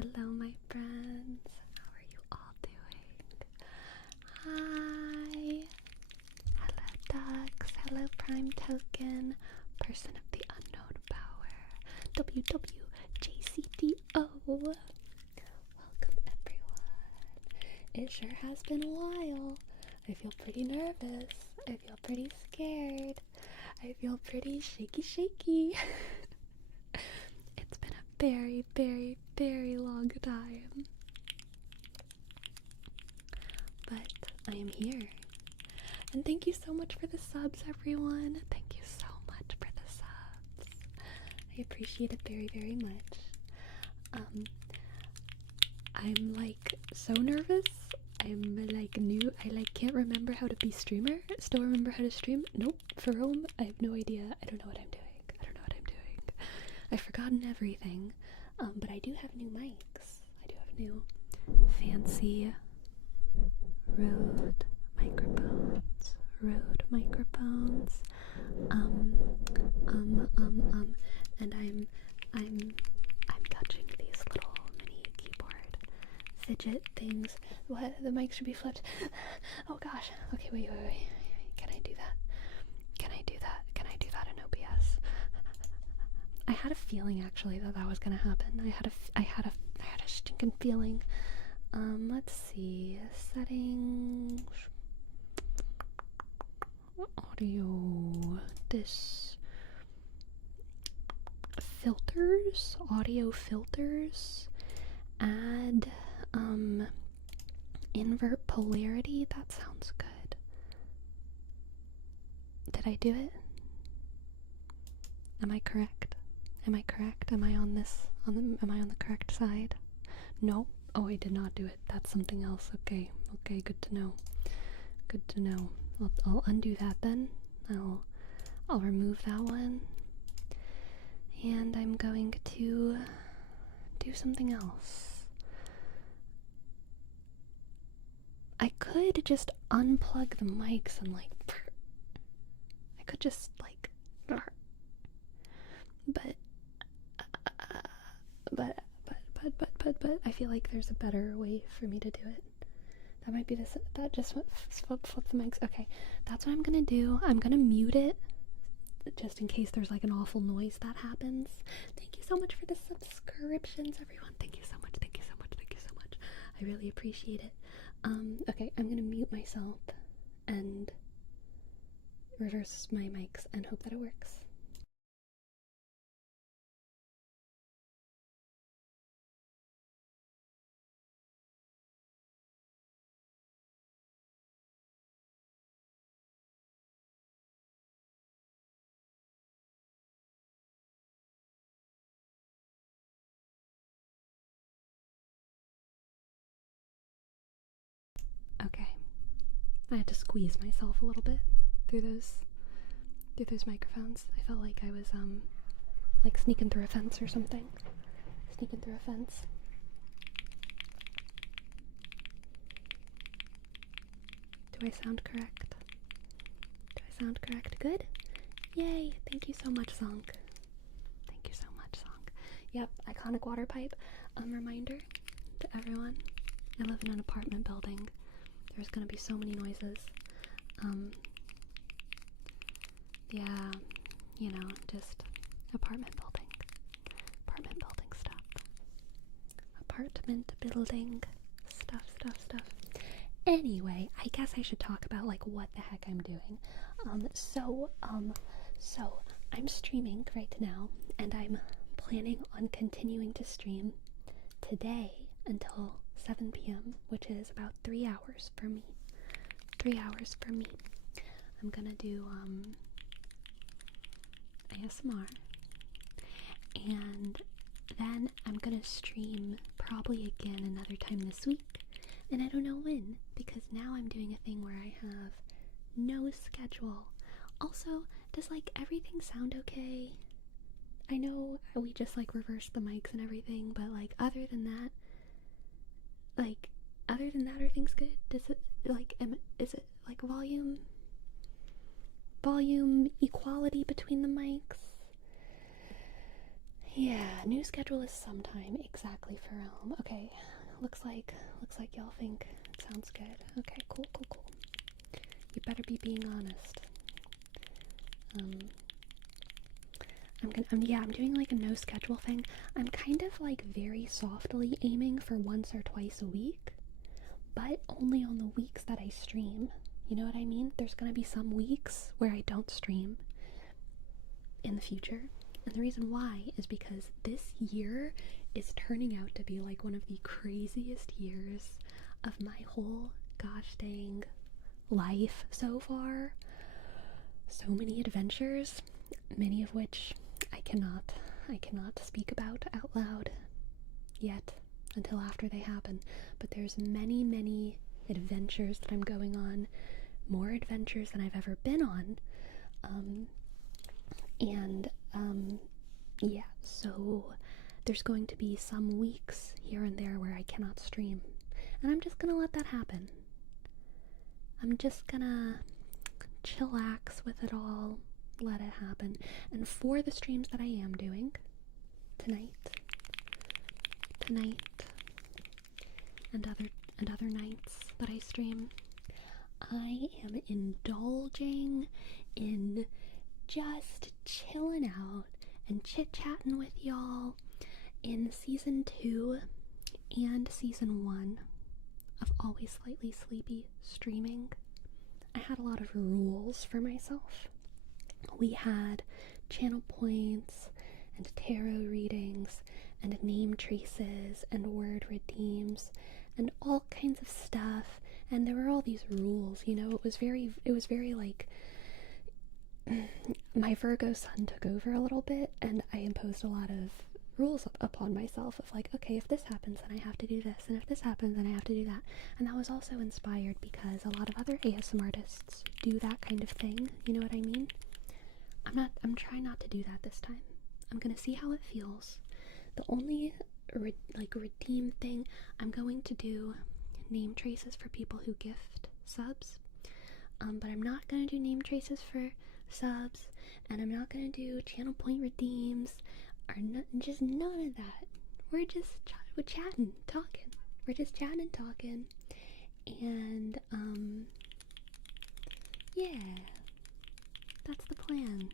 Hello, my friends. How are you all doing? Hi. Hello, Ducks. Hello, Prime Token. Person of the Unknown Power. WWJCDO. Welcome, everyone. It sure has been a while. I feel pretty nervous. I feel pretty scared. I feel pretty shaky. It's been a very, very, very long time. But I am here. And thank you so much for the subs, everyone. Thank you so much for the subs. I appreciate it very, very much. I'm like so nervous. I'm like new. I like can't remember how to be streamer. Still remember how to stream? Nope. For Rome, I have no idea. I don't know what I'm doing. I've forgotten everything. But I do have new mics. I do have new fancy Rode microphones. And I'm touching these little mini keyboard fidget things. What? The mic should be flipped. Oh gosh. Okay, wait. Can I do that? Can I do that in OBS? I had a feeling actually that was gonna happen. I had a stinking feeling. Let's see. Settings. Audio. This. Filters. Audio filters. Add. Invert polarity. That sounds good. Did I do it? Am I correct? Am I on the correct side? No? Oh, I did not do it. That's something else. Okay, good to know. I'll undo that then. I'll remove that one. And I'm going to do something else. I could just unplug the mics and like I could just like but I feel like there's a better way for me to do it. That might be this. That just flip the mics. Okay, that's what I'm gonna do. I'm gonna mute it just in case there's like an awful noise that happens. Thank you so much for the subscriptions, everyone. Thank you so much. I really appreciate it. Okay, I'm gonna mute myself and reverse my mics and hope that it works. Okay, I had to squeeze myself a little bit through those microphones. I felt like I was like sneaking through a fence or something. Do I sound correct? Good? Yay! Thank you so much, Zonk. Yep, iconic water pipe. Reminder to everyone, I live in an apartment building. There's gonna be so many noises. Yeah, you know, just apartment building stuff. Anyway, I guess I should talk about like what the heck I'm doing. So I'm streaming right now, and I'm planning on continuing to stream today until 7 p.m., which is about 3 hours for me. I'm gonna do ASMR, and then I'm gonna stream probably again another time this week, and I don't know when, because now I'm doing a thing where I have no schedule. Also, does like everything sound okay? I know we just like reversed the mics and everything, but like other than that, are things good? Does it like is it like volume equality between the mics? Yeah, new schedule is sometime exactly for Realm. Okay, looks like y'all think it sounds good. Okay, cool. You better be being honest. I'm doing like a no schedule thing. I'm kind of like very softly aiming for once or twice a week, but only on the weeks that I stream. You know what I mean? There's gonna be some weeks where I don't stream in the future. And the reason why is because this year is turning out to be like one of the craziest years of my whole gosh dang life so far. So many adventures, many of which I cannot speak about out loud yet until after they happen. But there's many adventures that I'm going on, more adventures than I've ever been on. Yeah, so there's going to be some weeks here and there where I cannot stream, and I'm just gonna let that happen. I'm just gonna chillax with it all, let it happen. And for the streams that I am doing tonight, and other nights that I stream, I am indulging in just chilling out and chit-chatting with y'all in season 2 and season 1 of Always Slightly Sleepy streaming. I had a lot of rules for myself. We had channel points and tarot readings and name traces and word redeems and all kinds of stuff, and there were all these rules, you know. It was very like my Virgo sun took over a little bit, and I imposed a lot of rules upon myself of like, okay, if this happens then I have to do this, and if this happens then I have to do that. And that was also inspired because a lot of other ASMR artists do that kind of thing, you know what I mean? I'm trying not to do that this time. I'm gonna see how it feels. The only redeem thing, I'm going to do name traces for people who gift subs, but I'm not gonna do name traces for subs, and I'm not gonna do channel point redeems or just none of that. We're just chatting, talking. We're just chatting and talking, and yeah, that's the plan.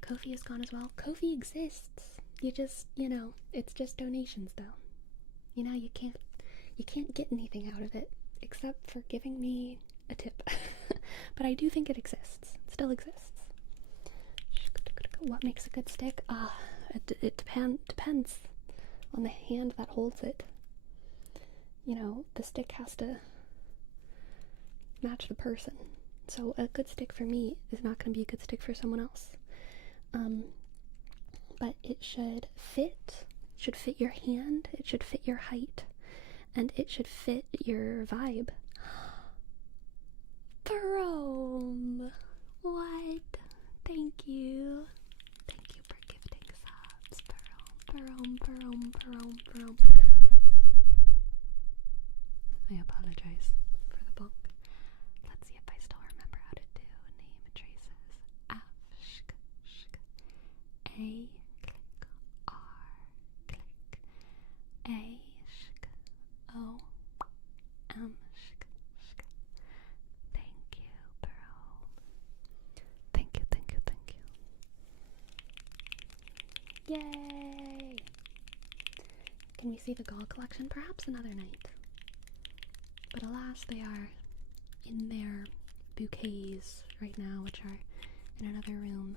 Ko-fi is gone as well. Ko-fi exists. It's just donations though. You can't get anything out of it except for giving me a tip. But I do think it exists. It still exists. What makes a good stick? It depends on the hand that holds it. The stick has to match the person. So a good stick for me is not going to be a good stick for someone else. But it should fit your hand, it should fit your height, and it should fit your vibe. Brom! What? Thank you for gifting subs, Brom. I apologize for the bonk. Let's see if I still remember how to do name traces. F, shk, A, click, R, click, A, shk, O, M, shk. Thank you, Pearl. Thank you. Yay! Can we see the Gall collection? Perhaps another night. But alas, they are in their bouquets right now, which are in another room.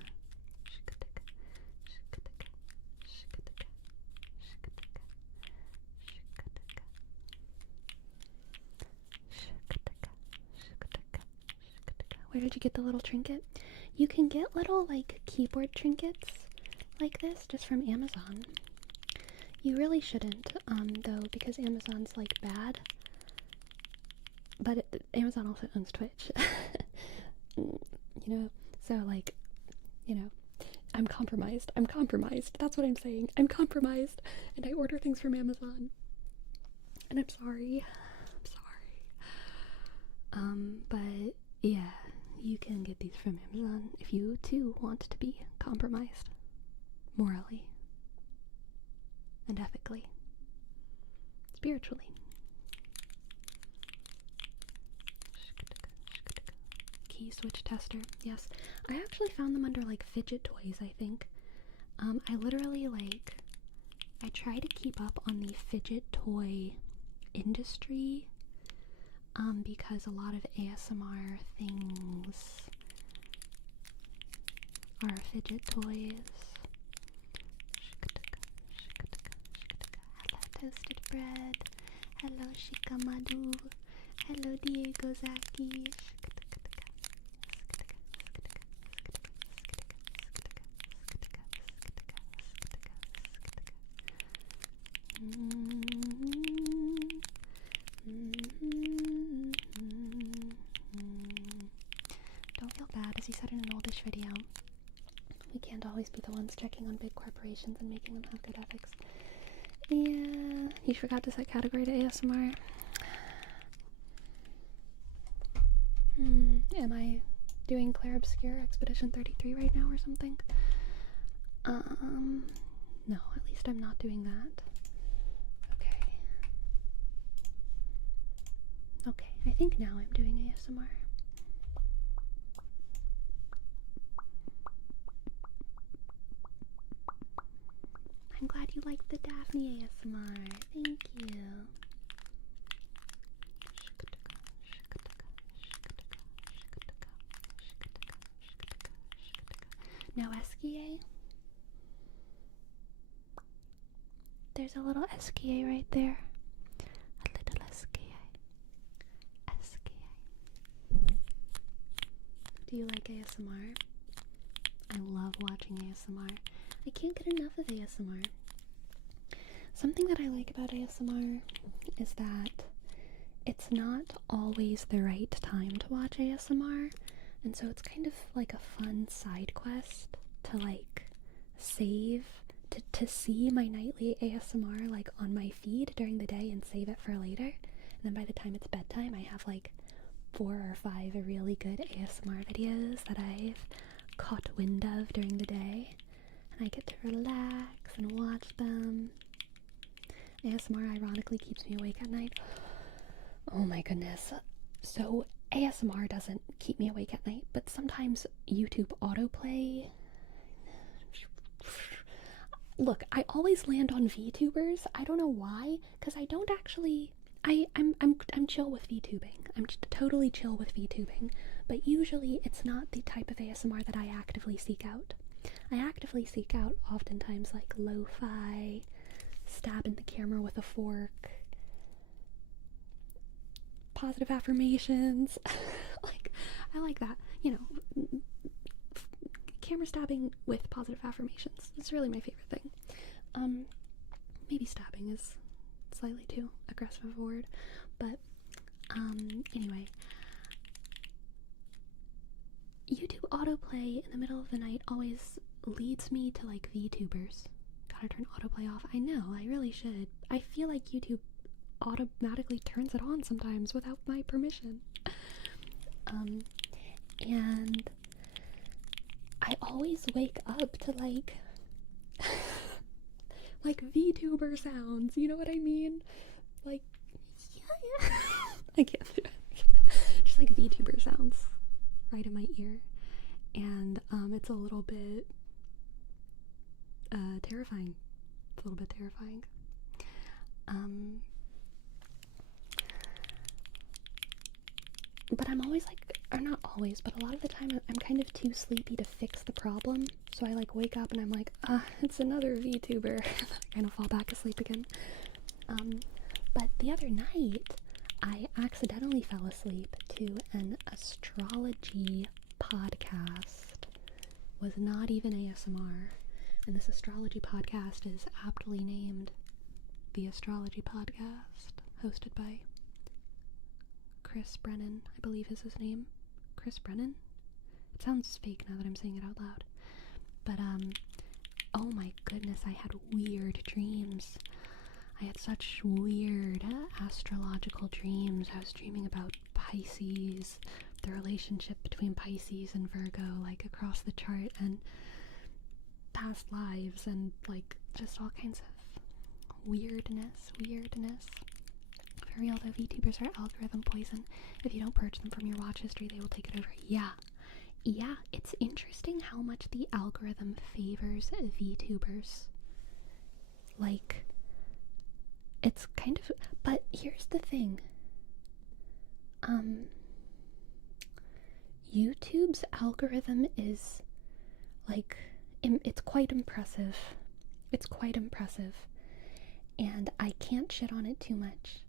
Where did you get the little trinket? You can get little keyboard trinkets like this just from Amazon. You really shouldn't, though, because Amazon's bad. But Amazon also owns Twitch. So I'm compromised. That's what I'm saying. I'm compromised, and I order things from Amazon. And I'm sorry. But yeah, you can get these from Amazon if you too want to be compromised. morally and ethically, spiritually. Key switch tester. Yes, I actually found them under like fidget toys, I think. I literally I try to keep up on the fidget toy industry because a lot of ASMR things are fidget toys. Hello toasted bread. Hello Shikamadu. Hello Diego Zaki. Don't feel bad, as he said in an oldish video. We can't always be the ones checking on big corporations and making them have good ethics. Yeah, you forgot to set category to ASMR. Am I doing Claire Obscure Expedition 33 right now or something? No, at least I'm not doing that. Okay, I think now I'm doing ASMR. I'm glad you liked the Daphne ASMR. Thank you. Now Esquier. There's a little Esquier right there. A little Esquier. Do you like ASMR? I love watching ASMR. I can't get enough of ASMR. Something that I like about ASMR is that it's not always the right time to watch ASMR, and so it's kind of like a fun side quest to save, to see my nightly ASMR on my feed during the day and save it for later, and then by the time it's bedtime I have 4 or 5 really good ASMR videos that I've caught wind of during the day, and I get to relax and watch them. ASMR ironically keeps me awake at night. Oh my goodness. So ASMR doesn't keep me awake at night, but sometimes YouTube autoplay. Look, I always land on VTubers. I don't know why, because I don't actually. I'm chill with VTubing. I'm just totally chill with VTubing, but usually it's not the type of ASMR that I actively seek out. I actively seek out oftentimes lo-fi, stabbing the camera with a fork, positive affirmations. I like that, camera stabbing with positive affirmations. It's really my favorite thing. Maybe stabbing is slightly too aggressive of a word, but anyway, YouTube autoplay in the middle of the night always leads me to VTubers. Gotta turn autoplay off. I know, I really should. I feel like YouTube automatically turns it on sometimes without my permission. And I always wake up to VTuber sounds, you know what I mean? Yeah. I can't do it. Just VTuber sounds right in my ear. And it's a little bit terrifying. It's a little bit terrifying. But I'm always or not always, but a lot of the time I'm kind of too sleepy to fix the problem. So I wake up and I'm it's another VTuber. I kind of fall back asleep again. But the other night, I accidentally fell asleep to an astrology podcast. Was not even ASMR. And this astrology podcast is aptly named The Astrology Podcast, hosted by Chris Brennan, I believe is his name. Chris Brennan? It sounds fake now that I'm saying it out loud. But, oh my goodness, I had weird dreams. I had such weird astrological dreams. I was dreaming about Pisces, the relationship between Pisces and Virgo, across the chart, and past lives and like just all kinds of weirdness. For real though, VTubers are algorithm poison. If you don't purge them from your watch history, they will take it over. Yeah, it's interesting how much the algorithm favors VTubers. Like, it's kind of, but here's the thing. YouTube's algorithm is like, it's quite impressive. It's quite impressive. And I can't shit on it too much.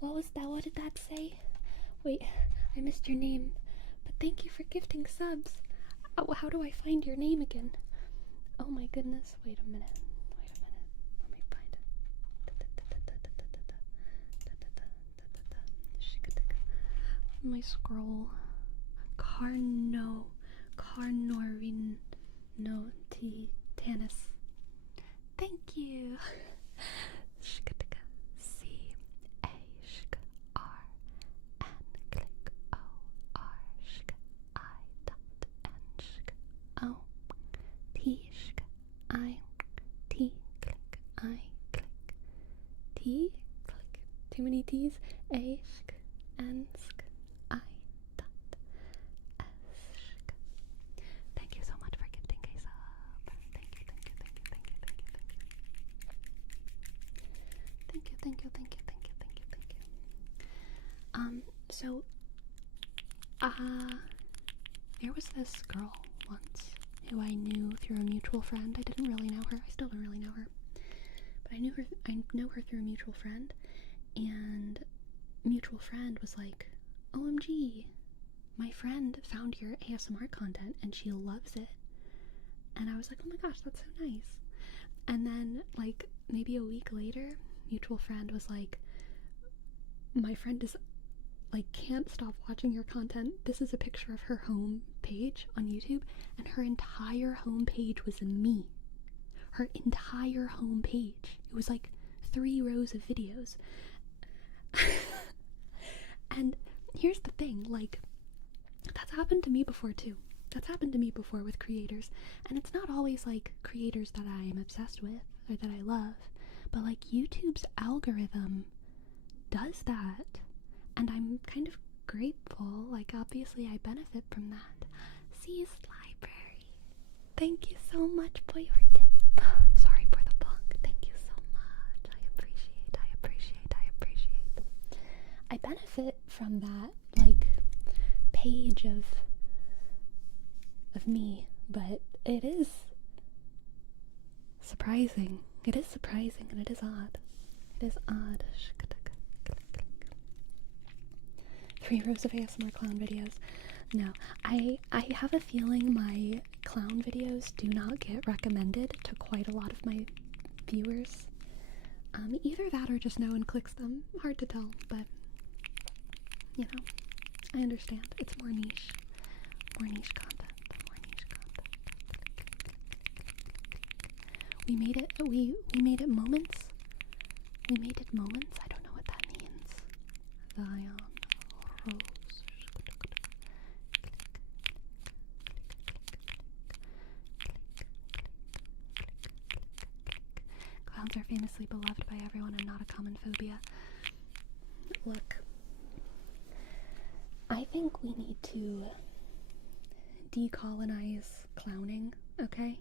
What was that? What did that say? Wait, I missed your name. But thank you for gifting subs. How do I find your name again? Oh my goodness. Wait a minute. Let me find it. Let me scroll. Carnorin no Tannis. Thank you. C A sh R N click O R sh I dot N sh O T sh I T click I click T click. Too many T's. A sh N sk I dot S sh. Thank you so much for gifting Case Up. Thank you. So, there was this girl once who I knew through a mutual friend. I didn't really know her. I still don't really know her. But I know her through a mutual friend. And mutual friend was like, OMG, my friend found your ASMR content and she loves it. And I was like, oh my gosh, that's so nice. And then, like, maybe a week later, mutual friend was like, my friend is, like, can't stop watching your content. This is a picture of her home page on YouTube, and her entire home page was me. Her entire home page. It was, like, 3 rows of videos. And here's the thing, like, that's happened to me before, too. That's happened to me before with creators, and it's not always like creators that I am obsessed with or that I love, but like YouTube's algorithm does that, and I'm kind of grateful. Like, obviously I benefit from that. C's Library, thank you so much for your tip. Sorry for the bunk. Thank you so much. I appreciate. I benefit from that, like, page of me, but it is surprising. It is surprising, and it is odd. It is odd. 3 rows of ASMR clown videos. No, I have a feeling my clown videos do not get recommended to quite a lot of my viewers. Either that or just no one clicks them. Hard to tell, but you know, I understand. It's more niche content. We made it moments. We made it moments. I don't know what that means. Zion Rose. Clowns are famously beloved by everyone and not a common phobia. Look, I think we need to decolonize clowning, okay?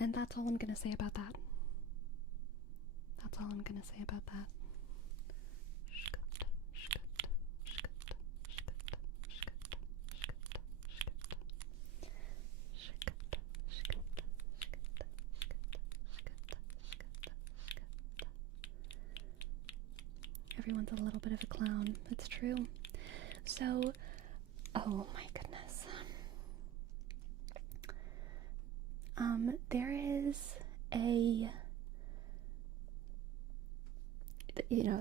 And that's all I'm gonna say about that. Everyone's a little bit of a clown. It's true. So, oh my goodness. There is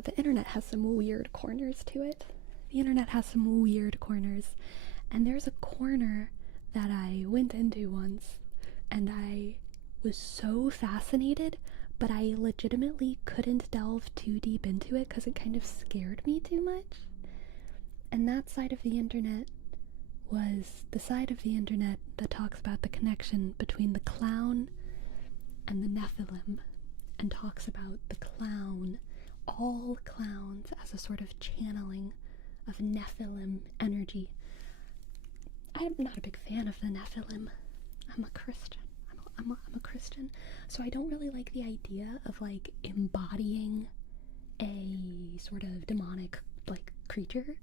the internet has some weird corners to it. And there's a corner that I went into once, and I was so fascinated but I legitimately couldn't delve too deep into it because it kind of scared me too much. And that side of the internet was the side of the internet that talks about the connection between the clown and the Nephilim, and talks about the clown, all clowns, as a sort of channeling of Nephilim energy. I'm not a big fan of the Nephilim. I'm a Christian. I'm a Christian, so I don't really like the idea of like embodying a sort of demonic like creature.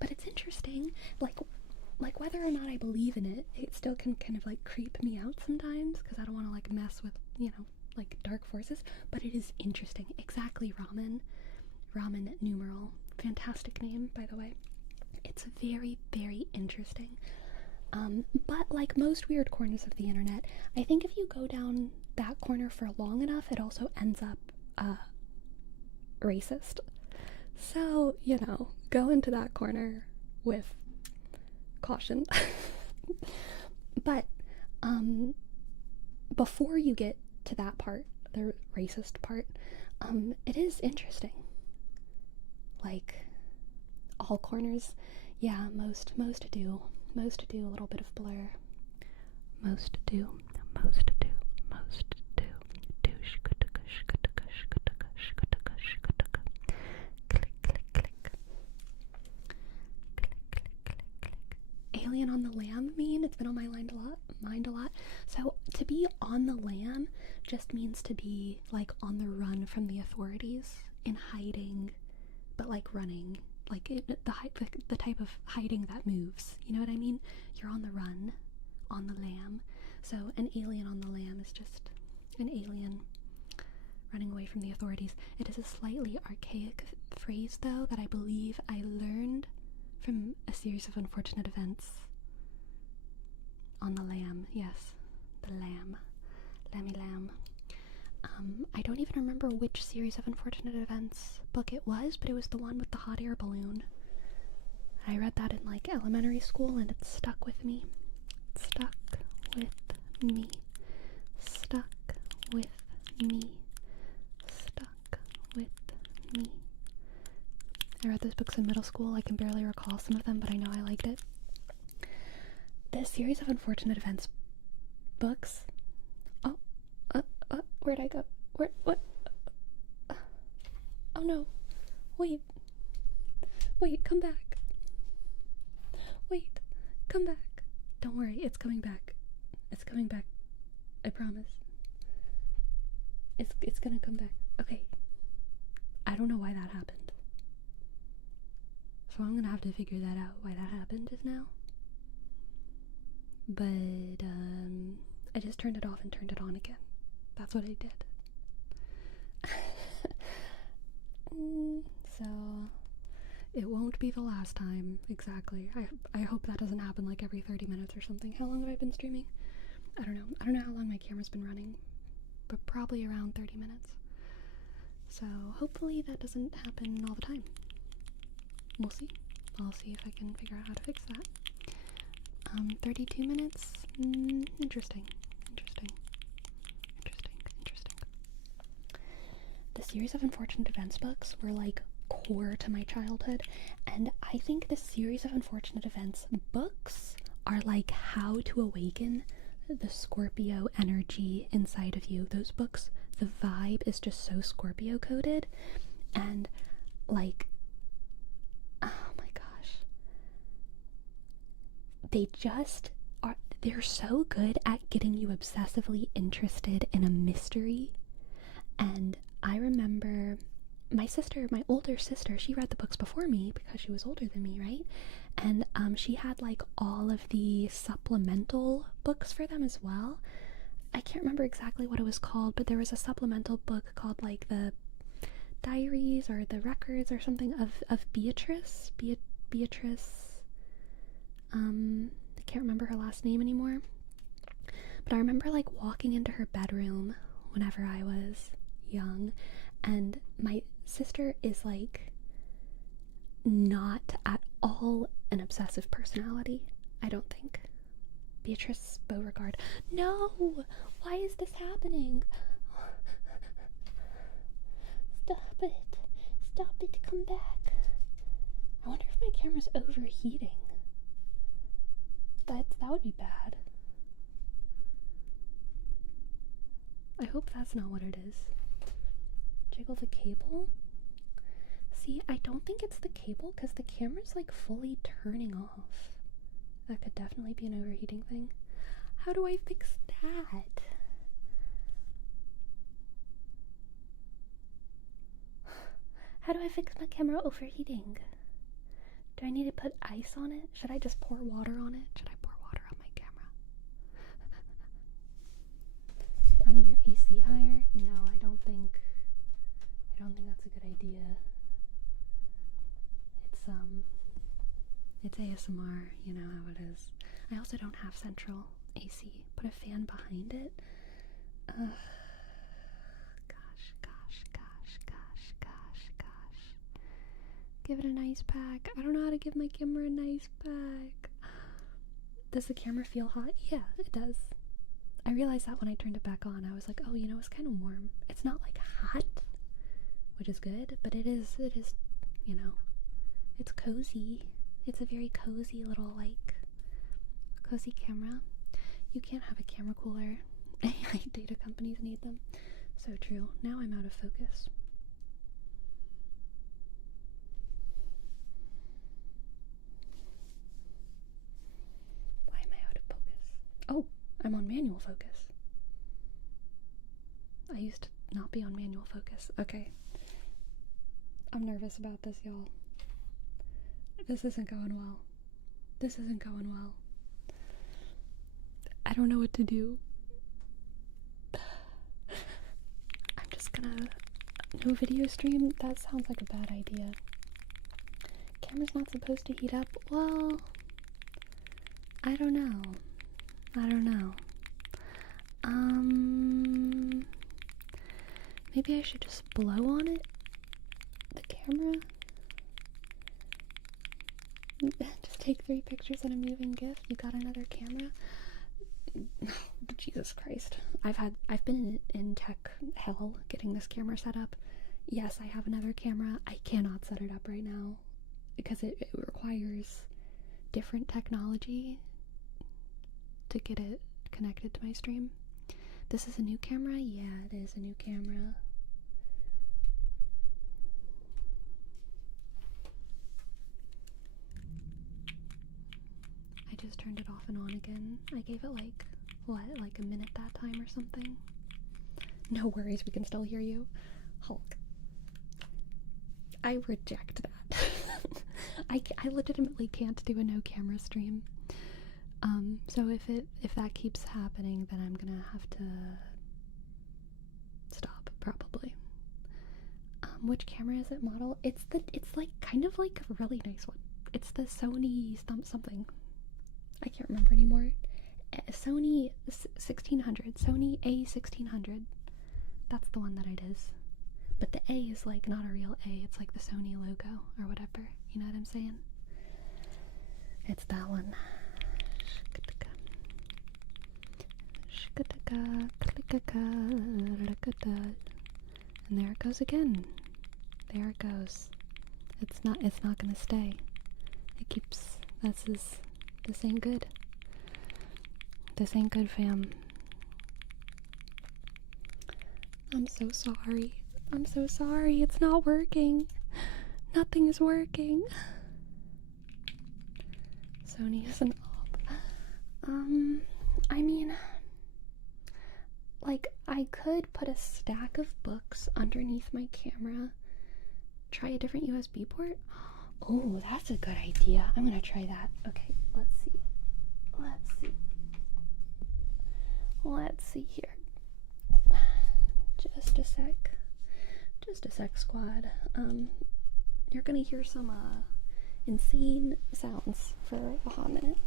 But it's interesting, like whether or not I believe in it, it still can kind of like creep me out sometimes because I don't want to like mess with, you know, like dark forces. But it is interesting. Exactly, Ramen numeral, fantastic name, by the way. It's very, very interesting. But like most weird corners of the internet, I think if you go down that corner for long enough, it also ends up racist. So, you know, go into that corner with caution. But before you get to that part, the racist part, it is interesting. Like, all corners, yeah, most do. Most do a little bit of blur. Most do. Click, click, click. Alien on the lam mean? It's been on my mind a lot. So to be on the lam just means to be like on the run from the authorities, in hiding, but like running. Like the type of hiding that moves. You know what I mean? You're on the run, on the lam. So an alien on the lam is just an alien running away from the authorities. It is a slightly archaic phrase, though, that I believe I learned from a series of unfortunate events. On the lam, yes. The lam. Lammy lamb. I don't even remember which series of unfortunate events book it was, but it was the one with the hot air balloon. I read that in like elementary school and it stuck with me. Stuck with me. Stuck with me. Stuck with me. I read those books in middle school. I can barely recall some of them, but I know I liked it. The series of unfortunate events books. Where'd I go? What? Oh no. Wait, come back. Wait, come back. Don't worry, it's coming back. It's coming back. I promise. It's gonna come back. Okay. I don't know why that happened. So I'm gonna have to figure that out, why that happened just now. But, I just turned it off and turned it on again. That's what I did. So, it won't be the last time, exactly. I hope that doesn't happen like every 30 minutes or something. How long have I been streaming? I don't know how long my camera's been running, but probably around 30 minutes. So, hopefully that doesn't happen all the time. We'll see. I'll see if I can figure out how to fix that. 32 minutes? Interesting. The series of unfortunate events books were like core to my childhood, and I think the series of unfortunate events books are like how to awaken the Scorpio energy inside of you. Those books, the vibe is just so Scorpio coded, and like, oh my gosh, they're so good at getting you obsessively interested in a mystery. And I remember my older sister, she read the books before me because she was older than me, right? And she had like all of the supplemental books for them as well. I can't remember exactly what it was called, but there was a supplemental book called like the Diaries or the Records or something of Beatrice. I can't remember her last name anymore. But I remember like walking into her bedroom whenever I was young, and my sister is like not at all an obsessive personality, I don't think. Beatrice Beauregard. No! Why is this happening? Stop it. Stop it. Come back. I wonder if my camera's overheating. That would be bad. I hope that's not what it is. Jiggle the cable? See, I don't think it's the cable because the camera's like fully turning off. That could definitely be an overheating thing. How do I fix that? How do I fix my camera overheating? Do I need to put ice on it? Should I just pour water on it? Should I pour water on my camera? Running your AC higher? No, I don't think that's a good idea. It's ASMR, you know how it is. I also don't have central AC. Put a fan behind it. Gosh. Give it a nice pack. I don't know how to give my camera a nice pack. Does the camera feel hot? Yeah, it does. I realized that when I turned it back on. I was like, oh, you know, it's kind of warm. It's not like hot, which is good, but it is, you know, it's cozy. It's a very cozy little, like, cozy camera. You can't have a camera cooler. Data companies need them. So true. Now I'm out of focus. Why am I out of focus? Oh, I'm on manual focus. I used to not be on manual focus. Okay. I'm nervous about this, y'all. This isn't going well. This isn't going well. I don't know what to do. I'm just gonna... No video stream? That sounds like a bad idea. Camera's not supposed to heat up? Well... I don't know. Maybe I should just blow on it? The camera? Just take 3 pictures and a moving GIF. You got another camera? Jesus Christ. I've been in tech hell getting this camera set up. Yes, I have another camera. I cannot set it up right now because it requires different technology to get it connected to my stream. This is a new camera? Yeah, it is a new camera. I just turned it off and on again. I gave it like, what, like a minute that time or something? No worries, we can still hear you. Hulk. I reject that. I legitimately can't do a no camera stream. So if that keeps happening, then I'm gonna have to stop, probably. Which camera is it model? It's like kind of like a really nice one. It's the Sony something. I can't remember anymore. Sony 1600. Sony A1600. That's the one that it is. But the A is like not a real A. It's like the Sony logo or whatever. You know what I'm saying? It's that one. And there it goes again. There it goes. It's not gonna stay. It keeps, this ain't good. This ain't good, fam. I'm so sorry. I'm so sorry. It's not working. Nothing is working. Sony is an op. I mean, like, I could put a stack of books underneath my camera. Try a different USB port. Oh, that's a good idea. I'm gonna try that. Okay, let's see. Let's see here. Just a sec, squad. You're gonna hear some insane sounds for a hot minute.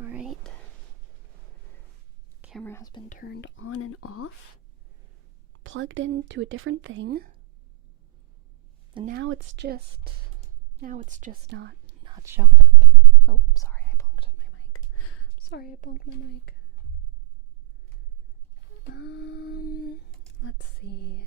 Alright. Camera has been turned on and off. Plugged into a different thing. And now it's just not showing up. Oh, sorry, I bonked my mic. Sorry, I bonked my mic. Let's see.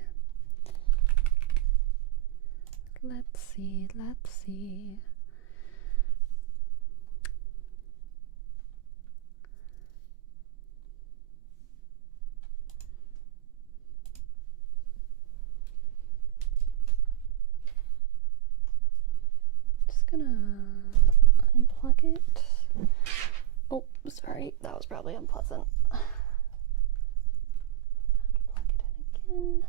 Just gonna unplug it. Oh, sorry, that was probably unpleasant. Plug it in again.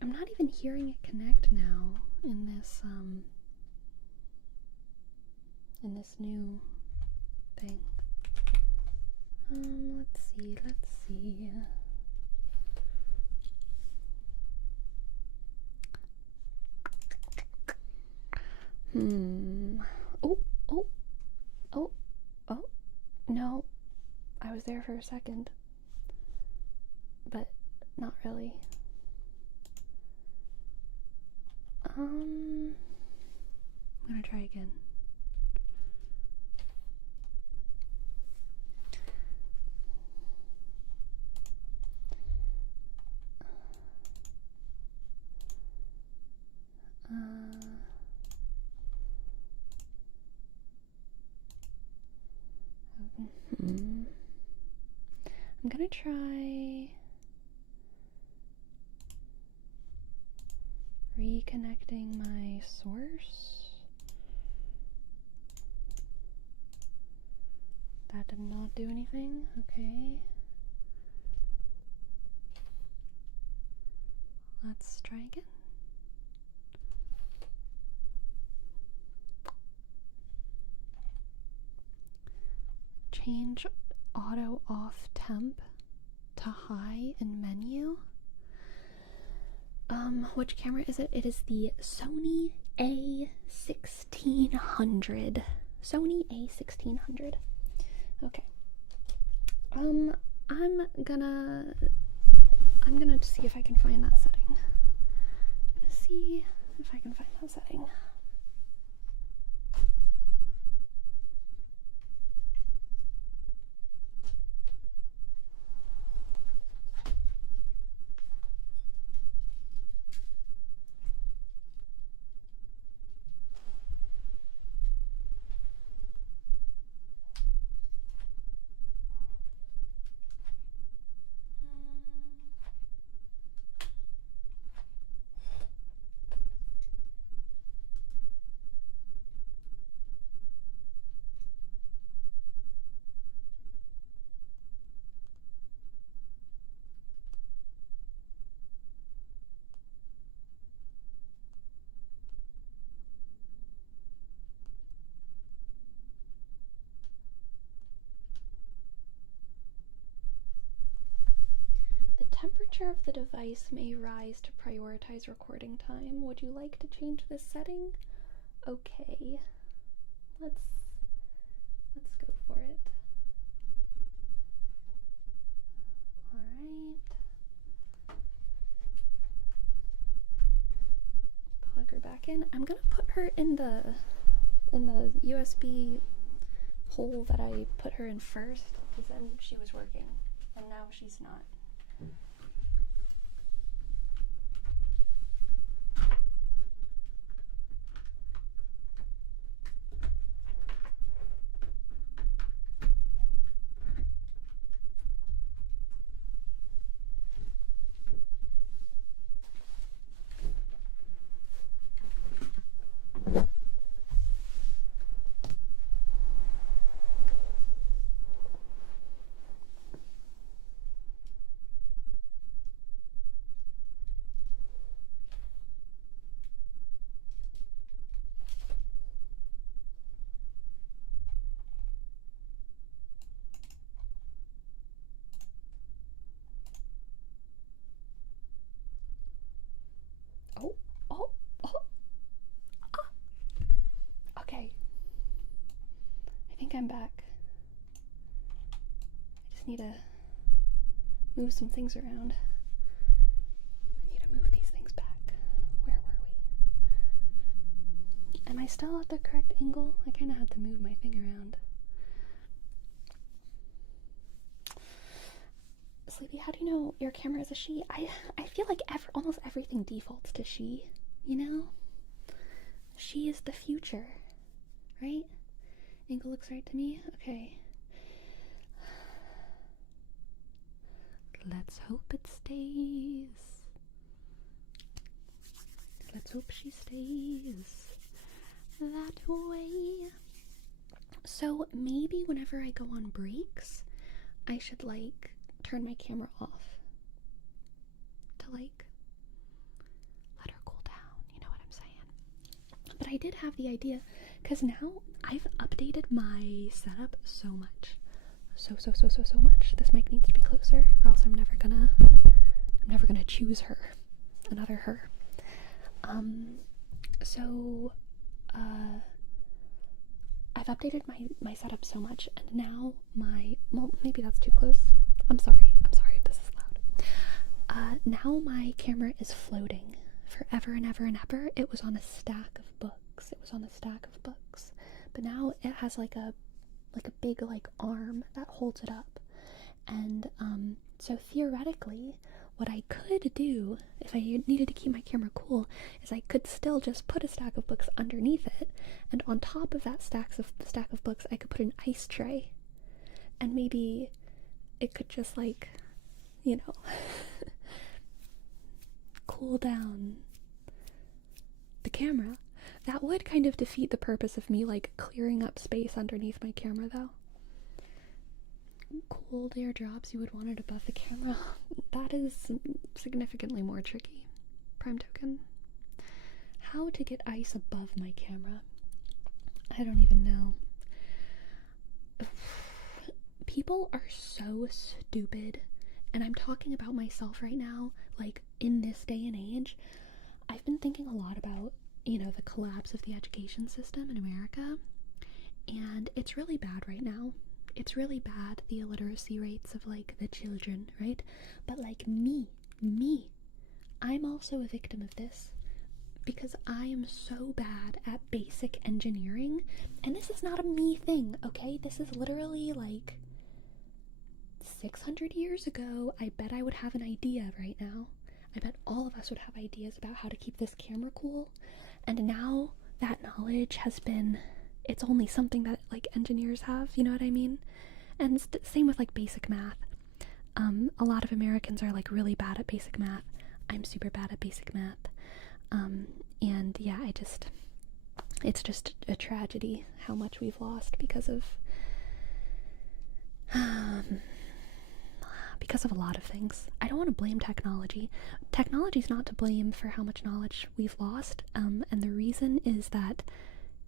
I'm not even hearing it connect now in this new thing. Let's see. Oh, no. I was there for a second. But not really. I'm gonna try again. I'm gonna try reconnecting my source. That did not do anything. Okay. Let's try again. Change auto off temp to high in menu. Which camera is it? It is the Sony A1600. Sony A1600. Okay. I'm gonna see if I can find that setting. I'm gonna see if I can find that setting. The temperature of the device may rise to prioritize recording time. Would you like to change this setting? Okay. Let's go for it. Alright. Plug her back in. I'm gonna put her in the USB hole that I put her in first, because then she was working and now she's not. think I'm back. I just need to move some things around. I need to move these things back. Where were we? Am I still at the correct angle? I kind of had to move my thing around. Sleepy, how do you know your camera is a she? I feel like almost everything defaults to she, you know? She is the future, right? Angle looks right to me? Okay. Let's hope it stays. Let's hope she stays that way. So maybe whenever I go on breaks, I should like turn my camera off to like let her cool down, you know what I'm saying? But I did have the idea, because now I've updated my setup so much. So much. This mic needs to be closer, or else I'm never gonna choose her. Another her. I've updated my setup so much, and now well, maybe that's too close. I'm sorry if this is loud. Now my camera is floating forever and ever and ever. It was on a stack of books. But now it has like a big like arm that holds it up. And so theoretically, what I could do if I needed to keep my camera cool is I could still just put a stack of books underneath it, and on top of that stack of books I could put an ice tray, and maybe it could just like, you know, cool down the camera. That would kind of defeat the purpose of me like clearing up space underneath my camera though. Cold airdrops, you would want it above the camera. That is significantly more tricky. Prime token. How to get ice above my camera? I don't even know. People are so stupid, and I'm talking about myself right now, like in this day and age. I've been thinking a lot about, you know, the collapse of the education system in America, and it's really bad right now. It's really bad, the illiteracy rates of like the children, right? But like me, I'm also a victim of this, because I am so bad at basic engineering, and this is not a me thing, okay? This is literally like 600 years ago. I bet I would have an idea right now. I bet all of us would have ideas about how to keep this camera cool, and now that knowledge has been, it's only something that like engineers have, you know what I mean? And it's the same with like basic math. A lot of Americans are like really bad at basic math. I'm super bad at basic math. And yeah, it's just a tragedy how much we've lost because of a lot of things. I don't want to blame technology. Technology's not to blame for how much knowledge we've lost. And the reason is that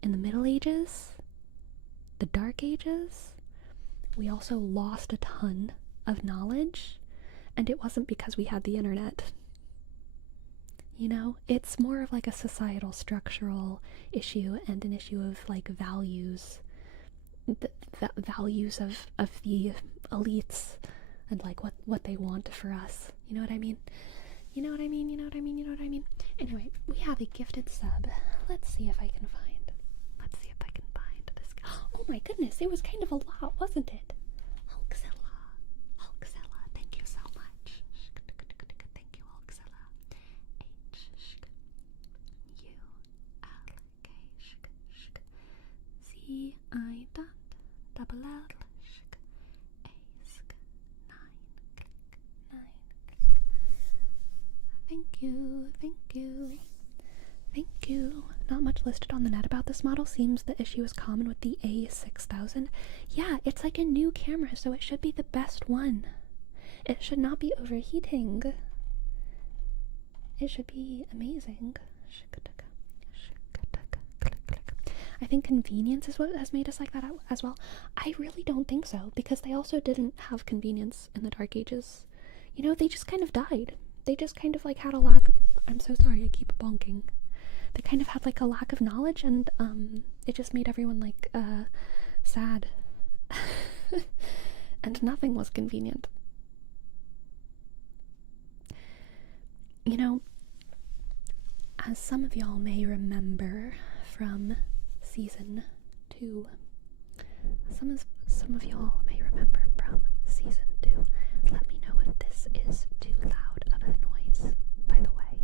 in the Middle Ages, the Dark Ages, we also lost a ton of knowledge, and it wasn't because we had the internet. You know, it's more of like a societal structural issue and an issue of like values, the values of the elites, and like what they want for us. You know what I mean? You know what I mean? Anyway, we have a gifted sub. Let's see if I can find this. Oh my goodness, it was kind of a lot, wasn't it? Hulkzilla, thank you so much. Thank you, Hulkzilla. HULK CI.LL Thank you. Not much listed on the net about this model. Seems the issue is common with the A6000. Yeah, it's like a new camera, so it should be the best one. It should not be overheating. It should be amazing. I think convenience is what has made us like that as well. I really don't think so, because they also didn't have convenience in the Dark Ages. You know, they just kind of died. They just kind of like had a lack of, I'm so sorry, I keep bonking. They kind of had like a lack of knowledge, and it just made everyone like sad. And nothing was convenient. You know, as some of y'all may remember from season 2, some of y'all may remember from season 2. Let me know if this is too loud of a noise, by the way,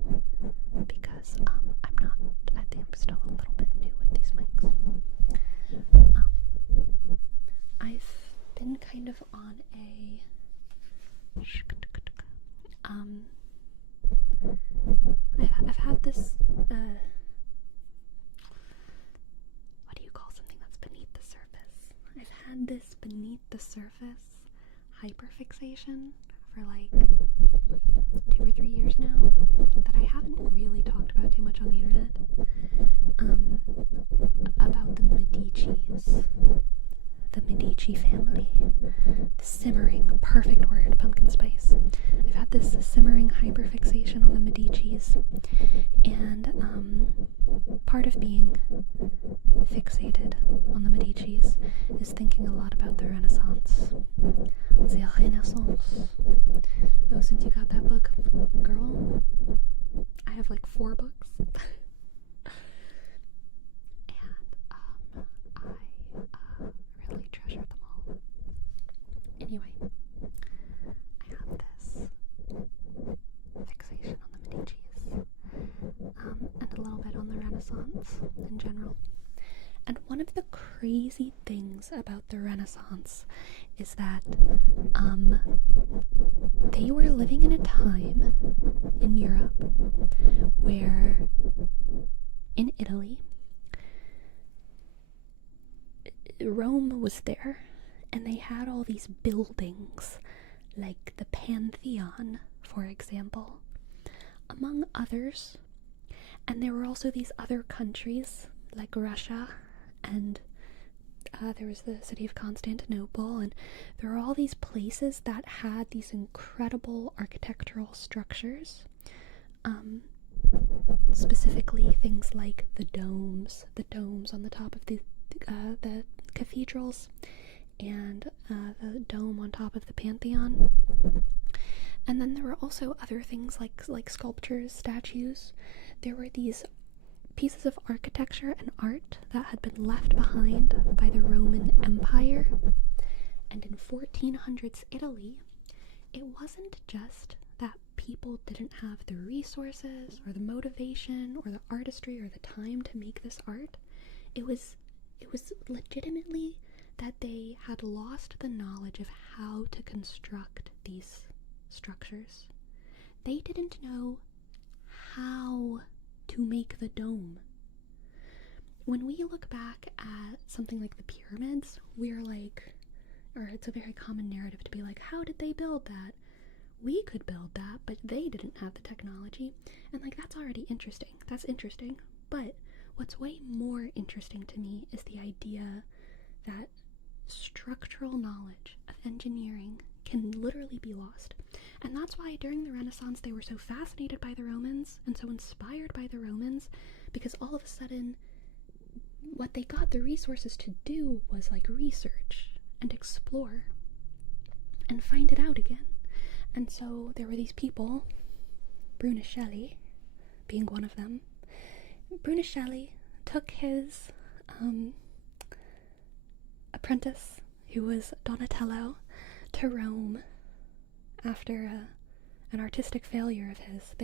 because I think I'm still a little bit new with these mics. I've been kind of on a I've had this what do you call something that's beneath the surface? I've had this beneath the surface hyperfixation for like 2 or 3 years now that I haven't really talked about too much on the internet. About the Medicis. The Medici family. The simmering, perfect word, pumpkin spice. I've had this simmering hyperfixation on the Medicis, and part of being fixated on the Medicis is thinking a lot about the Renaissance. The Renaissance. Oh, since you got that book, girl, I have like 4 books. I really treasure them all. Anyway, I have this fixation on the Medicis, and a little bit on the Renaissance in general. And one of the crazy things about the Renaissance is that they were living in a time in Europe where, in Italy, Rome was there, and they had all these buildings, like the Pantheon, for example, among others. And there were also these other countries, like Russia, and there was the city of Constantinople, and there were all these places that had these incredible architectural structures. Specifically things like the domes on the top of the cathedrals, and the dome on top of the Pantheon. And then there were also other things like sculptures, statues. There were these pieces of architecture and art that had been left behind by the Roman Empire. And in 1400s Italy, it wasn't just that people didn't have the resources or the motivation or the artistry or the time to make this art. It was legitimately that they had lost the knowledge of how to construct these structures. They didn't know how to make the dome. When we look back at something like the pyramids, we're like, or it's a very common narrative to be like, how did they build that? We could build that, but they didn't have the technology. And like, that's already interesting. That's interesting. But what's way more interesting to me is the idea that structural knowledge of engineering can literally be lost. And that's why during the Renaissance they were so fascinated by the Romans and so inspired by the Romans, because all of a sudden what they got the resources to do was like research and explore and find it out again. And so there were these people, Brunelleschi being one of them. Brunelleschi took his apprentice, who was Donatello, to Rome after an artistic failure of his.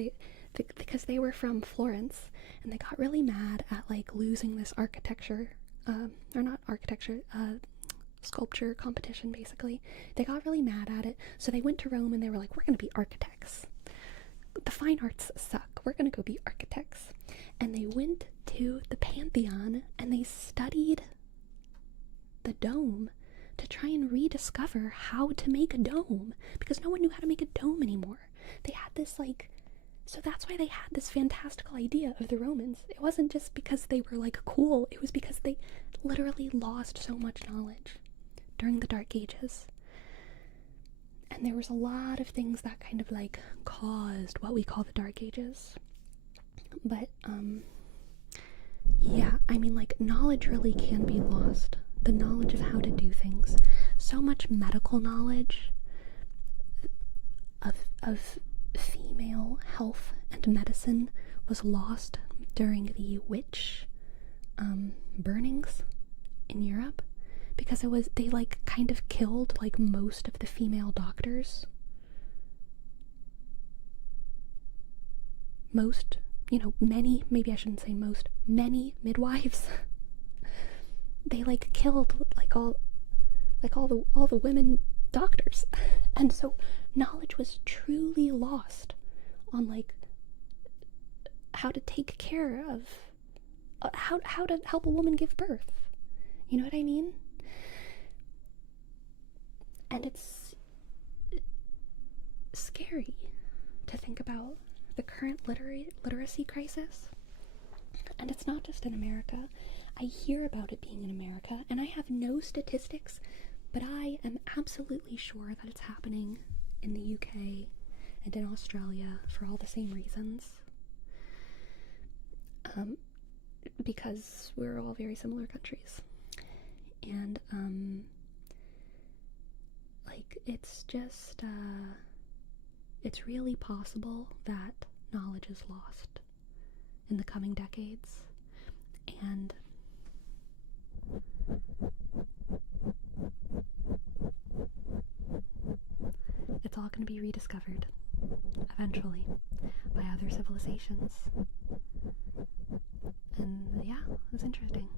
Because they were from Florence, and they got really mad at like losing this sculpture competition, basically. They got really mad at it, so they went to Rome and they were like, we're gonna be architects. The fine arts suck, we're gonna go be architects. And they went to the Pantheon and they studied the dome to try and rediscover how to make a dome, because no one knew how to make a dome anymore. They had this so that's why they had this fantastical idea of the Romans. It wasn't just because they were like cool, it was because they literally lost so much knowledge during the Dark Ages. And there was a lot of things that kind of like caused what we call the Dark Ages. But yeah, I mean, like, knowledge really can be lost the knowledge of how to do things. So much medical knowledge of female health and medicine was lost during the witch burnings in Europe, because they like kind of killed like most of the female doctors. Most, many, maybe I shouldn't say most, many midwives. They like killed like all the women doctors. And so knowledge was truly lost on like how to take care of how to help a woman give birth. You know what I mean? And it's scary to think about the current literacy crisis. And it's not just in America. I hear about it being in America, and I have no statistics, but I am absolutely sure that it's happening in the UK and in Australia for all the same reasons. Because we're all very similar countries. And, like, it's just, it's really possible that knowledge is lost in the coming decades. And it's all going to be rediscovered eventually by other civilizations. And yeah, it's interesting.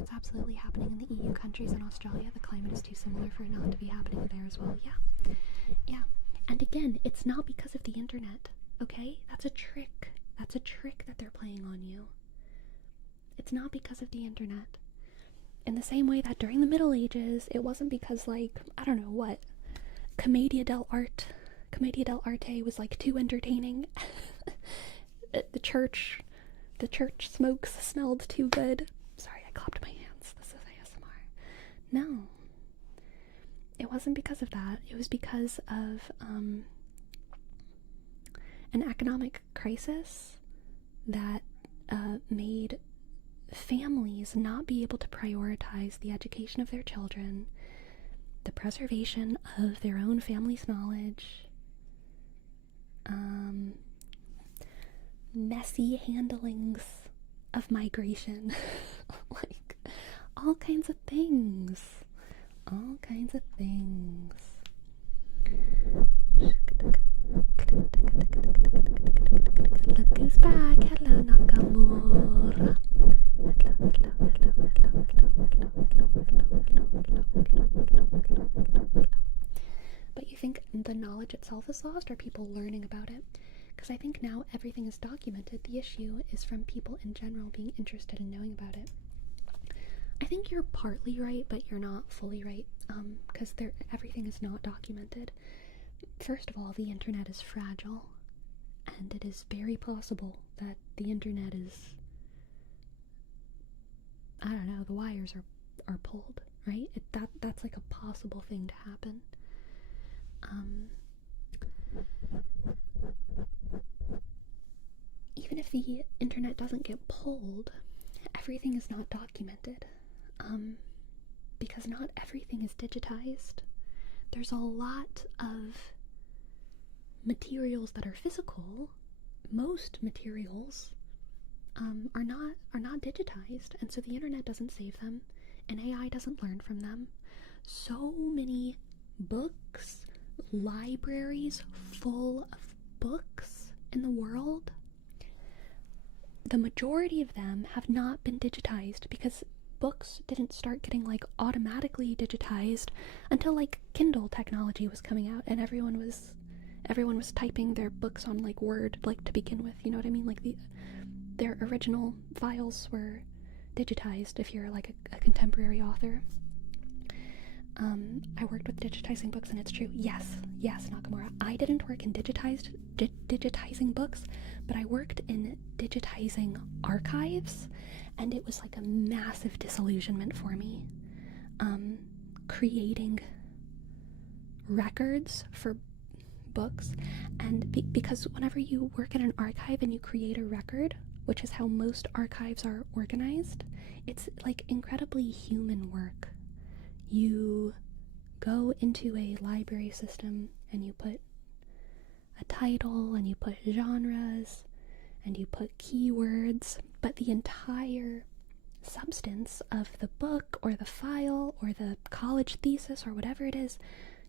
It's absolutely happening in the EU countries and Australia. The climate is too similar for it not to be happening there as well. Yeah. And again, it's not because of the internet, okay? That's a trick. That's a trick that they're playing on you. It's not because of the internet. In the same way that during the Middle Ages, it wasn't because, like, I don't know what, Commedia dell'arte was, like, too entertaining. The church smokes smelled too good. Sorry, I clapped my hands. This is ASMR. No. It wasn't because of that. It was because of, an economic crisis that, made families not be able to prioritize the education of their children, the preservation of their own family's knowledge, messy handlings of migration, like all kinds of things. Look who's back. Hello, Nakamura. But you think the knowledge itself is lost, or people learning about it? Because I think now everything is documented. The issue is from people in general being interested in knowing about it. I think you're partly right, but you're not fully right, because everything is not documented. First of all, the internet is fragile, and it is very possible that the internet is, I don't know, the wires are pulled, right? That's like a possible thing to happen. Even if the internet doesn't get pulled, everything is not documented, because not everything is digitized. There's a lot of materials that are physical. Most materials are not digitized, and so the internet doesn't save them, and AI doesn't learn from them. So many books, libraries full of books in the world, the majority of them have not been digitized because books didn't start getting like automatically digitized until like Kindle technology was coming out, and everyone was typing their books on like Word, like, to begin with. You know what I mean? Like their original files were digitized if you're like a contemporary author. I worked with digitizing books, and it's true. Yes, Nakamura. I didn't work in digitizing books, but I worked in digitizing archives, and it was like a massive disillusionment for me. Creating records for books, and because whenever you work in an archive and you create a record which is how most archives are organized. It's like incredibly human work. You go into a library system and you put a title and you put genres and you put keywords, but the entire substance of the book or the file or the college thesis or whatever it is,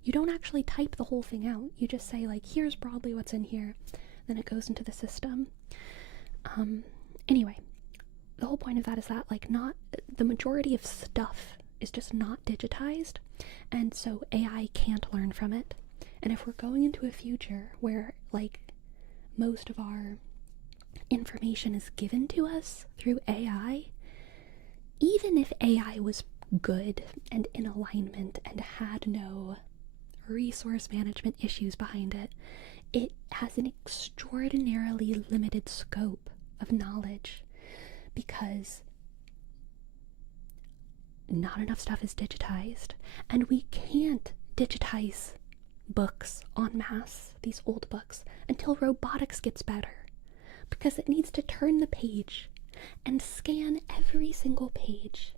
you don't actually type the whole thing out. You just say, like, here's broadly what's in here, then it goes into the system. Anyway, the whole point of that is that, like, not the majority of stuff is just not digitized, and so AI can't learn from it. And if we're going into a future where, like, most of our information is given to us through AI, even if AI was good and in alignment and had no resource management issues behind it, it has an extraordinarily limited scope of knowledge because not enough stuff is digitized, and we can't digitize books en masse, these old books, until robotics gets better, because it needs to turn the page and scan every single page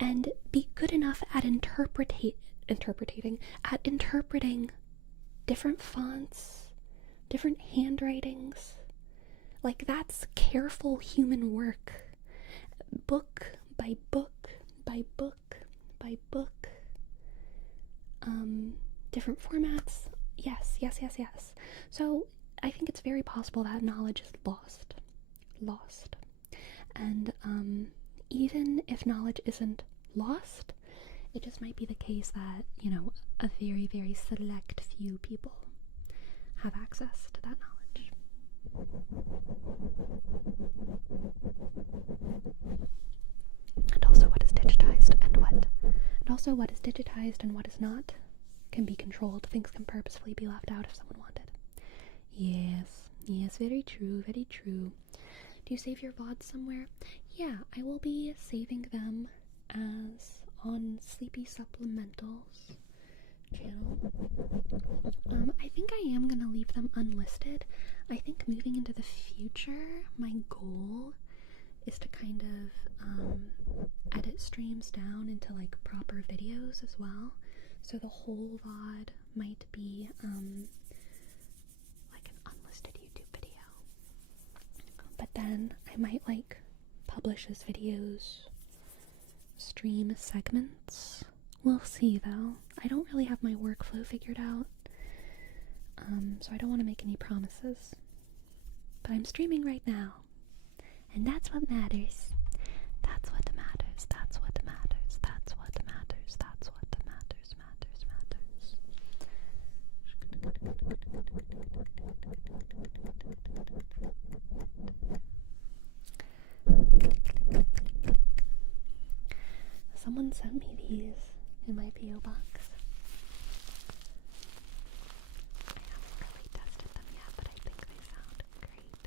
and be good enough at interpreting different fonts, different handwritings. Like, that's careful human work, book by book by book by book. Different formats. Yes. So I think it's very possible that knowledge is lost. And even if knowledge isn't lost, it just might be the case that, you know, a very, very select few people have access to that knowledge. And also what is digitized and what is not can be controlled. Things can purposefully be left out if someone wanted. Yes, very true. Do you save your VODs somewhere? Yeah, I will be saving them as on Sleepy Supplementals channel. I think I am gonna leave them unlisted. I think moving into the future, my goal is to kind of edit streams down into like proper videos as well. So the whole VOD might be like an unlisted YouTube video. But then I might like publish as videos, stream segments. We'll see though. I don't really have my workflow figured out. So I don't want to make any promises. But I'm streaming right now. And that's what matters. That's what matters. That's what matters. That's what matters. That's what matters. Someone sent me these in my P.O. box. I haven't really tested them yet, but I think they sound great.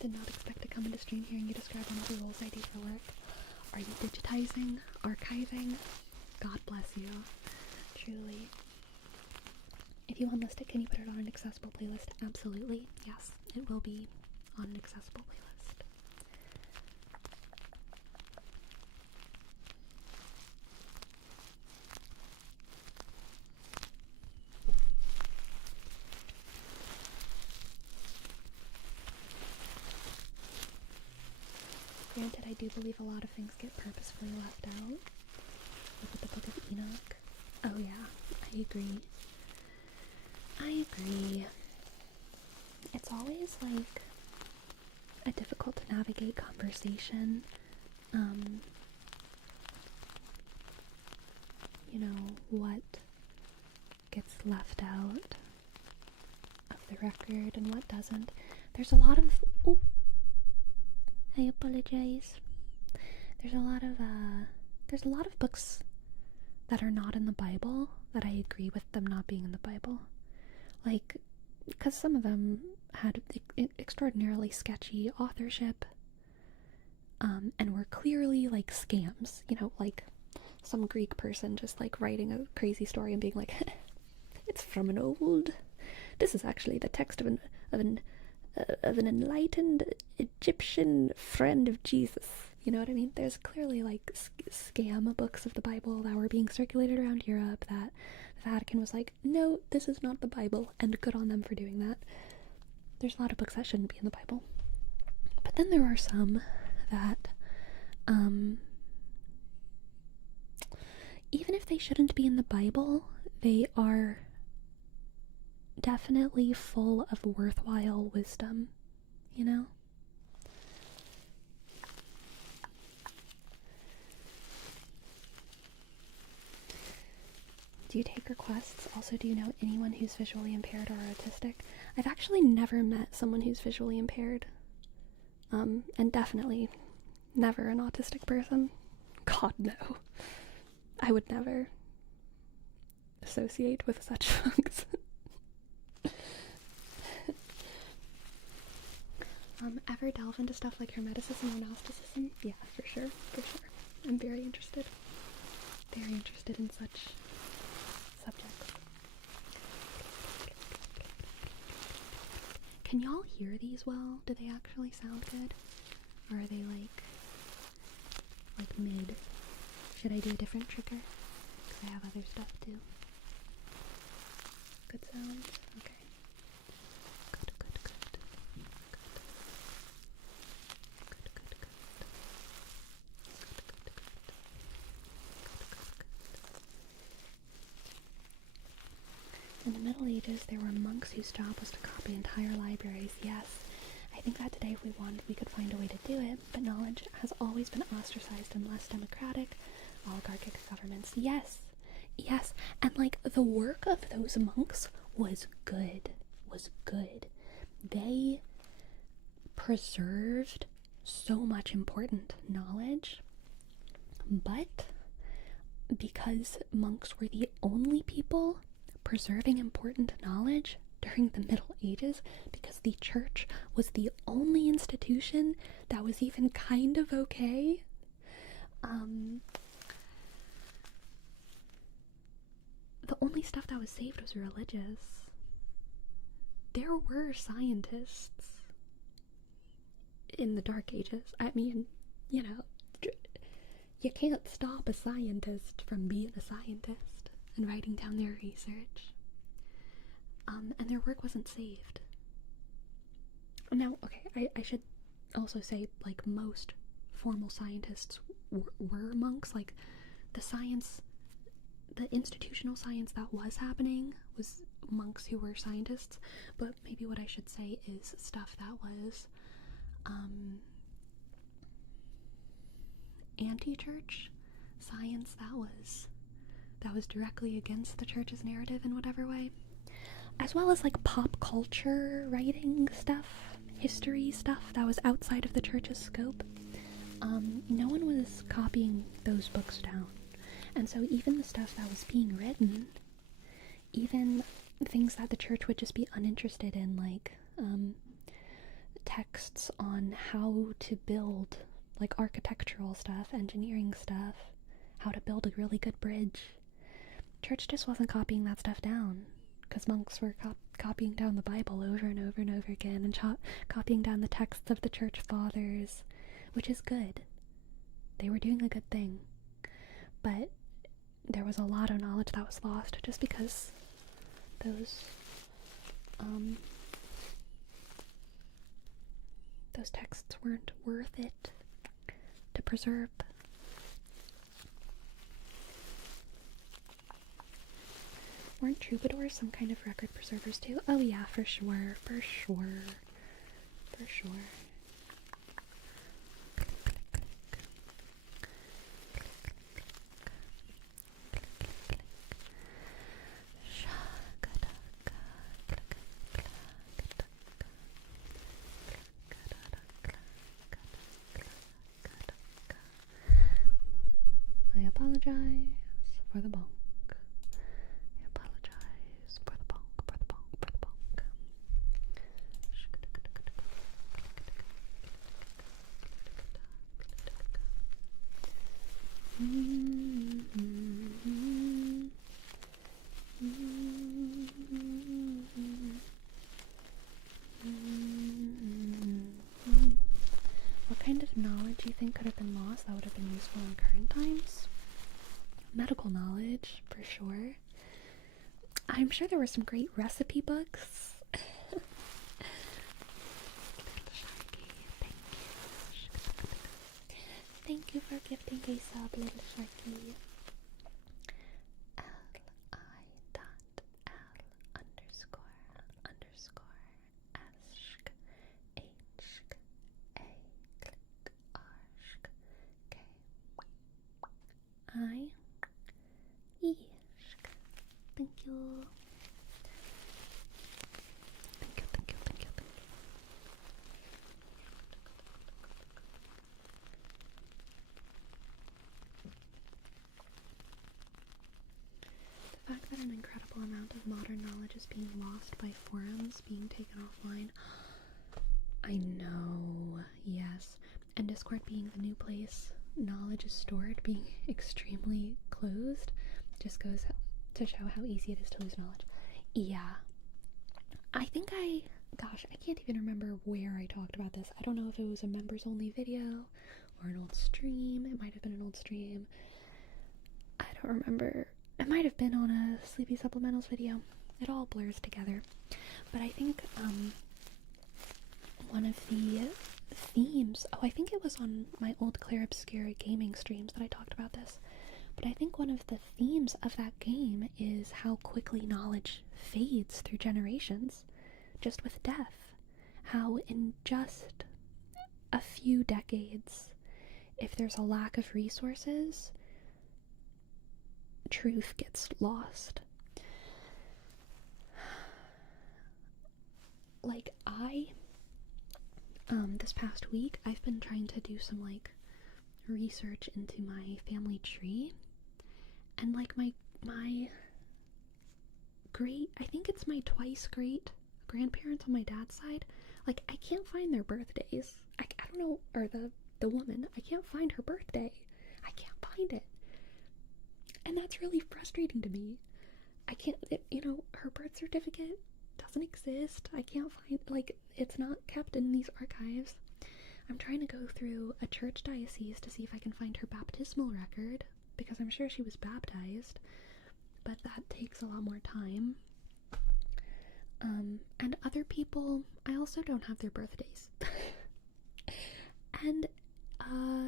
Did not expect to come into stream hearing you describe one of the roles I do for work. Are you digitizing? Archiving? God bless you. Truly. If you unlist it, can you put it on an accessible playlist? Absolutely. Yes, it will be on an accessible playlist. Granted, I do believe a lot of things get purposefully left out. Like with the Book of Enoch. Oh yeah, I agree. It's always like a difficult to navigate conversation. You know, what gets left out of the record and what doesn't. There's a lot of... Oh, I apologize. There's a lot of books that are not in the Bible that I agree with them not being in the Bible. Like, because some of them had extraordinarily sketchy authorship, and were clearly like scams, you know, like some Greek person just like writing a crazy story and being like, it's from an old, this is actually the text of an enlightened Egyptian friend of Jesus. You know what I mean? There's clearly like scam books of the Bible that were being circulated around Europe that the Vatican was like, no, this is not the Bible, and good on them for doing that. There's a lot of books that shouldn't be in the Bible. But then there are some that, even if they shouldn't be in the Bible, they are definitely full of worthwhile wisdom, you know? Do you take requests? Also, do you know anyone who's visually impaired or autistic? I've actually never met someone who's visually impaired. And definitely never an autistic person. God, no. I would never associate with such folks. Ever delve into stuff like Hermeticism or Gnosticism? Yeah, for sure. I'm very interested in such subjects. Can y'all hear these well? Do they actually sound good? Or are they like mid? Should I do a different trigger? Because I have other stuff too. Good sounds? Okay. Good. In the Middle Ages, there were monks whose job was to copy entire libraries. Yes, I think that today if we wanted, we could find a way to do it, but knowledge has always been ostracized in less democratic, oligarchic governments. Yes, and like the work of those monks was good. They preserved so much important knowledge, but because monks were the only people preserving important knowledge during the Middle Ages, because the church was the only institution that was even kind of okay, the only stuff that was saved was religious. There were scientists in the Dark Ages. I mean, you know, you can't stop a scientist from being a scientist and writing down their research. And their work wasn't saved. Now, okay, I should also say, like, most formal scientists were monks. Like, the institutional science that was happening was monks who were scientists, but maybe what I should say is stuff that was anti-church science that was directly against the church's narrative in whatever way, as well as like pop culture writing stuff, history stuff that was outside of the church's scope. No one was copying those books down. And so even the stuff that was being written, even things that the church would just be uninterested in, like texts on how to build, like architectural stuff, engineering stuff, how to build a really good bridge. Church just wasn't copying that stuff down, because monks were copying down the Bible over and over and over again, and copying down the texts of the church fathers, which is good. They were doing a good thing. But there was a lot of knowledge that was lost just because those texts weren't worth it to preserve. Weren't troubadours some kind of record preservers too? Oh yeah, for sure. I apologize for the bonk. What kind of knowledge do you think could have been lost that would have been useful in current times? Medical knowledge, for sure. I'm sure there were some great recipe books. Thank you for gifting a sub, little sharky. Thank you. Thank you. The fact that an incredible amount of modern knowledge is being lost by forums being taken offline. I know, yes. And Discord being the new place knowledge is stored, being extremely closed, just goes to show how easy it is to lose knowledge. Yeah. I think I can't even remember where I talked about this. I don't know if it was a members only video or an old stream. It might have been an old stream. I don't remember. It might have been on a Sleepy Supplementals video. It all blurs together. But I think one of the themes, I think it was on my old Claire Obscura gaming streams that I talked about this, but I think one of the themes of that game is how quickly knowledge fades through generations, just with death. How in just a few decades, if there's a lack of resources, truth gets lost. Like, this past week, I've been trying to do some, research into my family tree, and, my great, I think it's my twice great grandparents on my dad's side, I can't find their birthdays. I don't know, or the woman, I can't find her birthday. I can't find it. And that's really frustrating to me. I can't, her birth certificate doesn't exist. I can't find, it's not kept in these archives. I'm trying to go through a church diocese to see if I can find her baptismal record, because I'm sure she was baptized, but that takes a lot more time. And other people, I also don't have their birthdays. And,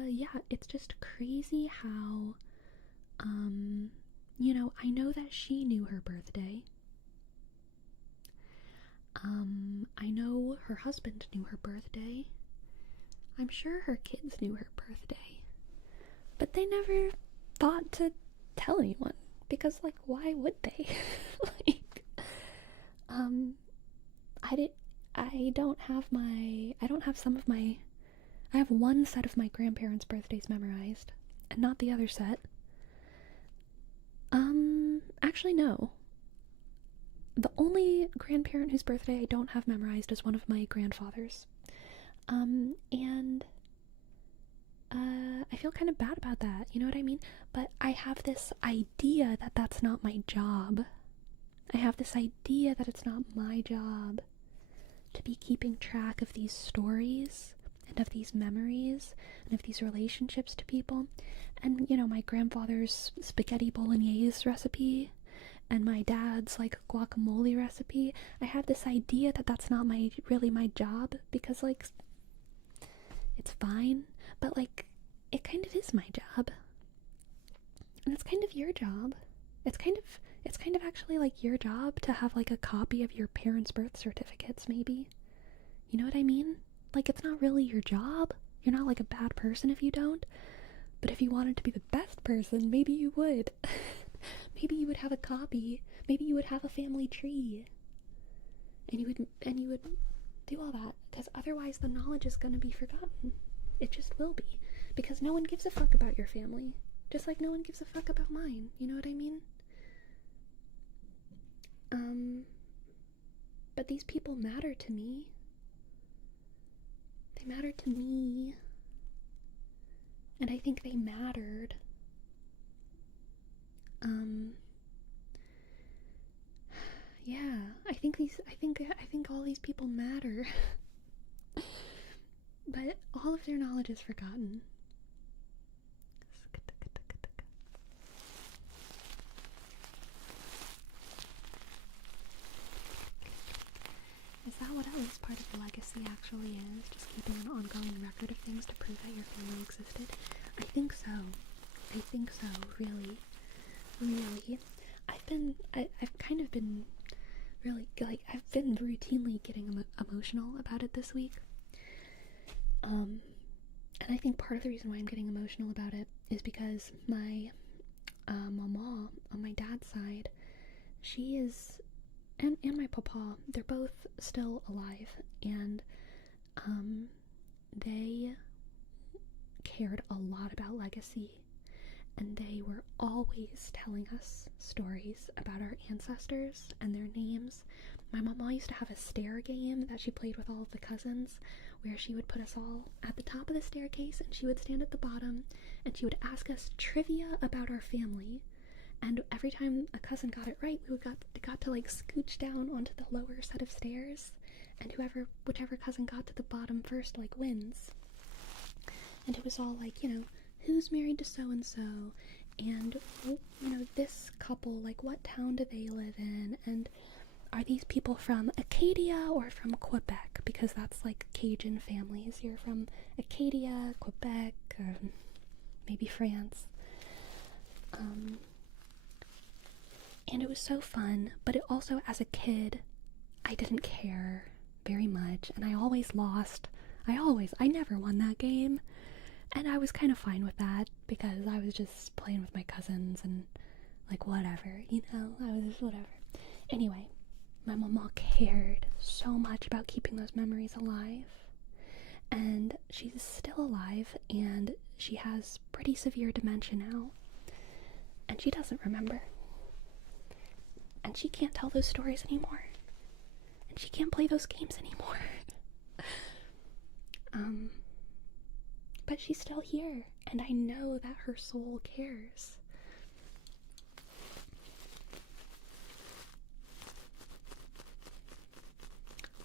yeah, it's just crazy how, I know that she knew her birthday. I know her husband knew her birthday. I'm sure her kids knew her birthday. But they never thought to tell anyone, because, why would they? I have one set of my grandparents' birthdays memorized, and not the other set. Actually, no. The only grandparent whose birthday I don't have memorized is one of my grandfathers. And I feel kind of bad about that, you know what I mean? But I have this idea that that's not my job. I have this idea that it's not my job to be keeping track of these stories and of these memories and of these relationships to people. And, my grandfather's spaghetti bolognese recipe and my dad's, guacamole recipe, I have this idea that that's not really my job, because, it's fine, but, it kind of is my job. And it's kind of your job. It's kind of actually, your job to have, a copy of your parents' birth certificates, maybe. You know what I mean? It's not really your job. You're not, a bad person if you don't. But if you wanted to be the best person, maybe you would. Maybe you would have a copy. Maybe you would have a family tree. And you would do all that. Because otherwise the knowledge is going to be forgotten. It just will be. Because no one gives a fuck about your family. Just like no one gives a fuck about mine. You know what I mean? But these people matter to me. They matter to me. And I think they mattered Um, yeah, I think all these people matter, but all of their knowledge is forgotten. Is that what at least part of the legacy actually is? Just keeping an ongoing record of things to prove that your family existed? I think so. I think so, really. Really. I've kind of been really, like, I've been routinely getting emotional about it this week. And I think part of the reason why I'm getting emotional about it is because my mama on my dad's side, she is, and my papa, they're both still alive, and they cared a lot about legacy, and they were always telling us stories about our ancestors and their names. My mama used to have a stair game that she played with all of the cousins, where she would put us all at the top of the staircase and she would stand at the bottom and she would ask us trivia about our family. And every time a cousin got it right, we got to like scooch down onto the lower set of stairs, and whichever cousin got to the bottom first, like, wins. And it was all like, you know, who's married to so and so, and, you know, this couple, like, what town do they live in, and are these people from Acadia or from Quebec? Because that's like Cajun families. You're from Acadia, Quebec, or maybe France. And it was so fun, but it also, as a kid, I didn't care very much, and I always lost. I never won that game, and I was kind of fine with that, because I was just playing with my cousins, and, like, whatever, you know, I was just whatever. Anyway, my mama cared so much about keeping those memories alive, and she's still alive, and she has pretty severe dementia now, and she doesn't remember. And she can't tell those stories anymore. And she can't play those games anymore. But she's still here, and I know that her soul cares.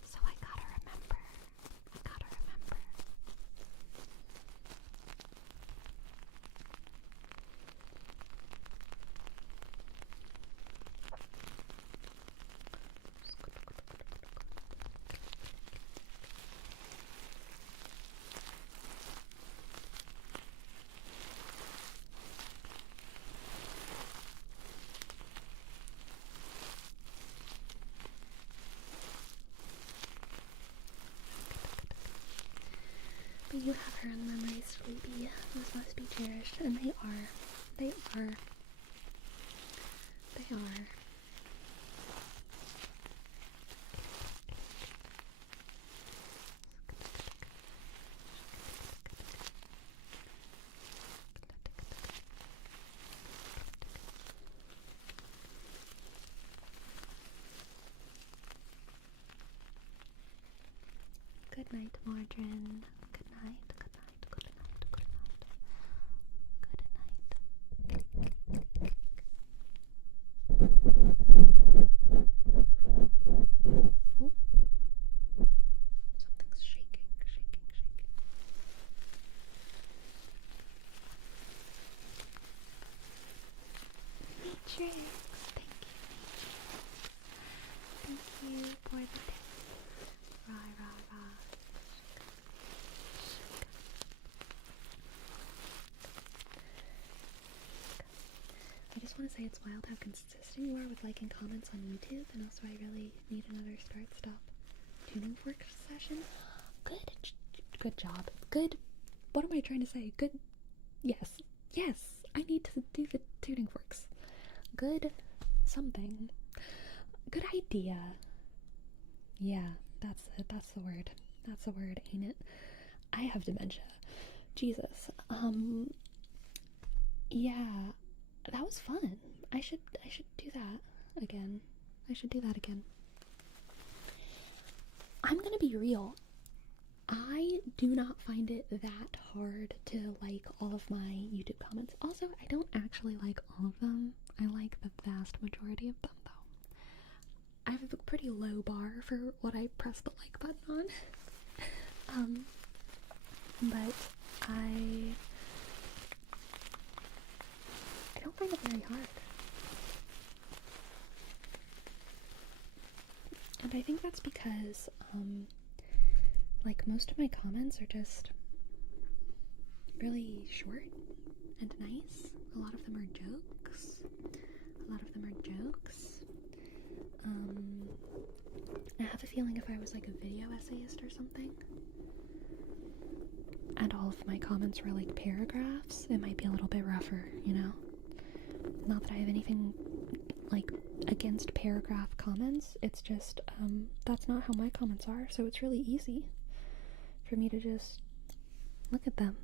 So I gotta remember. But you have her in memories, Sleepy. Those must be cherished, and they are. They are. They are. Good night, Margarine. Good night, good night, good night, good night. Good night. Oh. Something's shaking. Matrix! Thank you for the tip. Rah, rah, rah. I just want to say it's wild how consistent you are with liking comments on YouTube, and also I really need another start-stop tuning fork session. Good job. Good. What am I trying to say? Good. Yes. I need to do the tuning forks. Good something. Good idea. Yeah, that's it. That's the word. That's the word, ain't it? I have dementia. Jesus. Yeah, that was fun. I should do that again. I'm gonna be real. I do not find it that hard to like all of my YouTube comments. Also, I don't actually like all of them. I like the vast majority of them, though. I have a pretty low bar for what I press the like button on. But I don't find it very hard. And I think that's because, like, most of my comments are just really short and nice. A lot of them are jokes. I have a feeling if I was like a video essayist or something, and all of my comments were like paragraphs, it might be a little bit rougher, you know? Not that I have anything like against paragraph comments, it's just that's not how my comments are, so it's really easy for me to just look at them.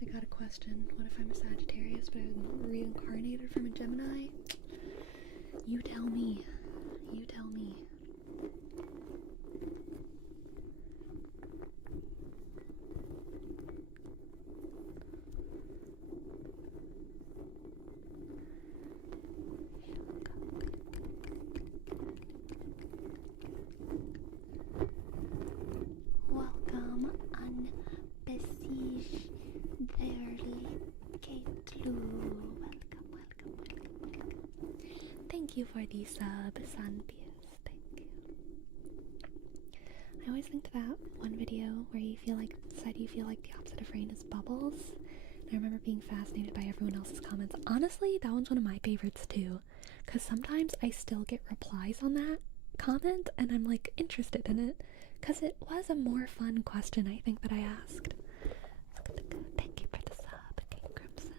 I got a question. What if I'm a Sagittarius but I'm reincarnated from a Gemini? You tell me. You tell me. Welcome, unbesieged verily Kaitlu. Welcome. Thank you for the sub, Sunpius. Thank you. I always think to that one video where you feel like the opposite of rain is bubbles. And I remember being fascinated by everyone else's comments. Honestly, that one's one of my favorites too, because sometimes I still get replies on that comment and I'm like interested in it, because it was a more fun question, I think, that I asked. Thank you for the sub, King Crimson.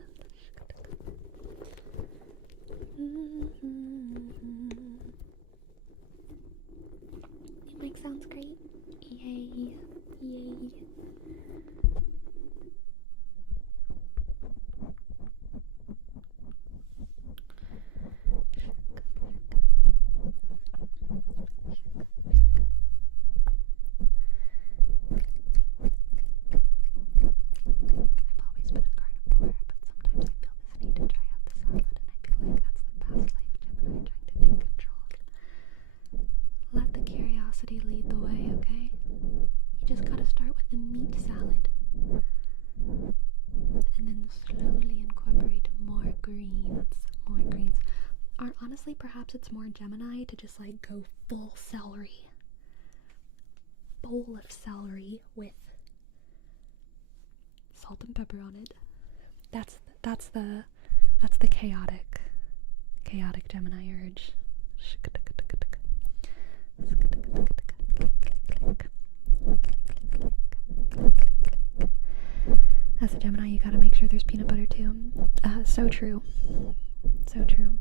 Your mic sounds great. Yay. Yay. Let the curiosity lead the way, okay? You just gotta start with the meat salad. And then slowly incorporate more greens. Or honestly, perhaps it's more Gemini to just like go full celery. Bowl of celery with salt and pepper on it. That's the chaotic Gemini urge. As a Gemini, you gotta make sure there's peanut butter too. So true. So true.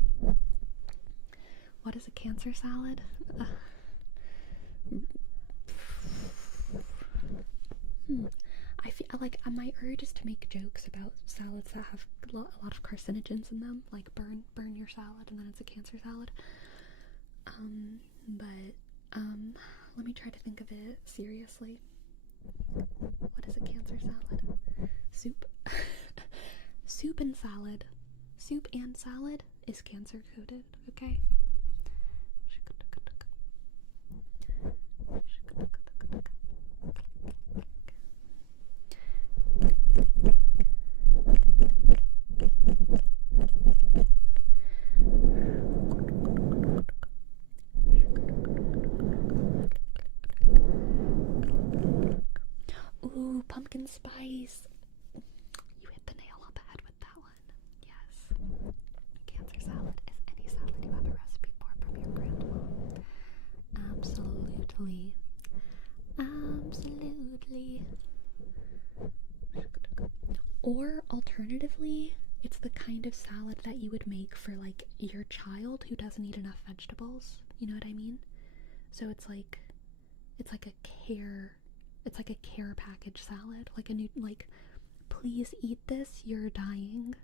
What is a Cancer salad? I feel like my urge is to make jokes about salads that have a lot of carcinogens in them, like burn your salad and then it's a Cancer salad. But let me try to think of it seriously. What is a Cancer salad? Soup. Soup and salad. Soup and salad is Cancer coded, okay? Ooh, pumpkin spice. You hit the nail on the head with that one. Yes. Cancer salad is any salad you have a recipe for from your grandma. Absolutely. Or alternatively, it's the kind of salad that you would make for like your child who doesn't eat enough vegetables. You know what I mean? So it's like a care package salad, like a new, like, please eat this, you're dying.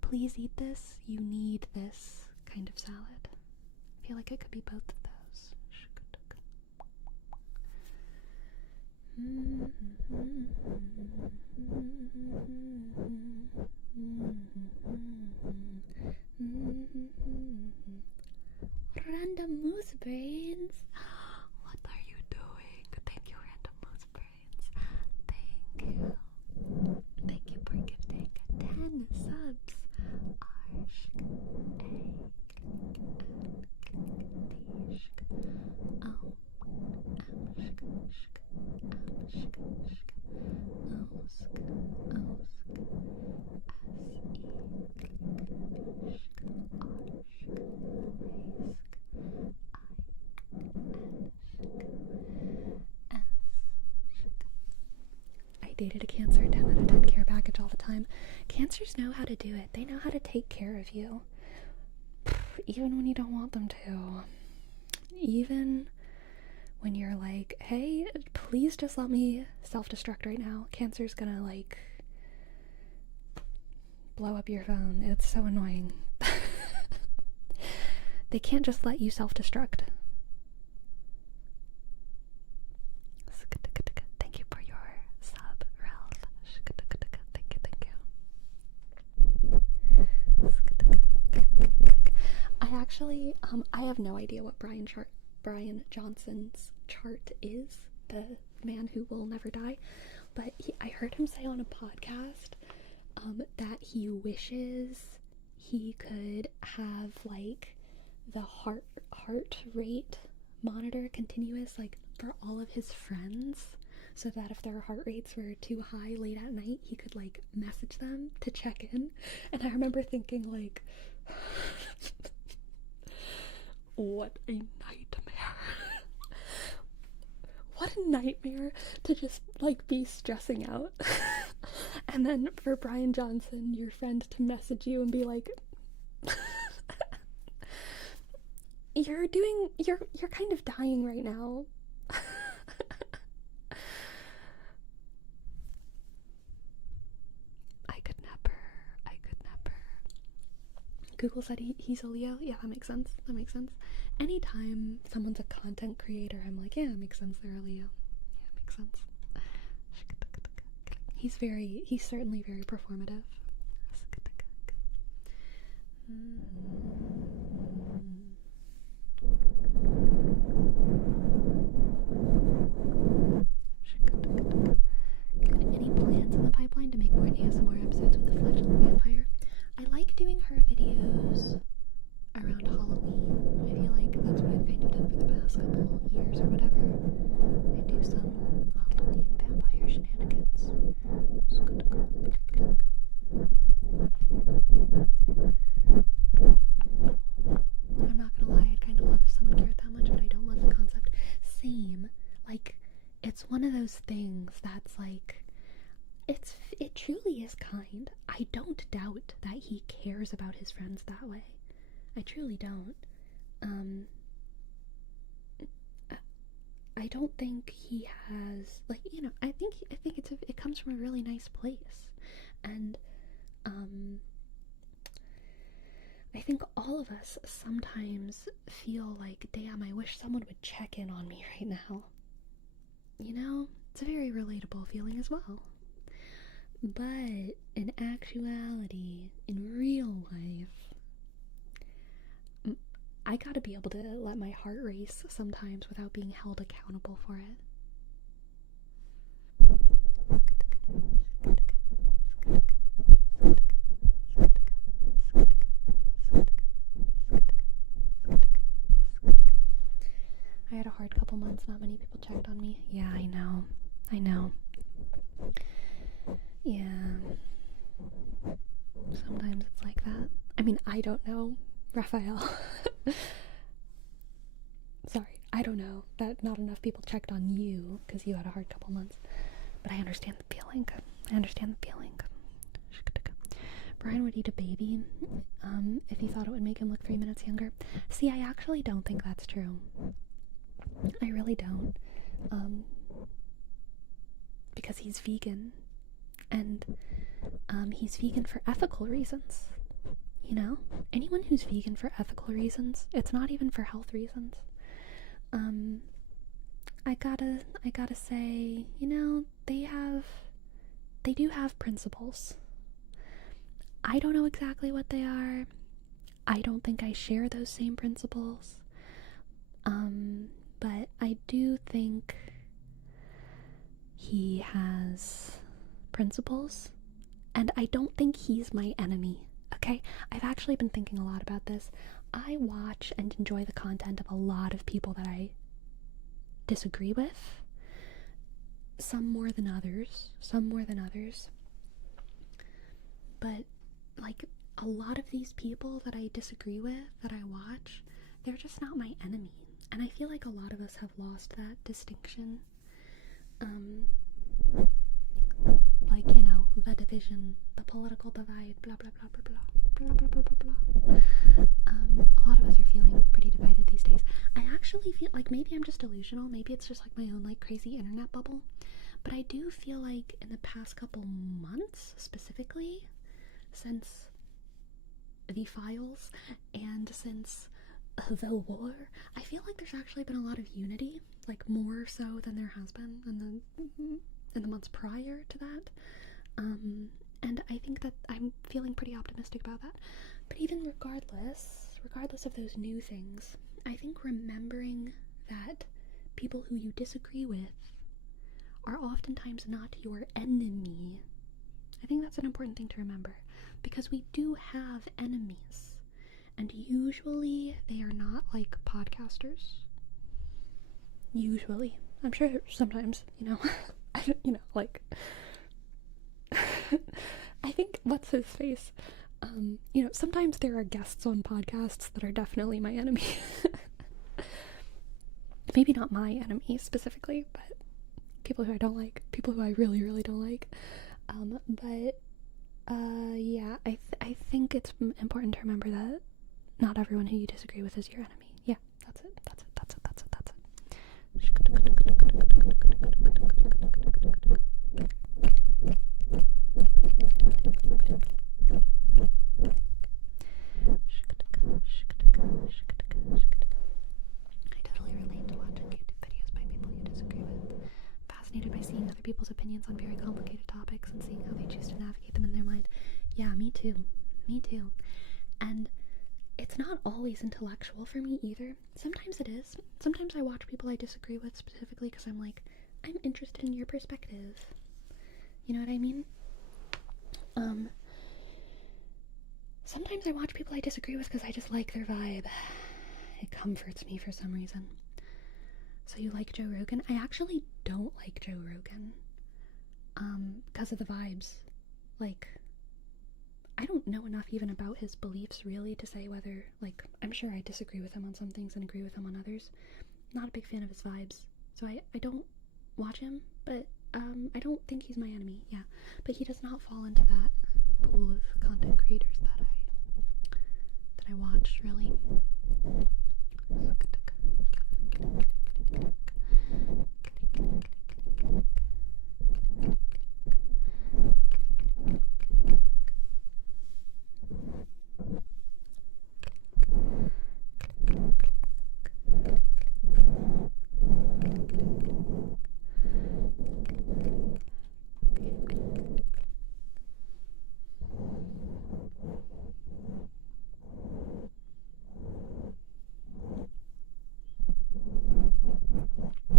Please eat this, you need this kind of salad. I feel like it could be both of those. Random moose brains. What are you doing? Thank you, Random Moose Brains. Thank you. Thank you for gifting 10 subs. Arshk, egg, tishk, oh, amshk, shk, amshk, shk, osk, I dated a Cancer, 10 out of 10 care package all the time. Cancers know how to do it. They know how to take care of you. Even when you don't want them to. Even when you're like, hey, please just let me self-destruct right now. Cancer's gonna like blow up your phone. It's so annoying. They can't just let you self-destruct. Thank you for your sub, Ralph. Thank you. I actually, I have no idea what Brian Johnson's chart is, the man who will never die, but I heard him say on a podcast that he wishes he could have like the heart rate monitor continuous, like for all of his friends, so that if their heart rates were too high late at night, he could like message them to check in. And I remember thinking like, what a nightmare. What a nightmare to just like be stressing out. And then for Brian Johnson, your friend, to message you and be like, you're kind of dying right now. I could never. Google said he's a Leo. Yeah, that makes sense. Anytime someone's a content creator, I'm like, yeah, it makes sense they're a Leo. Yeah, it makes sense. He's certainly very performative. Any plans in the pipeline to make more ASMR episodes with the fledgling vampire? I like doing her videos around Halloween. I feel like that's what I've kind of done for the past couple years or whatever. I do some Halloween vampire shenanigans. I'm not gonna lie, I'd kind of love if someone cared that much, but I don't love the concept. Same. Like, it's one of those things that's like, it truly is kind. I don't doubt that he cares about his friends that way. I truly don't. I don't think he has, like, you know, I think it comes from a really nice place. And I think all of us sometimes feel like, damn, I wish someone would check in on me right now. You know, it's a very relatable feeling as well. But in actuality, in real life, I gotta be able to let my heart race sometimes without being held accountable for it. I had a hard couple months, not many people checked on me. Yeah, I know. Yeah. Sometimes it's like that. I mean, I don't know, Raphael. Sorry, I don't know that not enough people checked on you because you had a hard couple months. But I understand the feeling. Brian would eat a baby if he thought it would make him look 3 minutes younger. See, I actually don't think that's true. I really don't. Because he's vegan. And he's vegan for ethical reasons. You know? Anyone who's vegan for ethical reasons, it's not even for health reasons. I gotta say, you know, they do have principles. I don't know exactly what they are. I don't think I share those same principles. But I do think he has principles, and I don't think he's my enemy, okay? I've actually been thinking a lot about this. I watch and enjoy the content of a lot of people that I disagree with. Some more than others. But, like, a lot of these people that I disagree with, that I watch, they're just not my enemy. And I feel like a lot of us have lost that distinction. Like, you know, the division, the political divide, blah, blah, blah, blah, blah, blah, blah, blah, blah, blah. A lot of us are feeling pretty divided these days. I actually feel like maybe I'm just delusional. Maybe it's just like my own, like, crazy internet bubble. But I do feel like in the past couple months, specifically, since the files and since the war, I feel like there's actually been a lot of unity, like more so than there has been in the months prior to that. And I think that I'm feeling pretty optimistic about that. But even regardless of those new things, I think remembering that people who you disagree with are oftentimes not your enemy, I think that's an important thing to remember, because we do have enemies, and usually they are not like podcasters. Usually. I'm sure sometimes, you know, like, I think, what's his face? You know, sometimes there are guests on podcasts that are definitely my enemy. Maybe not my enemy specifically, but people who I don't like, people who I really, really don't like. Yeah, I think it's important to remember that not everyone who you disagree with is your enemy. Yeah, that's it. I totally relate to watching YouTube videos by people you disagree with. Fascinated by seeing other people's opinions on very complicated topics and seeing how they choose to navigate them in their mind. Yeah, me too. And it's not always intellectual for me either. Sometimes it is. Sometimes I watch people I disagree with specifically because I'm like, I'm interested in your perspective. You know what I mean? Sometimes I watch people I disagree with because I just like their vibe. It comforts me for some reason. So you like Joe Rogan? I actually don't like Joe Rogan. Because of the vibes. Like, I don't know enough even about his beliefs really to say whether, like, I'm sure I disagree with him on some things and agree with him on others. Not a big fan of his vibes. So I don't watch him, but I don't think he's my enemy, yeah. But he does not fall into that pool of content creators that I watch, really.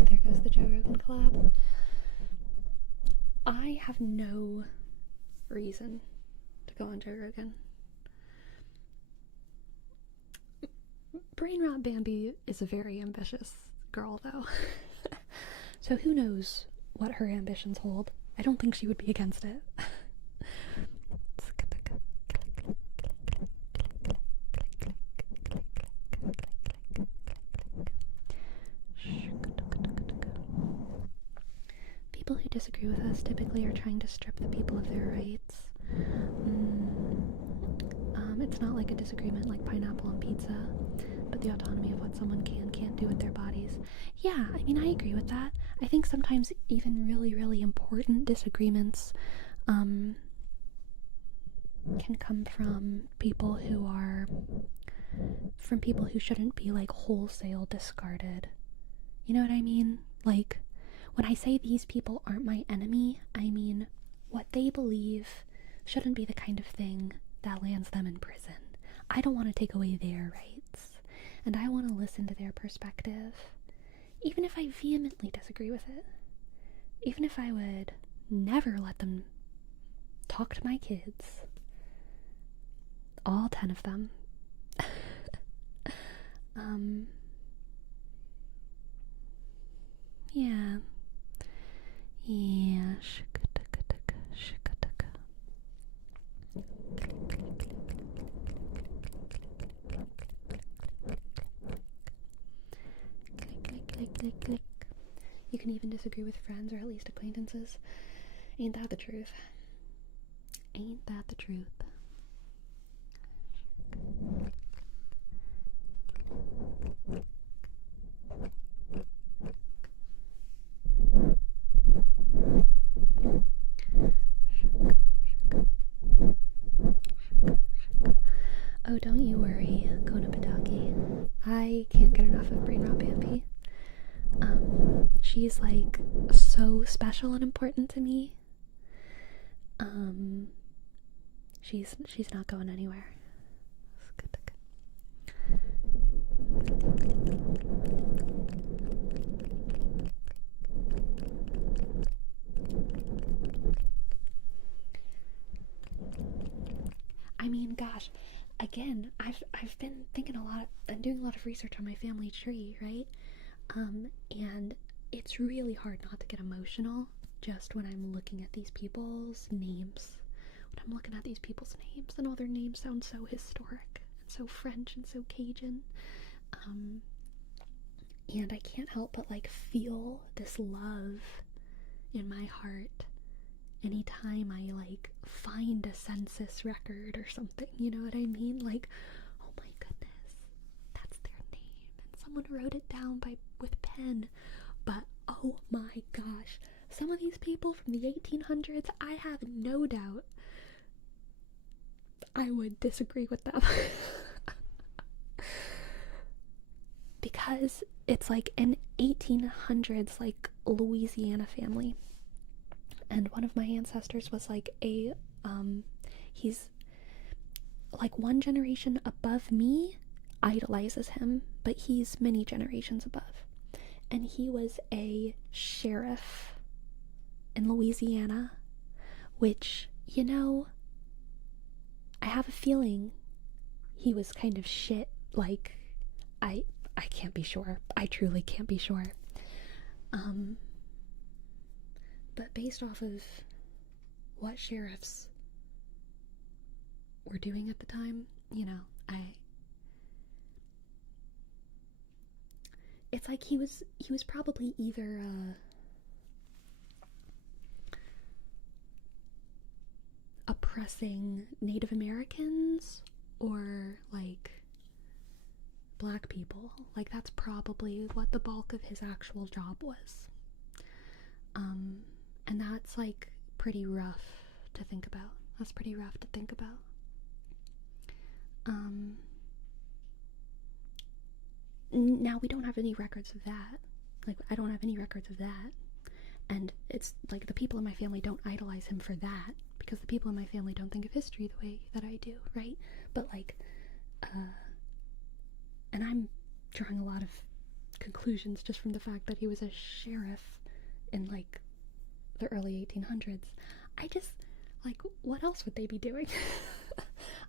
There goes the Joe Rogan collab. I have no reason to go on Joe Rogan. Brain Rot Bambi is a very ambitious girl, though. So who knows what her ambitions hold. I don't think she would be against it. People who disagree with us typically are trying to strip the people of their rights. It's not like a disagreement like pineapple on pizza, but the autonomy of what someone can't do with their bodies. Yeah, I mean, I agree with that. I think sometimes even really, really important disagreements can come from people who shouldn't be like wholesale discarded. You know what I mean? Like, when I say these people aren't my enemy, I mean what they believe shouldn't be the kind of thing that lands them in prison. I don't want to take away their rights, and I want to listen to their perspective, even if I vehemently disagree with it. Even if I would never let them talk to my kids. All 10 of them. Yeah. Yeah. Click. You can even disagree with friends or at least acquaintances. Ain't that the truth? Ain't that the truth? Oh, don't you worry, Konopidaki. I can't get enough of Brain Rot Bambi. She's like so special and important to me. She's not going anywhere. I mean, gosh, again, I've been thinking a lot and doing a lot of research on my family tree, right? And it's really hard not to get emotional just when I'm looking at these people's names. When I'm looking at these people's names, and all their names sound so historic and so French and so Cajun. And I can't help but like feel this love in my heart anytime I like find a census record or something, you know what I mean? Like, oh my goodness, that's their name, and someone wrote it down with pen. But oh my gosh, some of these people from the 1800s, I have no doubt I would disagree with them. Because it's like an 1800s like Louisiana family, and one of my ancestors was like he's like one generation above me, idolizes him, but he's many generations above, and he was a sheriff in Louisiana, which, you know, I have a feeling he was kind of shit. Like, I can't be sure. I truly can't be sure. But based off of what sheriffs were doing at the time, you know, it's like he was probably either oppressing Native Americans or like black people. Like, that's probably what the bulk of his actual job was. And that's like pretty rough to think about. Now we don't have any records of that. Like, I don't have any records of that. And it's like the people in my family don't idolize him for that, because the people in my family don't think of history the way that I do, right? But like, and I'm drawing a lot of conclusions just from the fact that he was a sheriff in like the early 1800s. I just, like, what else would they be doing?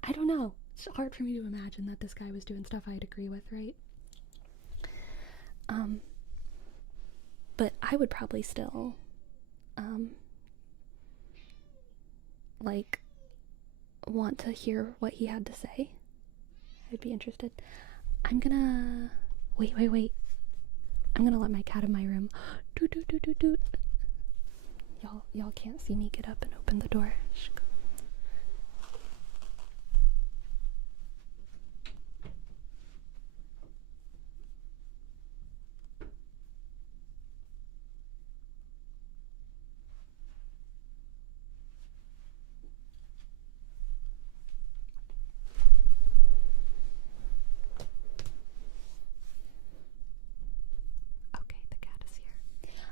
I don't know. It's hard for me to imagine that this guy was doing stuff I'd agree with, right? But I would probably still, like, want to hear what he had to say. I'd be interested. I'm gonna... Wait. I'm gonna let my cat in my room. Doot. Y'all can't see me get up and open the door.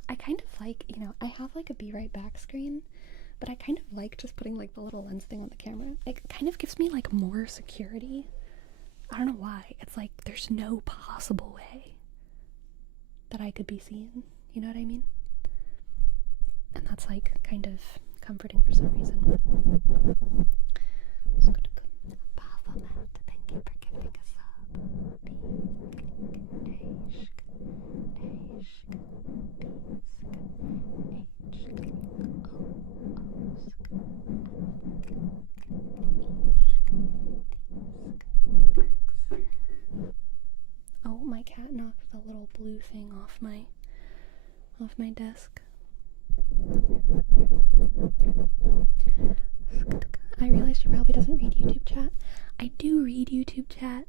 I kind of like, I have like a Be Right Back screen, but I kind of like just putting like the little lens thing on the camera. It kind of gives me like more security. I don't know why. It's like there's no possible way that I could be seen. You know what I mean? And that's like kind of comforting for some reason. Baphomet, thank you for giving a sub. Oh, my cat knocked the little blue thing off my desk. I realized she probably doesn't read YouTube chat. I do read YouTube chat.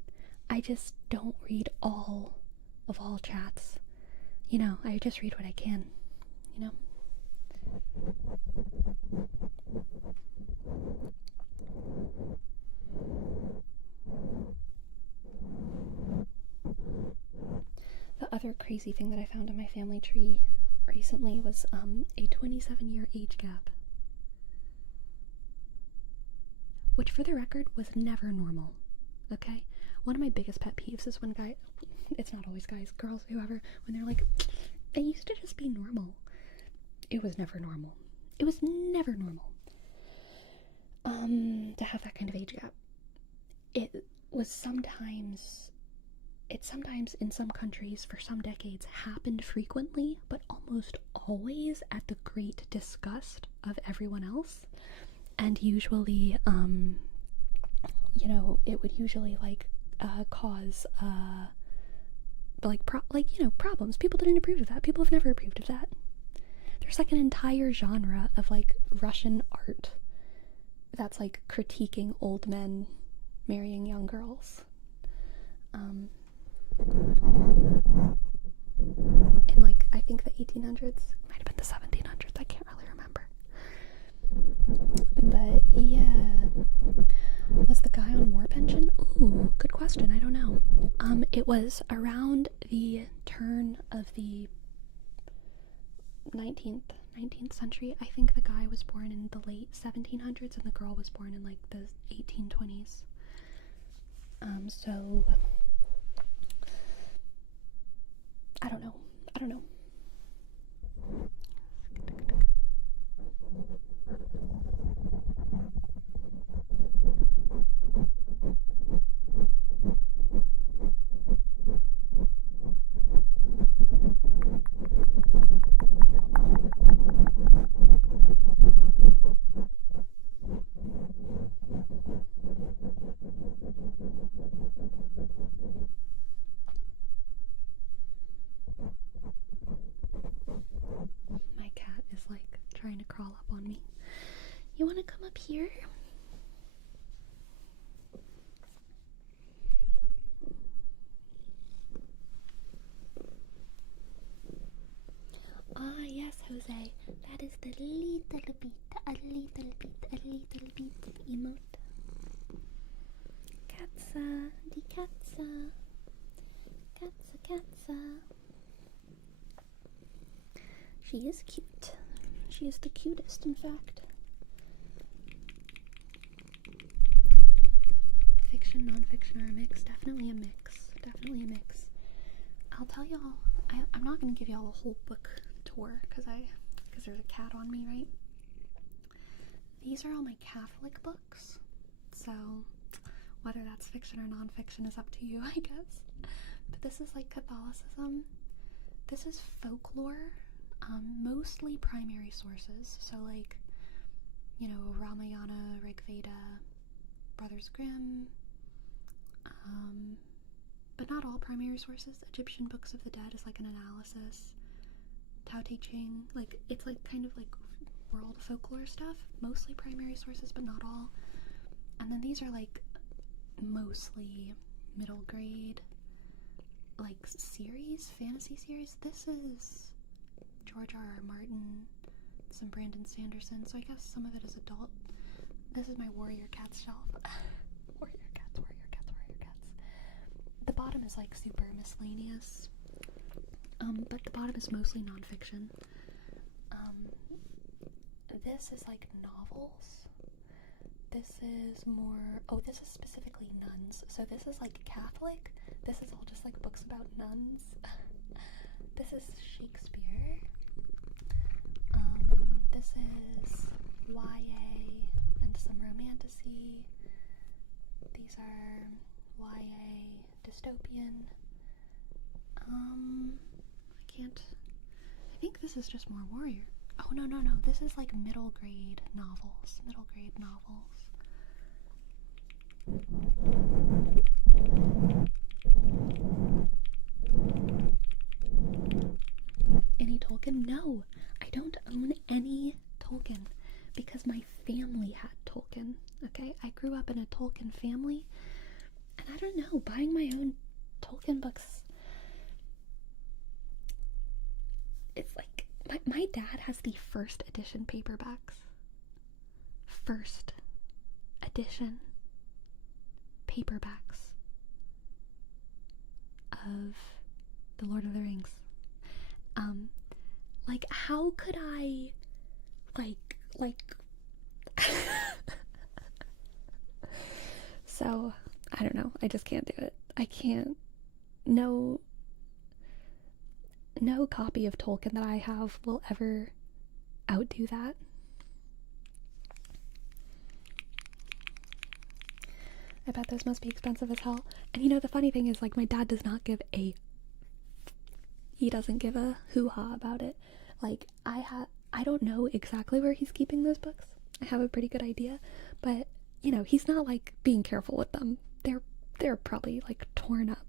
I just don't read all chats. I just read what I can, The other crazy thing that I found in my family tree recently was a 27-year age gap. Which, for the record, was never normal, okay? One of my biggest pet peeves is when it's not always guys, girls, whoever, when they're like, it used to just be normal. It was never normal. It was never normal. To have that kind of age gap. It sometimes in some countries for some decades happened frequently, but almost always at the great disgust of everyone else. And usually, it would usually cause problems. People didn't approve of that. People have never approved of that. There's like an entire genre of like Russian art that's like critiquing old men marrying young girls. In like, I think the 1800s, might have been the 1700s, I can't really remember. But yeah, was the guy on war pension? Ooh, good question, I don't know. It was around the turn of the 19th century. I think the guy was born in the late 1700s and the girl was born in like the 1820s. So I don't know. My cat is like trying to crawl up on me. You want to come up here? Ah, yes, Jose. That is the little bit emote. Katza, die Katza. Katza. She is cute. She is the cutest, in fact. Fiction, non-fiction are a mix. Definitely a mix. I'll tell y'all, I'm not going to give y'all a whole book tour because there's a cat on me, right? These are all my Catholic books, so whether that's fiction or non-fiction is up to you, I guess. But this is like Catholicism. This is folklore, mostly primary sources, so like, Ramayana, Rig Veda, Brothers Grimm, but not all primary sources. Egyptian Books of the Dead is like an analysis. Tao Te Ching, like, it's like kind of like world folklore stuff, mostly primary sources, but not all. And then these are like mostly middle grade, like series, fantasy series. This is George R.R. Martin, some Brandon Sanderson, so I guess some of it is adult. This is my Warrior Cats shelf. Warrior Cats. The bottom is like super miscellaneous. but the bottom is mostly nonfiction. This is like novels. This is more, oh, this is specifically nuns. So this is like Catholic. This is all just like books about nuns. This is Shakespeare. This is YA and some romantasy. These are YA dystopian. I think this is just more warrior. Oh, no. This is like middle grade novels. Any Tolkien? No, I don't own any Tolkien because my family had Tolkien. Okay, I grew up in a Tolkien family, and I don't know, buying my own Tolkien books, it's like my dad has the first edition paperbacks. First edition paperbacks of The Lord of the Rings. Like, how could I, like, so, I don't know, I just can't do it. I can't, no copy of Tolkien that I have will ever outdo that. I bet those must be expensive as hell. And you know, the funny thing is, like, my dad does not give a hoo-ha about it. Like, I don't know exactly where he's keeping those books. I have a pretty good idea, but you know, he's not like being careful with them. They're probably like torn up.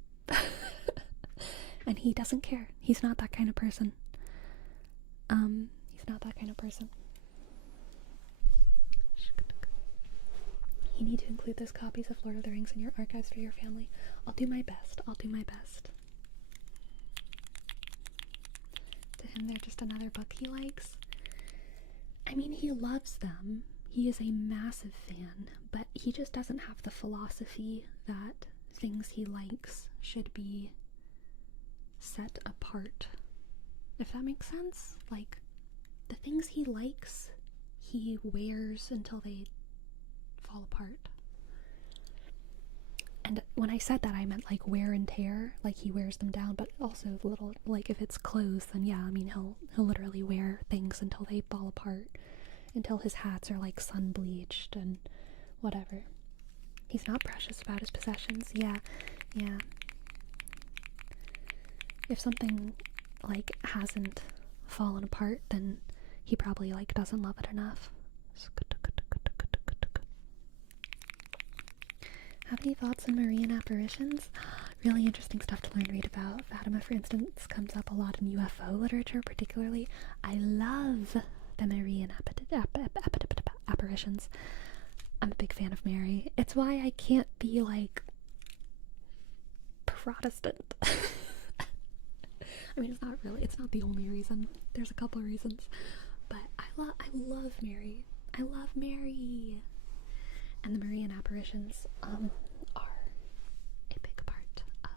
And he doesn't care. He's not that kind of person. You need to include those copies of Lord of the Rings in your archives for your family. I'll do my best. To him, they're just another book he likes. I mean, he loves them. He is a massive fan, but he just doesn't have the philosophy that things he likes should be set apart. If that makes sense? Like, the things he likes, he wears until they fall apart. And when I said that, I meant like wear and tear, like he wears them down, but also little, like if it's clothes, then yeah, I mean, he'll literally wear things until they fall apart, until his hats are like sun bleached and whatever. He's not precious about his possessions. Yeah. If something like hasn't fallen apart, then he probably like doesn't love it enough. Have any thoughts on Marian apparitions? Really interesting stuff to learn, read about. Fatima, for instance, comes up a lot in UFO literature, particularly. I love the Marian apparitions. I'm a big fan of Mary. It's why I can't be, like, Protestant. I mean, it's not the only reason. There's a couple of reasons. But I love Mary. I love Mary. And the Marian apparitions are a big part of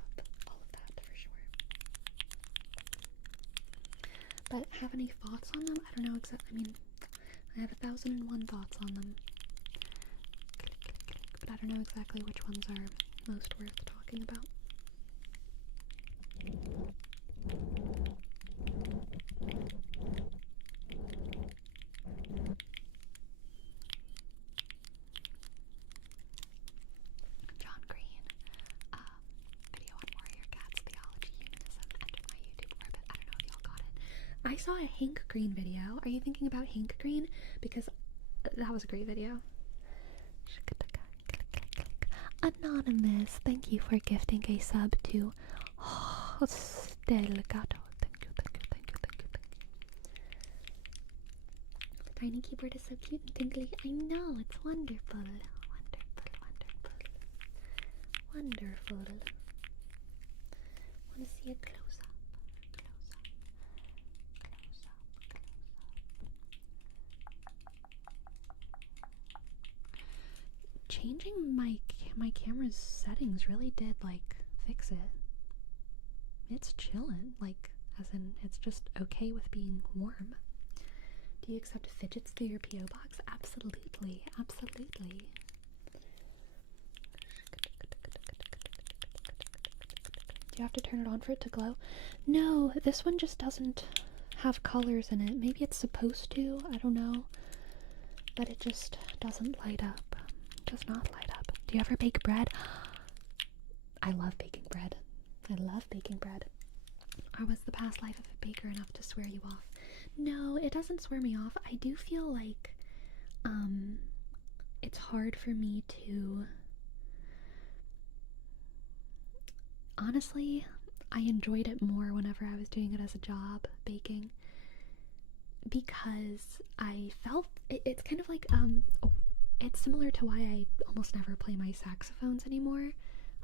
all of that, for sure. But have any thoughts on them? I don't know exactly. I mean, I have 1,001 thoughts on them. But I don't know exactly which ones are most worth talking about. John Green, video on warrior cats, theology, humanism, entered my YouTube orbit. I don't know if y'all got it. I saw a Hank Green video. Are you thinking about Hank Green? Because that was a great video. Anonymous, thank you for gifting a sub to Stelgato. Thank you. The tiny keyboard is so cute and tingly. I know, it's wonderful. Wonderful. Want to see a close up. Changing my camera's settings really did like fix it. It's chillin'. Like, as in it's just okay with being warm. Do you accept fidgets through your P.O. box? Absolutely, absolutely. Do you have to turn it on for it to glow? No, this one just doesn't have colors in it. Maybe it's supposed to, I don't know. But it just doesn't light up. It does not light up. Do you ever bake bread? I love baking bread. I love baking bread. Or was the past life of a baker enough to swear you off? No, it doesn't swear me off. I do feel like it's hard for me to... Honestly, I enjoyed it more whenever I was doing it as a job, baking, because I felt it's kind of like it's similar to why I almost never play my saxophones anymore.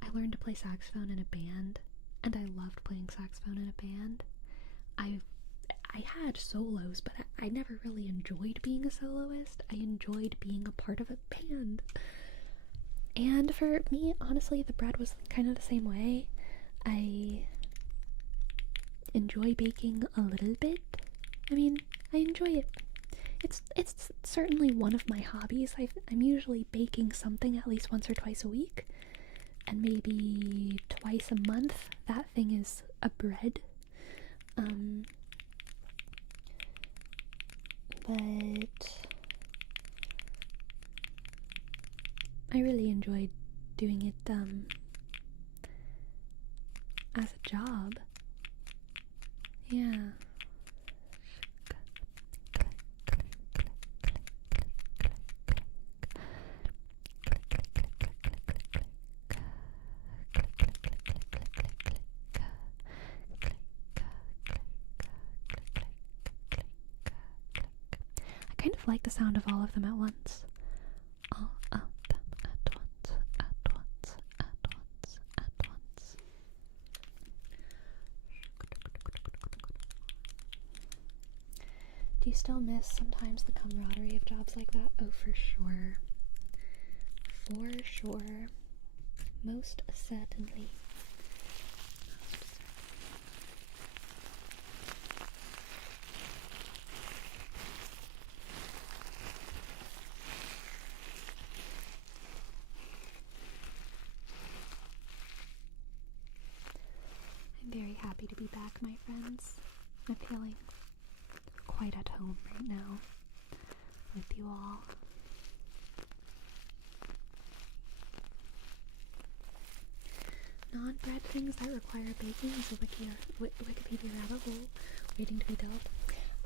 I learned to play saxophone in a band, and I loved playing saxophone in a band. I had solos, but I never really enjoyed being a soloist. I enjoyed being a part of a band. And for me, honestly, the bread was kind of the same way. I enjoy baking a little bit. I mean, I enjoy it. It's certainly one of my hobbies. I'm usually baking something at least once or twice a week. And maybe twice a month, that thing is a bread. But I really enjoyed doing it as a job. Yeah. I kind of like the sound of all of them at once. All of them at once, at once, at once, at once. Do you still miss sometimes the camaraderie of jobs like that? Oh, for sure. For sure. Most certainly. I'm very happy to be back, my friends. I'm feeling quite at home right now with you all. Non-bread things that require baking is a Wikipedia rabbit hole waiting to be delved.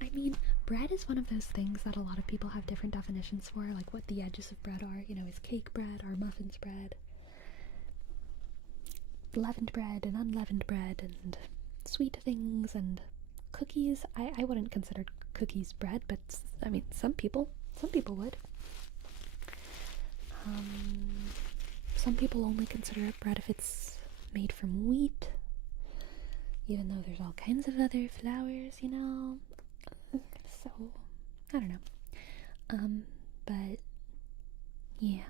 I mean, bread is one of those things that a lot of people have different definitions for, like what the edges of bread are. You know, is cake bread or muffins bread? Leavened bread and unleavened bread and sweet things and cookies. I wouldn't consider cookies bread, but I mean, some people would. Some people only consider it bread if it's made from wheat, even though there's all kinds of other flours, you know. So I don't know. But yeah.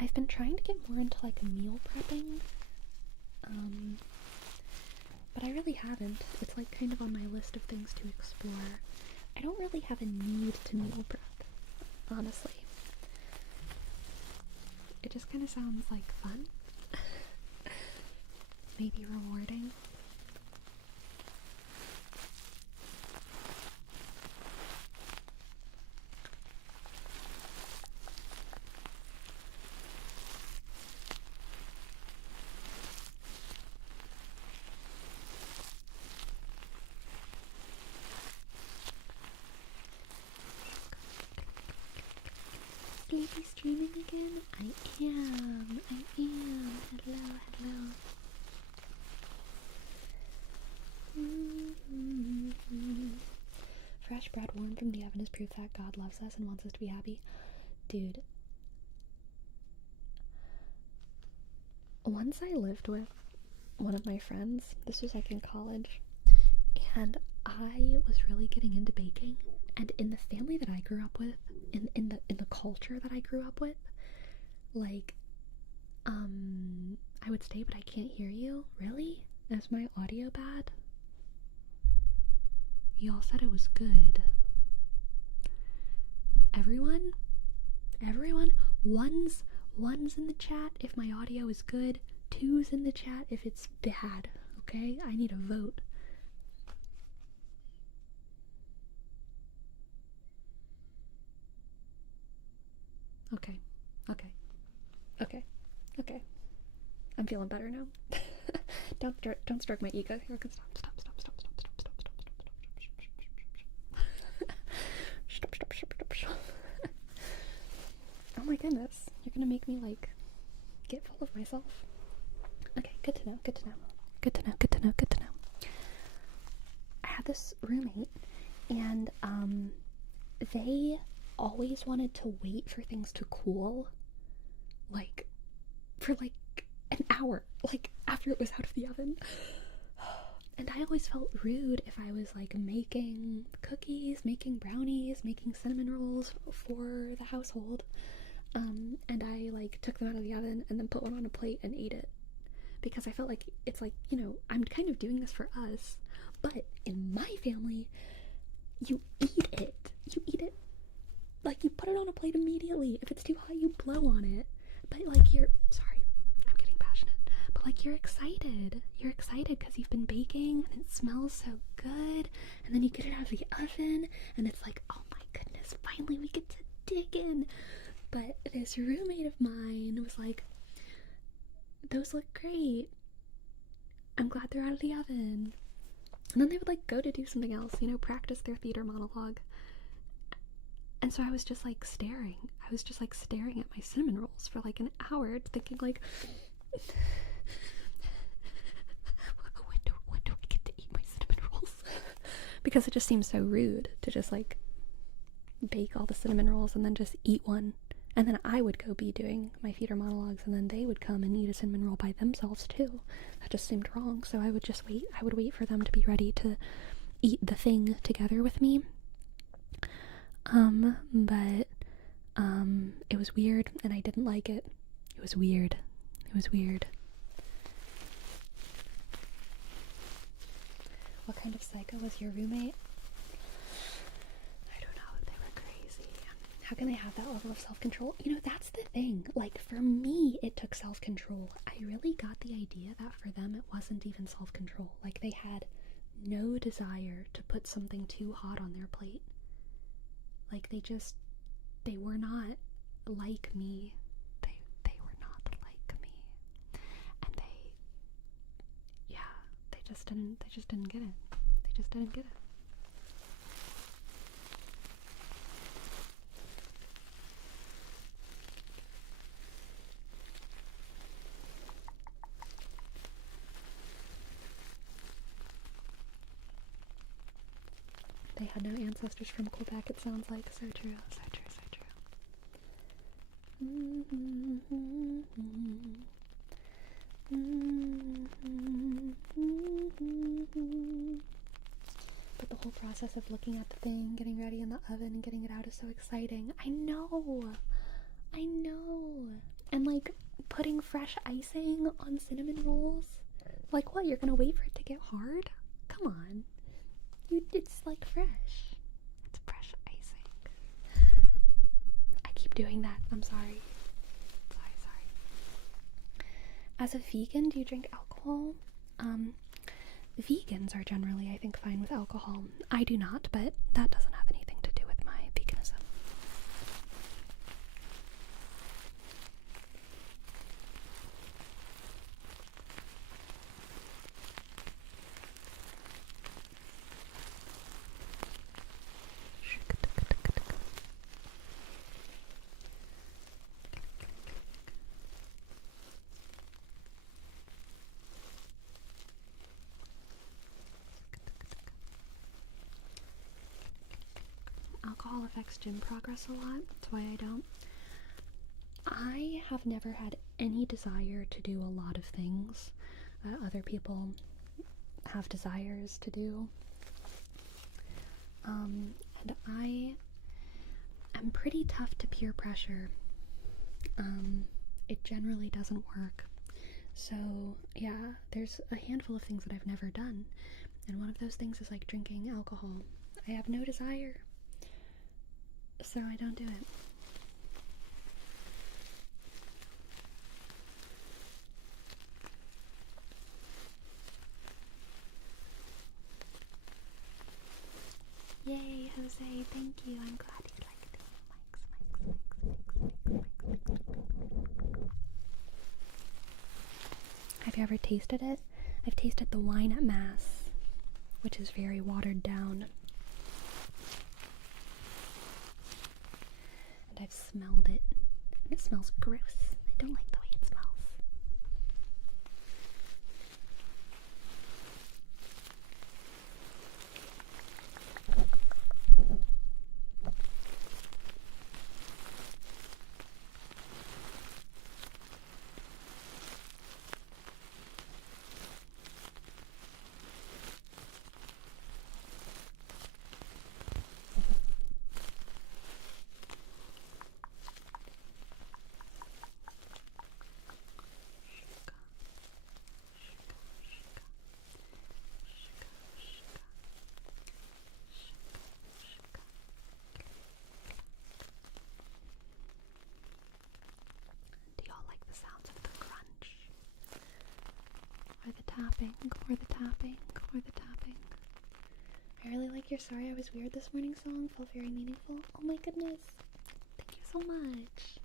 I've been trying to get more into like meal prepping, but I really haven't. It's like kind of on my list of things to explore. I don't really have a need to meal prep, honestly. It just kind of sounds like fun. Maybe rewarding. Baby streaming again? I am. Hello. Fresh bread warm from the oven is proof that God loves us and wants us to be happy. Dude. Once I lived with one of my friends. This was like in college. And I was really getting into baking, and in the family that I grew up with, in the culture that I grew up with, like, I would stay, but I can't hear you. Really? Is my audio bad? Y'all said it was good. Everyone? Everyone? One's in the chat if my audio is good. Two's in the chat if it's bad. Okay? I need a vote. Okay. Okay. Okay. Okay. I'm feeling better now. Don't stroke my ego here. Stop. Oh my goodness. You're gonna make me like get full of myself. Okay, good to know. I had this roommate, and they always wanted to wait for things to cool, like for like an hour, like after it was out of the oven. And I always felt rude if I was like making cookies, making brownies, making cinnamon rolls for the household, and I like took them out of the oven and then put one on a plate and ate it, because I felt like it's like, you know, I'm kind of doing this for us, but in my family, you eat it. Like, you put it on a plate immediately. If it's too hot, you blow on it. But like, sorry, I'm getting passionate, but like, you're excited because you've been baking and it smells so good, and then you get it out of the oven and it's like, oh my goodness, finally we get to dig in. But this roommate of mine was like, those look great, I'm glad they're out of the oven. And then they would like go to do something else, you know, practice their theater monologue. And so I was just like staring at my cinnamon rolls for like an hour, thinking like, when do I get to eat my cinnamon rolls? Because it just seems so rude to just like bake all the cinnamon rolls and then just eat one. And then I would go be doing my theater monologues, and then they would come and eat a cinnamon roll by themselves too. That just seemed wrong. So I would just wait. I would wait for them to be ready to eat the thing together with me. But it was weird, and I didn't like it. It was weird. What kind of psycho was your roommate? I don't know. They were crazy. How can they have that level of self-control? You know, that's the thing. Like, for me, it took self-control. I really got the idea that for them, it wasn't even self-control. Like, they had no desire to put something too hot on their plate. Like, they were not like me. They were not like me. And they just didn't get it. They just didn't get it. They had no ancestors from Quebec, it sounds like. So true. But the whole process of looking at the thing, getting ready in the oven, and getting it out is so exciting. I know. And like, putting fresh icing on cinnamon rolls. Like, what? You're gonna wait for it to get hard? Come on. It's like fresh. It's fresh icing. I keep doing that. I'm sorry. As a vegan, do you drink alcohol? Vegans are generally, I think, fine with alcohol. I do not, but that doesn't have anything to do with my veganism. Alcohol affects gym progress a lot. That's why I don't. I have never had any desire to do a lot of things that other people have desires to do. And I am pretty tough to peer pressure. It generally doesn't work. So, yeah, there's a handful of things that I've never done. And one of those things is like drinking alcohol. I have no desire, so I don't do it. Yay, Jose, thank you. I'm glad you liked it. Have you ever tasted it? I've tasted the wine at Mass, which is very watered down. And I've smelled it. And it smells gross. I don't like the way it smells. Tapping, or the tapping, or the tapping. I really like your Sorry I Was Weird This Morning song. Felt very meaningful. Oh my goodness. Thank you so much.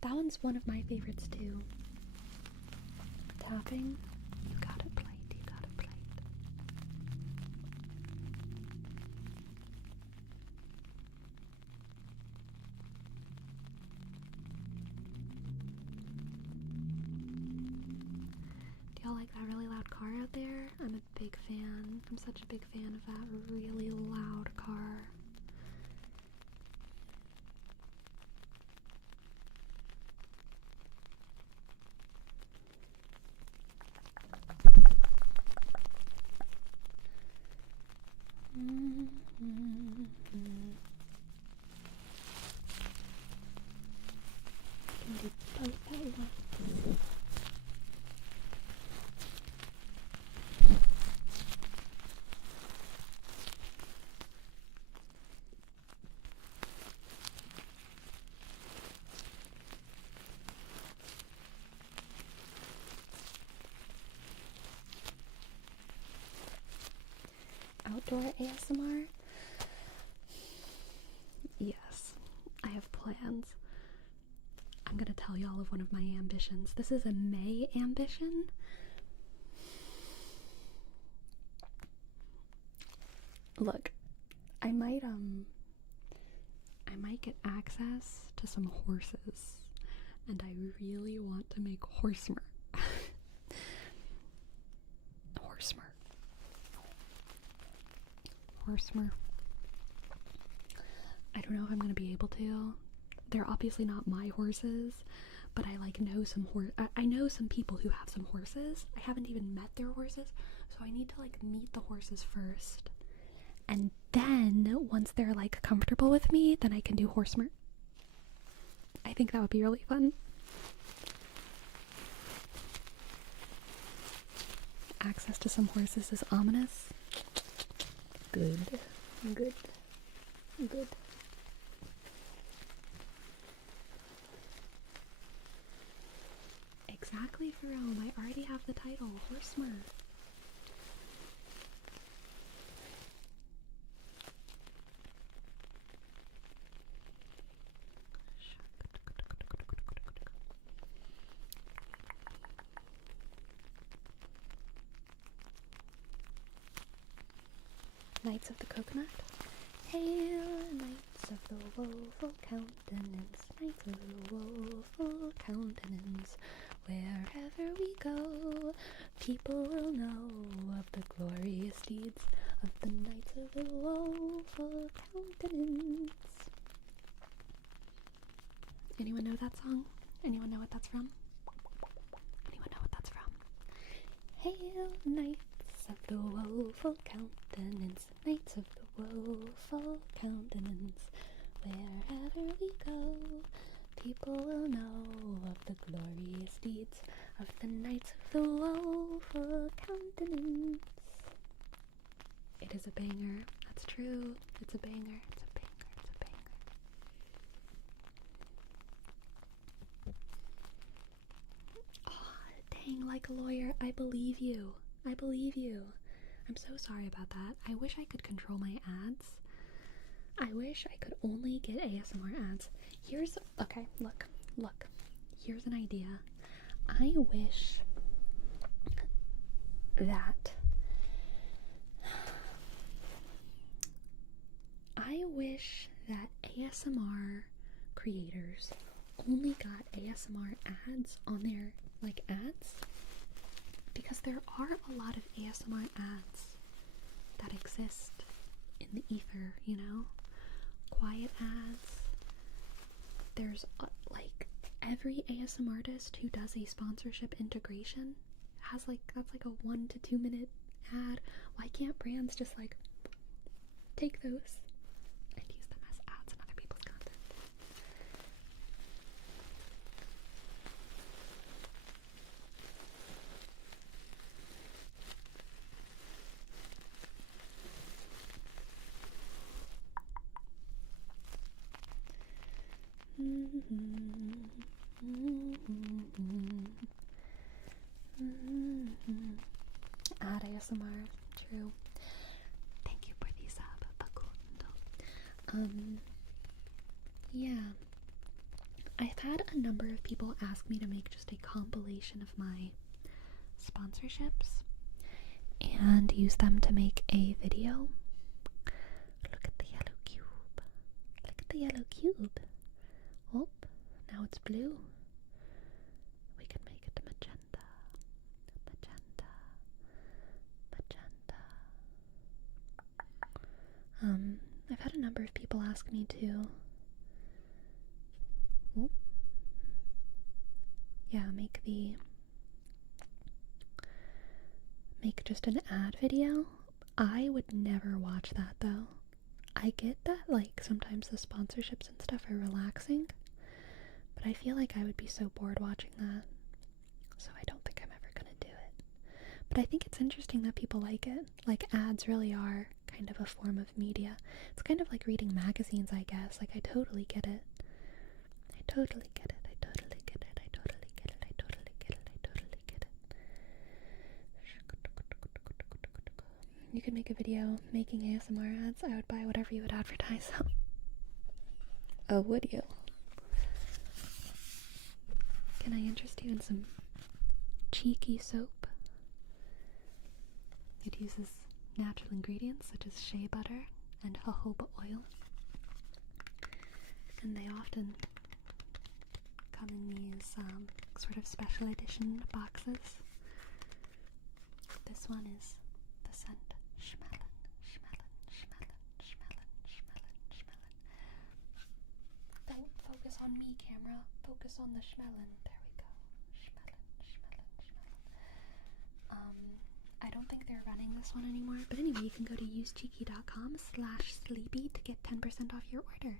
That one's one of my favorites too. Tapping. You got it played. You got it played. Do y'all like that really loud car out there? I'm a big fan. I'm such a big fan of that really loud car. Can do both at once. Outdoor ASMR? Yes, I have plans. I'm gonna tell y'all of one of my ambitions. This is a May ambition. Look, I might get access to some horses, and I really want to make horsemer. Horsemer. I don't know if I'm gonna be able to. They're obviously not my horses, but I like know some I know some people who have some horses. I haven't even met their horses, so I need to like meet the horses first. And then once they're like comfortable with me, then I can do horsemer. I think that would be really fun. Access to some horses is ominous. Good. Exactly, Jerome. I already have the title, Horsemer. Knights of the Coconut. Hail, Knights of the Woeful Countenance, Knights of the Woeful Countenance. Wherever we go, people will know of the glorious deeds of the Knights of the Woeful Countenance. Anyone know that song? Anyone know what that's from? Anyone know what that's from? Hail, Knights of the woeful countenance, knights of the woeful countenance. Wherever we go, people will know of the glorious deeds of the knights of the woeful countenance. It is a banger. That's true. It's a banger. It's a banger. It's a banger. Oh, dang, like a lawyer. I believe you. I believe you. I'm so sorry about that. I wish I could control my ads. I wish I could only get ASMR ads. Okay, look. Here's an idea. I wish that ASMR creators only got ASMR ads on their, like, ads. Because there are a lot of ASMR ads that exist in the ether, you know? Quiet ads. There's, like, every ASMR artist who does a sponsorship integration has, like, that's like a 1 to 2 minute ad. Why can't brands just, like, take those and use them as ads in other people's content? Ad ASMR, true. Thank you for the sub, Facundo. Yeah. I've had a number of people ask me to make just a compilation of my sponsorships and use them to make a video. Look at the yellow cube. Look at the yellow cube. Oh, now it's blue. We can make it magenta. Magenta. Magenta. I've had a number of people ask me to make just an ad video. I would never watch that though. I get that, like, sometimes the sponsorships and stuff are relaxing, but I feel like I would be so bored watching that, so I don't think I'm ever gonna do it. But I think it's interesting that people like it. Like, ads really are kind of a form of media. It's kind of like reading magazines, I guess. Like, I totally get it. I totally get it. I totally get it. I totally get it. I totally get it. I totally get it. You could make a video making ASMR ads. I would buy whatever you would advertise. Oh, would you? Can I interest you in some cheeky soap? It uses natural ingredients such as shea butter and jojoba oil, and they often come in these sort of special edition boxes. This one is the scent Schmellen, Schmellen, Schmellen, Schmellen, Schmellen, Schmellen. Don't focus on me, camera. Focus on the Schmellen. There we go. Schmellen, Schmellen, Schmellen. I don't think they're running this one anymore, but anyway, you can go to usecheeky.com/sleepy to get 10% off your order.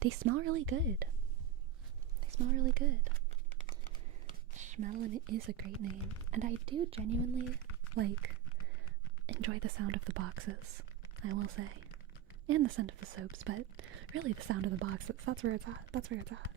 They smell really good. They smell really good. Schmellen is a great name, and I do genuinely, like, enjoy the sound of the boxes, I will say. And the scent of the soaps, but really the sound of the boxes. That's where it's at. That's where it's at.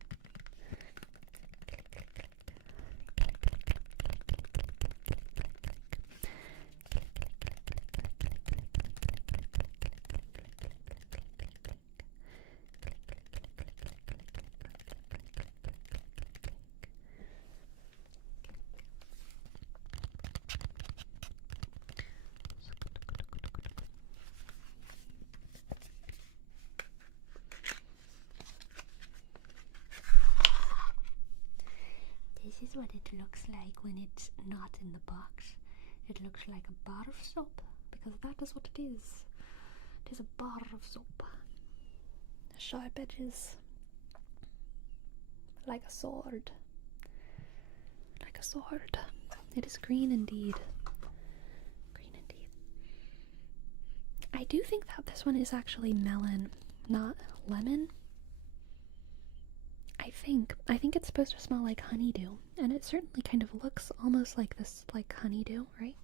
This is what it looks like when it's not in the box. It looks like a bar of soap, because that is what it is. It is a bar of soap. The sharp edges, like a sword. Like a sword. It is green indeed. Green indeed. I do think that this one is actually melon, not lemon. I think it's supposed to smell like honeydew, and it certainly kind of looks almost like this, like honeydew, right?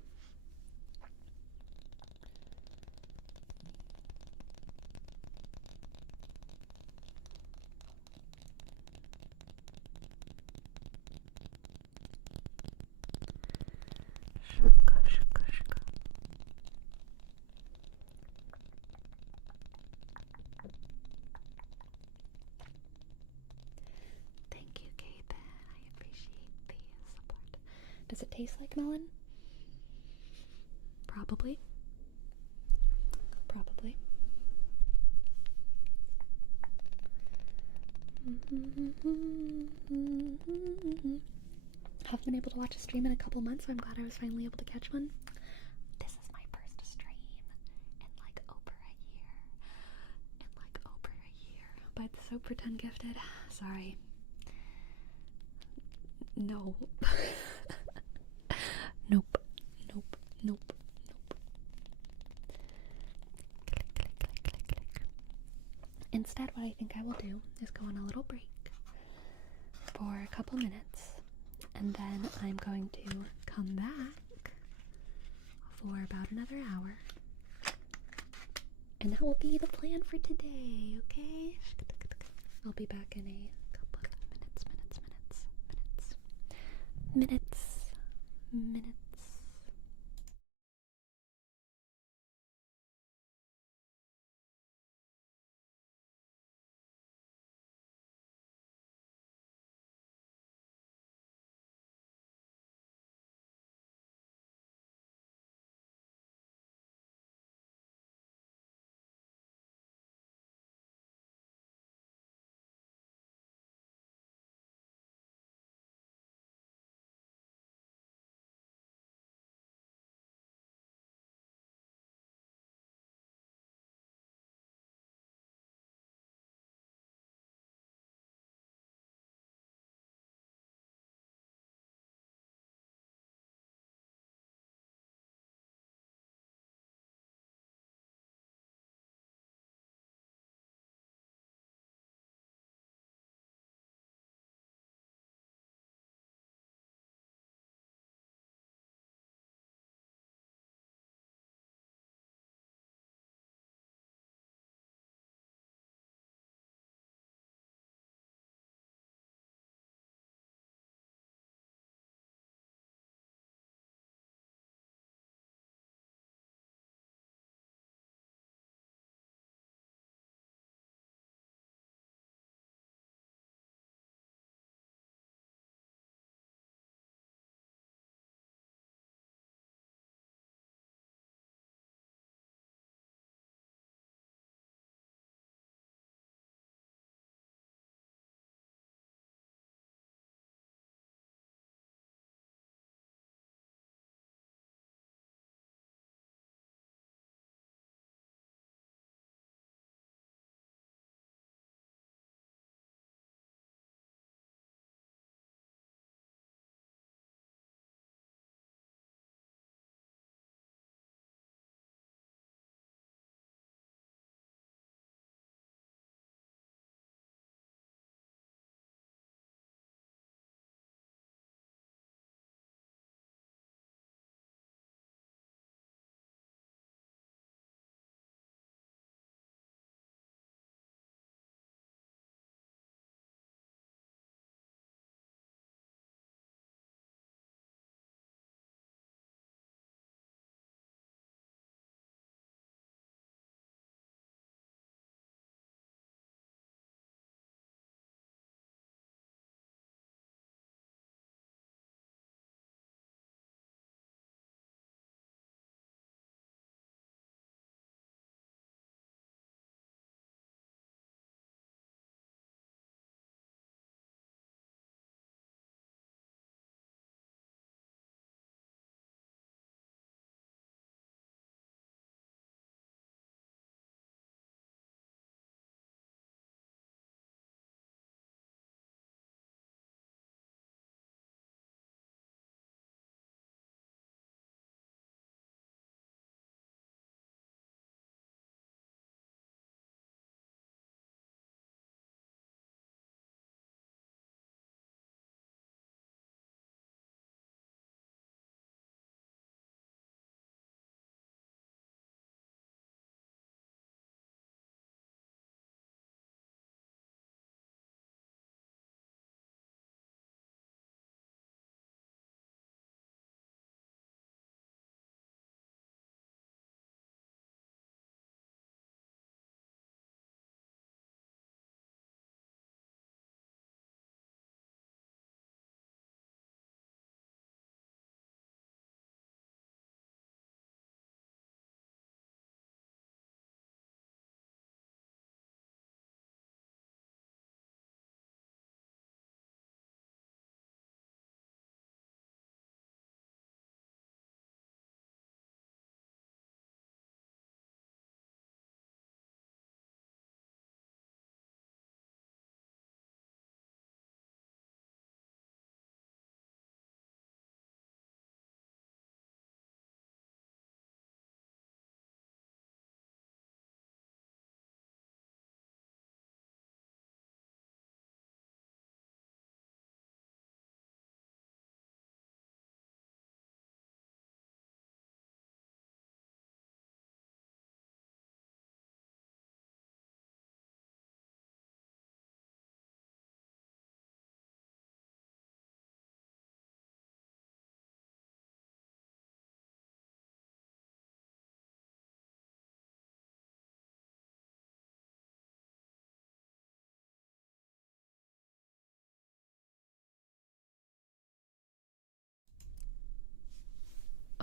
Thank you, Kathan. I appreciate the support. Does it taste like melon? Probably. Probably. Haven't been able to watch a stream in a couple months, so I'm glad I was finally able to catch one. This is my first stream in like over a year. By the Soap for 10 gifted. Sorry. No. Nope. Nope. Nope. Nope. Click, click, click, click, click. Instead, what I think I will do is go on a little break for a couple minutes, and then I'm going to come back for about another hour, and that will be the plan for today, okay? I'll be back in a couple of minutes.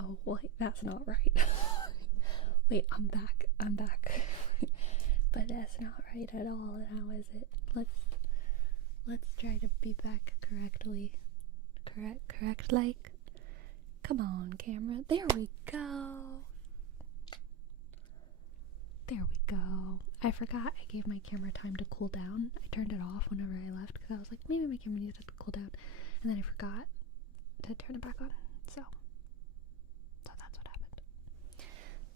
Oh, wait, that's not right. Wait, I'm back. But that's not right at all. How is it? Let's try to be back correctly. Correct like. Come on, camera. There we go. There we go. I forgot I gave my camera time to cool down. I turned it off whenever I left because I was like, maybe my camera needs to cool down. And then I forgot to turn it back on. So that's what happened.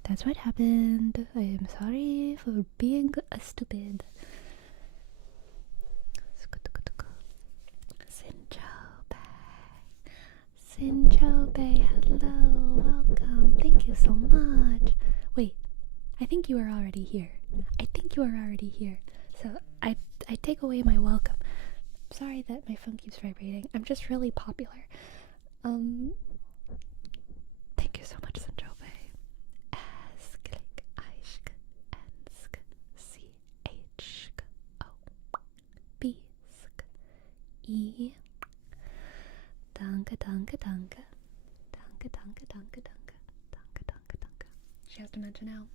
That's what happened. I am sorry for being a stupid. Sinchobe, hello, welcome. Thank you so much. Wait, I think you are already here. So I take away my welcome. Sorry that my phone keeps vibrating. I'm just really popular. Thank you so much, Sinchobe. Asklik, Aishk, Ensk, C-H-K, O, Bisk, E. Danke. She has dementia now.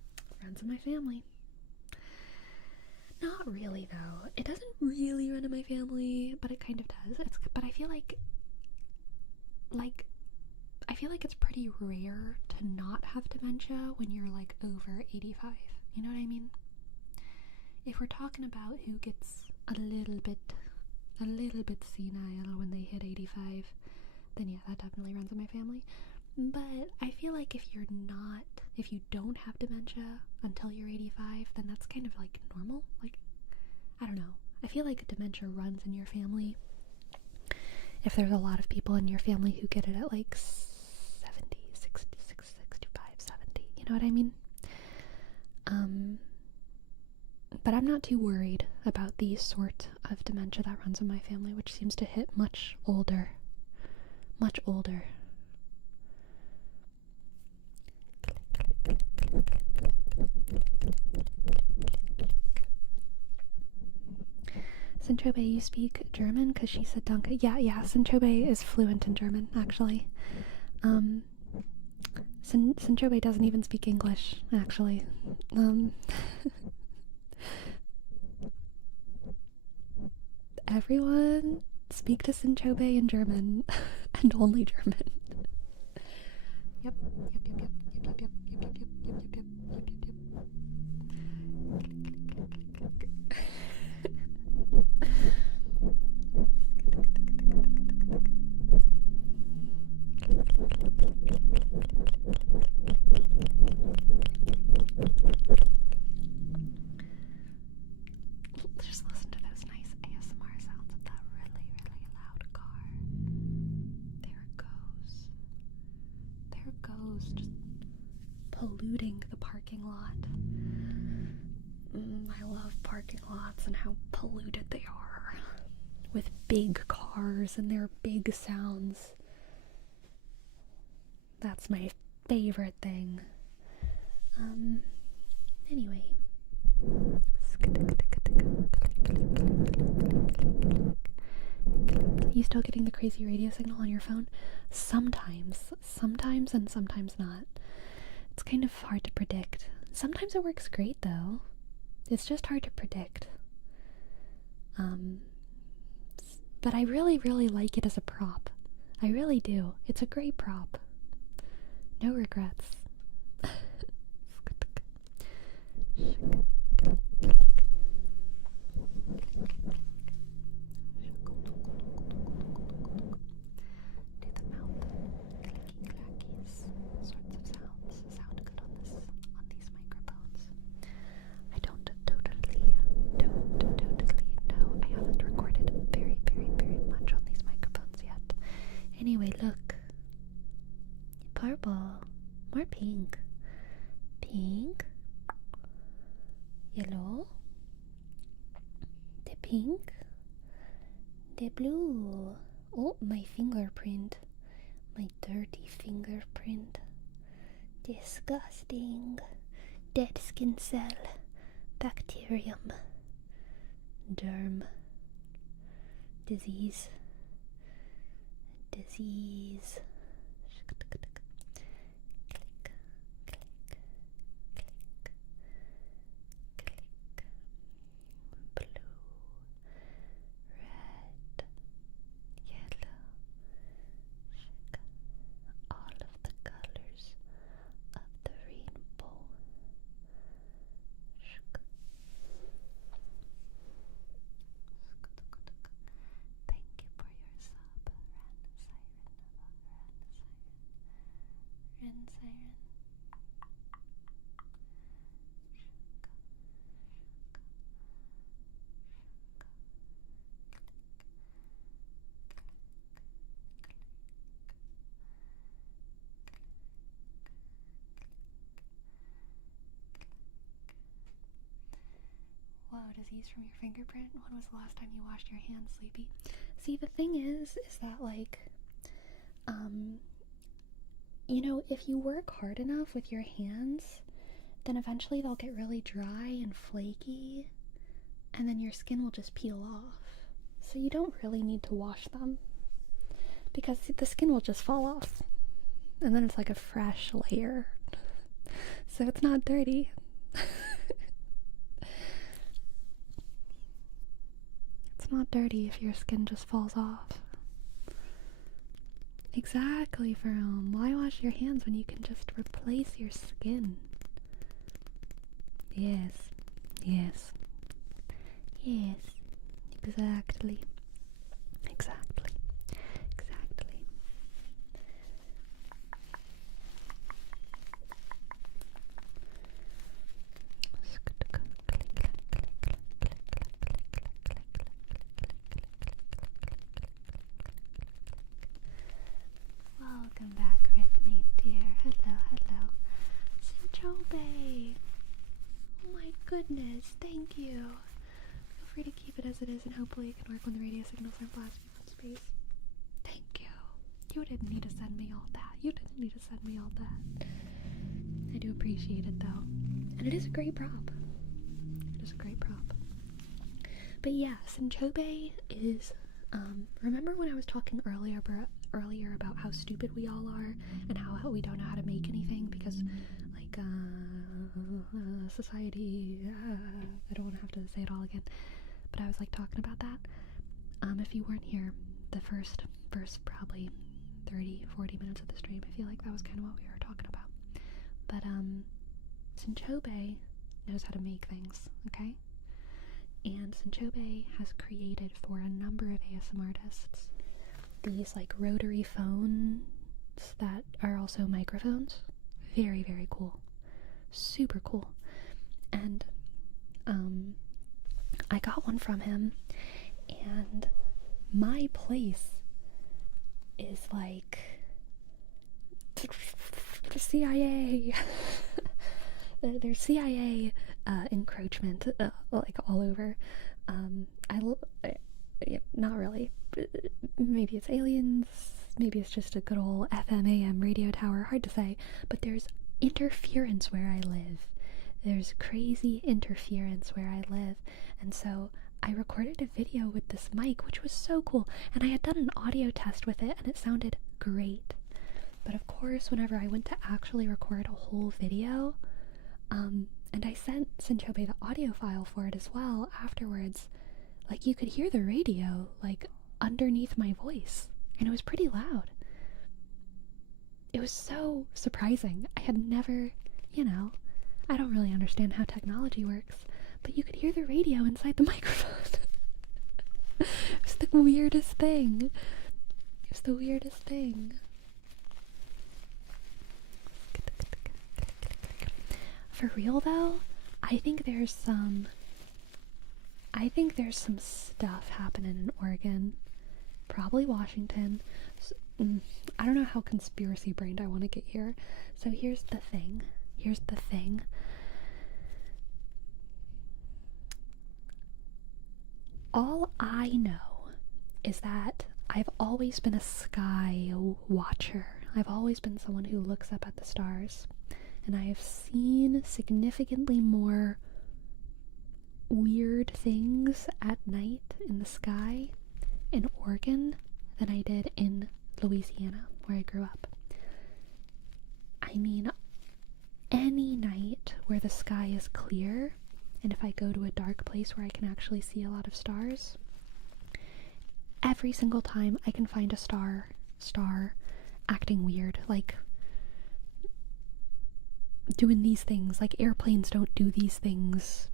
Runs in my family. Not really, though. It doesn't really run in my family, but it kind of does. But I feel like it's pretty rare to not have dementia when you're like over 85. You know what I mean? If we're talking about who gets a little bit senile when they hit 85, then yeah, that definitely runs in my family. But I feel like if you don't have dementia until you're 85, then that's kind of like normal. Like, I don't know. I feel like dementia runs in your family if there's a lot of people in your family who get it at like 70, 60, 65, 70. You know what I mean? But I'm not too worried about the sort of dementia that runs in my family, which seems to hit much older. Sinchobe, you speak German? Because she said danke. Yeah, Sinchobe is fluent in German, actually. Sinchobe doesn't even speak English, actually. Everyone speak to Sinchobe in German, and only German. Yep. Just listen to those nice ASMR sounds of that really, really loud car. There it goes, just polluting the parking lot. I love parking lots and how polluted they are with big cars and their big sounds. That's my favorite thing. Anyway. You still getting the crazy radio signal on your phone? Sometimes and sometimes not. It's kind of hard to predict. Sometimes it works great though. It's just hard to predict. But I really, really like it as a prop. I really do. It's a great prop. No regrets. Do the mouth clicky clackies sorts of sounds sound good on these microphones. I don't totally know. I haven't recorded very, very, very much on these microphones yet. Anyway, look. Purple. More pink. Pink. Yellow. The pink. The blue. Oh, my fingerprint. My dirty fingerprint. Disgusting. Dead skin cell. Bacterium. Germ. Disease. disease from your fingerprint? When was the last time you washed your hands, Sleepy? See, the thing is that, like, you know, if you work hard enough with your hands, then eventually they'll get really dry and flaky, and then your skin will just peel off. So you don't really need to wash them, because the skin will just fall off, and then it's like a fresh layer. So it's not dirty. It's not dirty if your skin just falls off. Exactly, Ferome. Why wash your hands when you can just replace your skin? Yes. Yes. Yes. Exactly. Exactly. Exactly. Welcome back, Rhythmate dear. Hello, hello. Sinchobe! Oh my goodness, thank you. Feel free to keep it as it is, and hopefully it can work when the radio signals aren't blasting from space. Thank you. You didn't need to send me all that. You didn't need to send me all that. I do appreciate it though. And it is a great prop. It is a great prop. But yeah, Sinchobe is, remember when I was talking earlier about how stupid we all are and how we don't know how to make anything because, like, society, I don't want to have to say it all again, but I was, like, talking about that. If you weren't here, the first probably 30-40 minutes of the stream, I feel like that was kind of what we were talking about. But, Sinchobe knows how to make things, okay? And Sinchobe has created for a number of ASMR artists these, like, rotary phones that are also microphones. Very, very cool. Super cool. And, I got one from him, and my place is, like, CIA. There's CIA encroachment, like, all over. Not really. Maybe it's aliens, maybe it's just a good old FM AM radio tower, hard to say, but there's interference where I live. There's crazy interference where I live, and so I recorded a video with this mic, which was so cool, and I had done an audio test with it, and it sounded great. But of course, whenever I went to actually record a whole video, and I sent Sinchobe the audio file for it as well afterwards, like, you could hear the radio, like, underneath my voice, and it was pretty loud. It was so surprising. I had never, you know, I don't really understand how technology works, but you could hear the radio inside the microphone. It was the weirdest thing. It was the weirdest thing. For real though, I think there's some stuff happening in Oregon. Probably Washington. I don't know how conspiracy brained I want to get here. So here's the thing. All I know is that I've always been a sky watcher. I've always been someone who looks up at the stars. And I have seen significantly more weird things at night in the sky in Oregon than I did in Louisiana, where I grew up. I mean, any night where the sky is clear, and if I go to a dark place where I can actually see a lot of stars, every single time I can find a star acting weird, like doing these things, like airplanes don't do these things,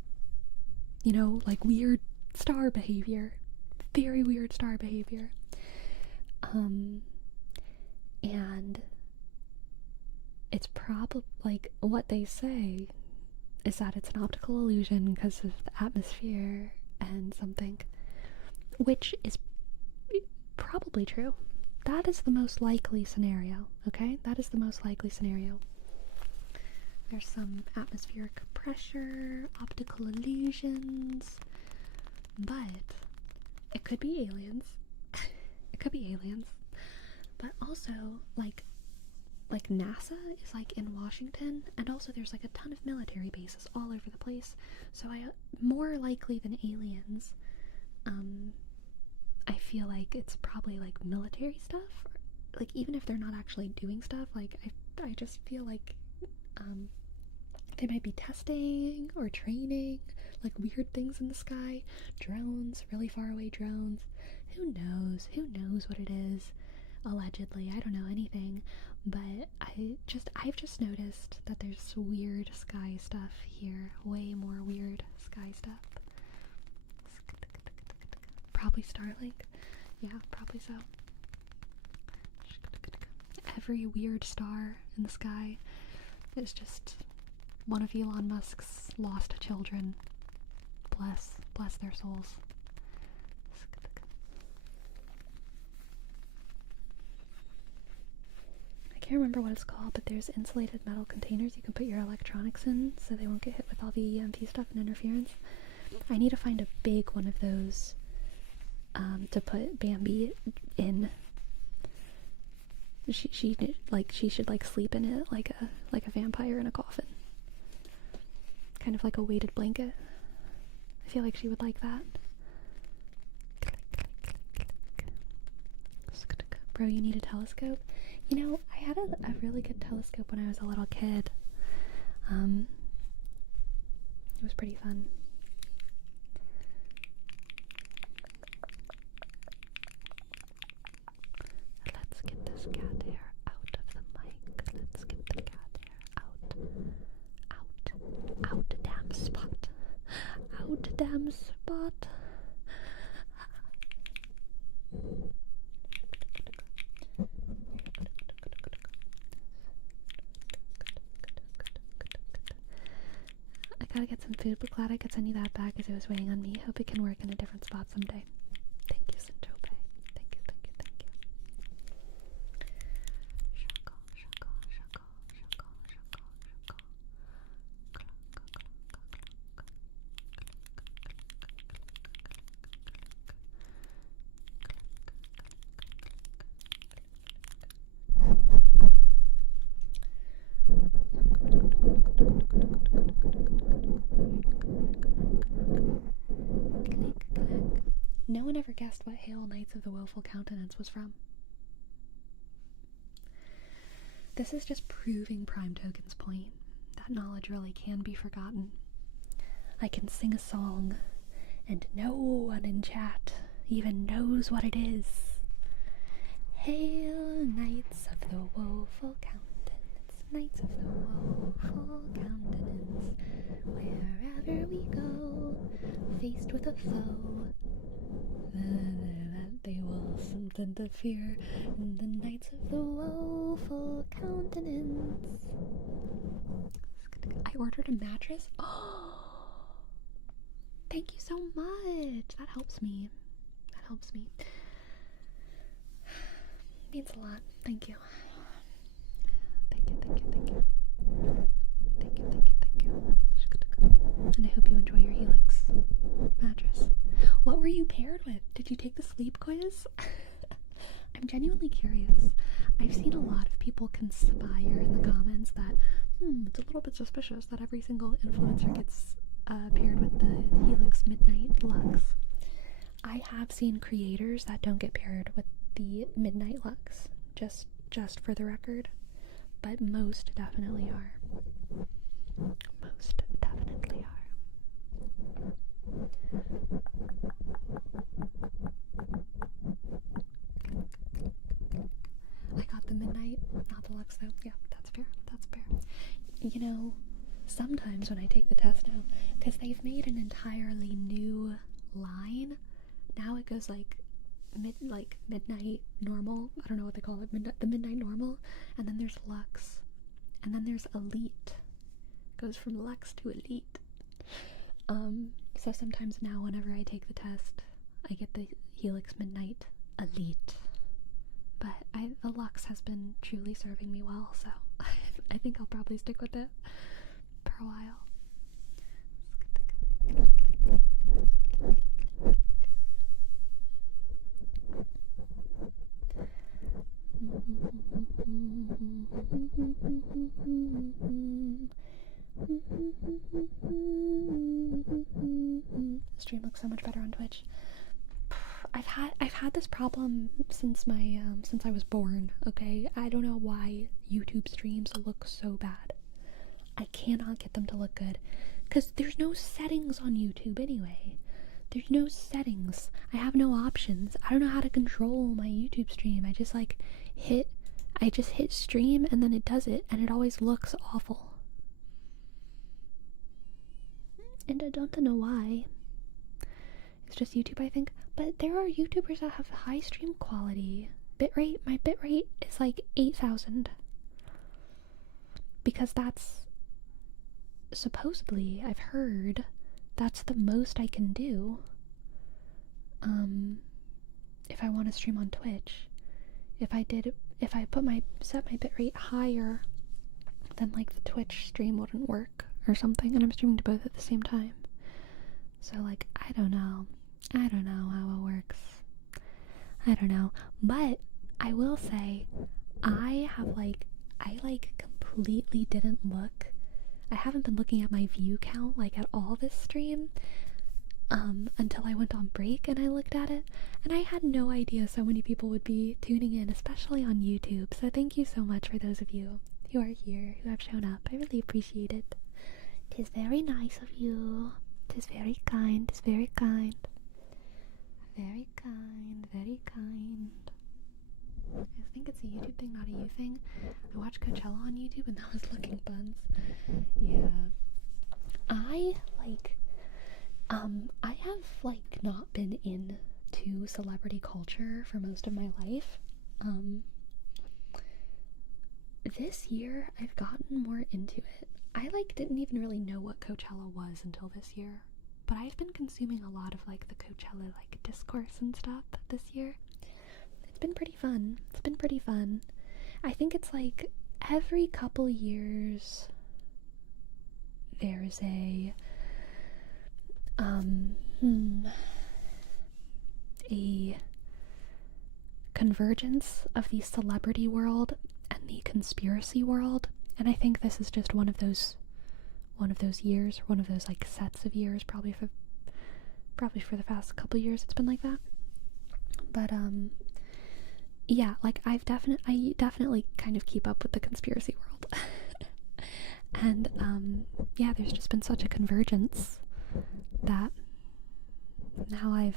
you know, like weird star behavior, very weird star behavior. And it's probably, like, what they say is that it's an optical illusion because of the atmosphere and something, which is probably true. That is the most likely scenario, okay? That is the most likely scenario. There's some atmospheric pressure, optical illusions, but it could be aliens. It could be aliens. But also, like NASA is like in Washington, and also there's like a ton of military bases all over the place. So more likely than aliens, I feel like it's probably like military stuff. Like even if they're not actually doing stuff, like I just feel like they might be testing or training like weird things in the sky, drones, really far away drones. Who knows what it is. Allegedly, I don't know anything, but I've just noticed that there's weird sky stuff here, way more weird sky stuff. Probably Starlink. Yeah, probably so. Every weird star in the sky is just one of Elon Musk's lost children. Bless their souls. I can't remember what it's called, but there's insulated metal containers you can put your electronics in so they won't get hit with all the EMP stuff and interference. I need to find a big one of those to put Bambi in. She should like sleep in it like a vampire in a coffin. Kind of like a weighted blanket. I feel like she would like that. Bro, you need a telescope? You know, I had a really good telescope when I was a little kid. It was pretty fun. Let's get this cat hair out of the mic. Let's get the cat hair out. Out, damn spot. Out, damn spot. I gotta get some food, but glad I could send you that back as it was weighing on me. Hope it can work in a different spot someday. Thank you, Sintope. Thank you. No one ever guessed what Hail Knights of the Woeful Countenance was from. This is just proving Prime Token's point. That knowledge really can be forgotten. I can sing a song, and no one in chat even knows what it is. Hail, Knights of the Woeful Countenance, Knights of the Woeful Countenance, wherever we go, faced with a foe, that they will something to fear, the Knights of the Woeful Countenance. I ordered a mattress. Oh, thank you so much. That helps me. Means a lot. Thank you. And I hope you enjoy your Helix mattress. What were you paired with? Did you take the sleep quiz? I'm genuinely curious. I've seen a lot of people conspire in the comments that it's a little bit suspicious that every single influencer gets paired with the Helix Midnight Lux. I have seen creators that don't get paired with the Midnight Lux, just for the record, but most definitely are. Most definitely are. I got the Midnight, not the Lux though. Yeah, that's fair. You know, sometimes when I take the test now, because they've made an entirely new line, now it goes like midnight normal. I don't know what they call it. The midnight normal, and then there's Lux, and then there's Elite. Goes from Lux to Elite. So sometimes now whenever I take the test, I get the Helix Midnight Elite. But the Lux has been truly serving me well, so I think I'll probably stick with it for a while. much better on Twitch. I've had this problem since my since I was born, okay? I don't know why YouTube streams look so bad. I cannot get them to look good cuz there's no settings on YouTube anyway. There's no settings. I have no options. I don't know how to control my YouTube stream. I just hit stream and then it does it and it always looks awful. And I don't know why. It's just YouTube, I think. But there are YouTubers that have high stream quality. Bitrate, my bitrate is like 8,000. Because that's supposedly, I've heard, that's the most I can do. If I want to stream on Twitch. If I set my bitrate higher, then like the Twitch stream wouldn't work or something, and I'm streaming to both at the same time. So like, I don't know how it works. I don't know. But I will say, I completely didn't look. I haven't been looking at my view count like at all this stream until I went on break and I looked at it, and I had no idea so many people would be tuning in, especially on YouTube. So thank you so much for those of you who are here, who have shown up. I really appreciate it. 'Tis very nice of you. 'Tis very kind. 'Tis very kind. Very kind. Very kind. I think it's a YouTube thing, not a you thing. I watched Coachella on YouTube and that was looking buns. Yeah. I have like not been into celebrity culture for most of my life. This year I've gotten more into it. I didn't even really know what Coachella was until this year, but I've been consuming a lot of like the Coachella like discourse and stuff this year. It's been pretty fun. I think it's like every couple years there's a convergence of the celebrity world and the conspiracy world, and I think this is just one of those years, one of those like sets of years, probably for the past couple years it's been like that. But yeah, like I definitely kind of keep up with the conspiracy world. And yeah, there's just been such a convergence that now I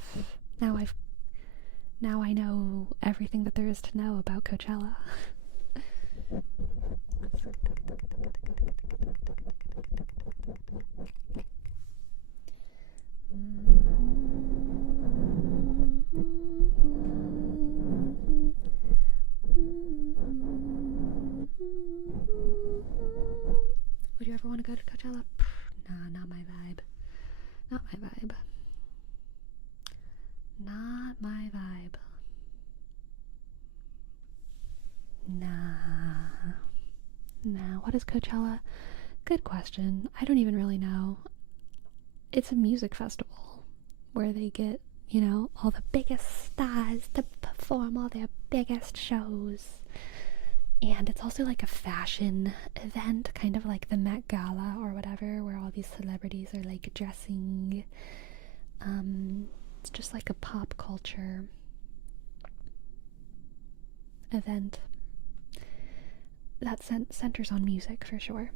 know everything that there is to know about Coachella. Would you ever want to go to Coachella? Nah, not my vibe. Not my vibe. Not my vibe. Nah. What is Coachella? Good question. I don't even really know. It's a music festival where they get, all the biggest stars to perform all their biggest shows. And it's also like a fashion event, kind of like the Met Gala or whatever, where all these celebrities are like dressing. It's just like a pop culture event that centers on music, for sure.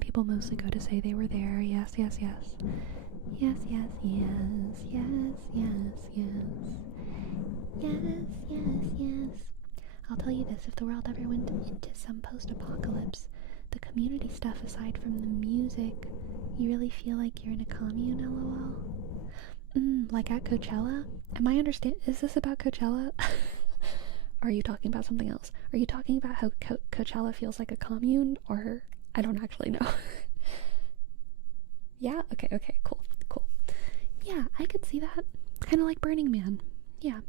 People mostly go to say they were there. Yes. I'll tell you this, if the world ever went into some post-apocalypse, the community stuff aside from the music, you really feel like you're in a commune, lol? Like at Coachella? Is this about Coachella? Are you talking about something else? Are you talking about how Coachella feels like a commune, or I don't actually know? Yeah? Okay, cool. Yeah, I could see that. Kind of like Burning Man. Yeah.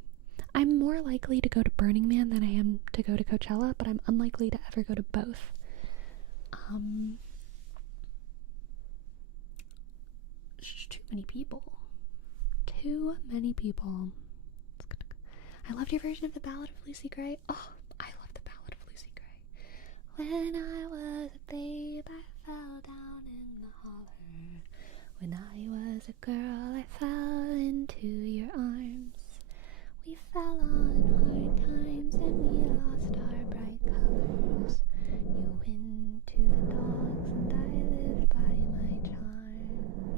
I'm more likely to go to Burning Man than I am to go to Coachella, but I'm unlikely to ever go to both. Too many people. I loved your version of the Ballad of Lucy Gray. Oh, I love the Ballad of Lucy Gray. When I was a babe, I fell down in the holler. When I was a girl, I fell into your arms. We fell on hard times and we lost our bright colors. You went to the dogs and I lived by my charms.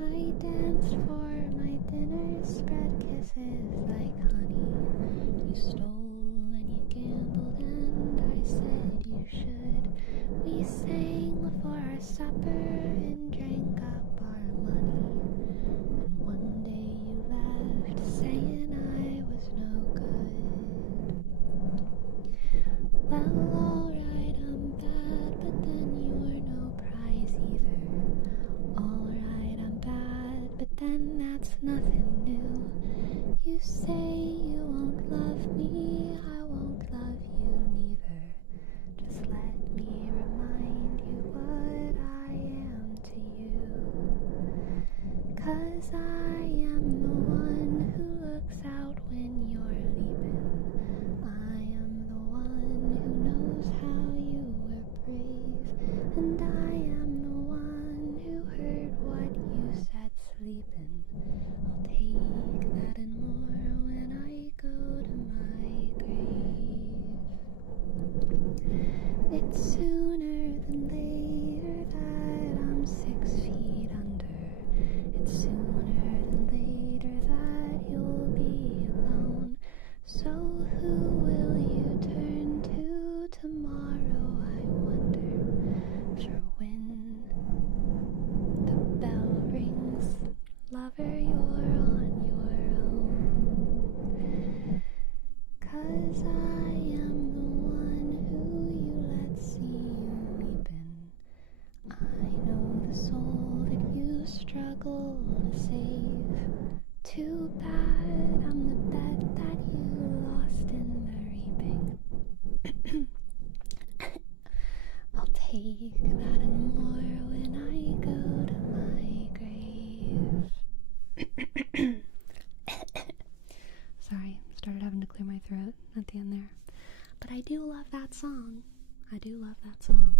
I danced for my dinner, spread kisses like honey. You stole and you gambled and I said you should. We sang for our supper and drank up our money. And one day you left saying I was no good. Well, alright, I'm bad, but then you're no prize either. Alright, I'm bad, but then that's nothing new. You say you won't love me, I won't love you neither. Just let me remind you what I am to you. 'Cause I am the one who looks out when you're leaving. I am the one who knows how you were brave. And I am the one who heard what you said sleeping. I'll take that and more when I go to my grave. It's sooner than later that I'm 6 feet under. It's sooner than later that you'll be alone. So who will you turn to tomorrow, I wonder? For when the bell rings, lover, you're on your own. 'Cause I am the one who you let see you weeping. I know the soul that you struggle to save. Too bad I'm the bet that you lost in the reaping. I'll take that and more when I go to my grave. Sorry, started having to clear my throat at the end there. But I do love that song. I do love that song.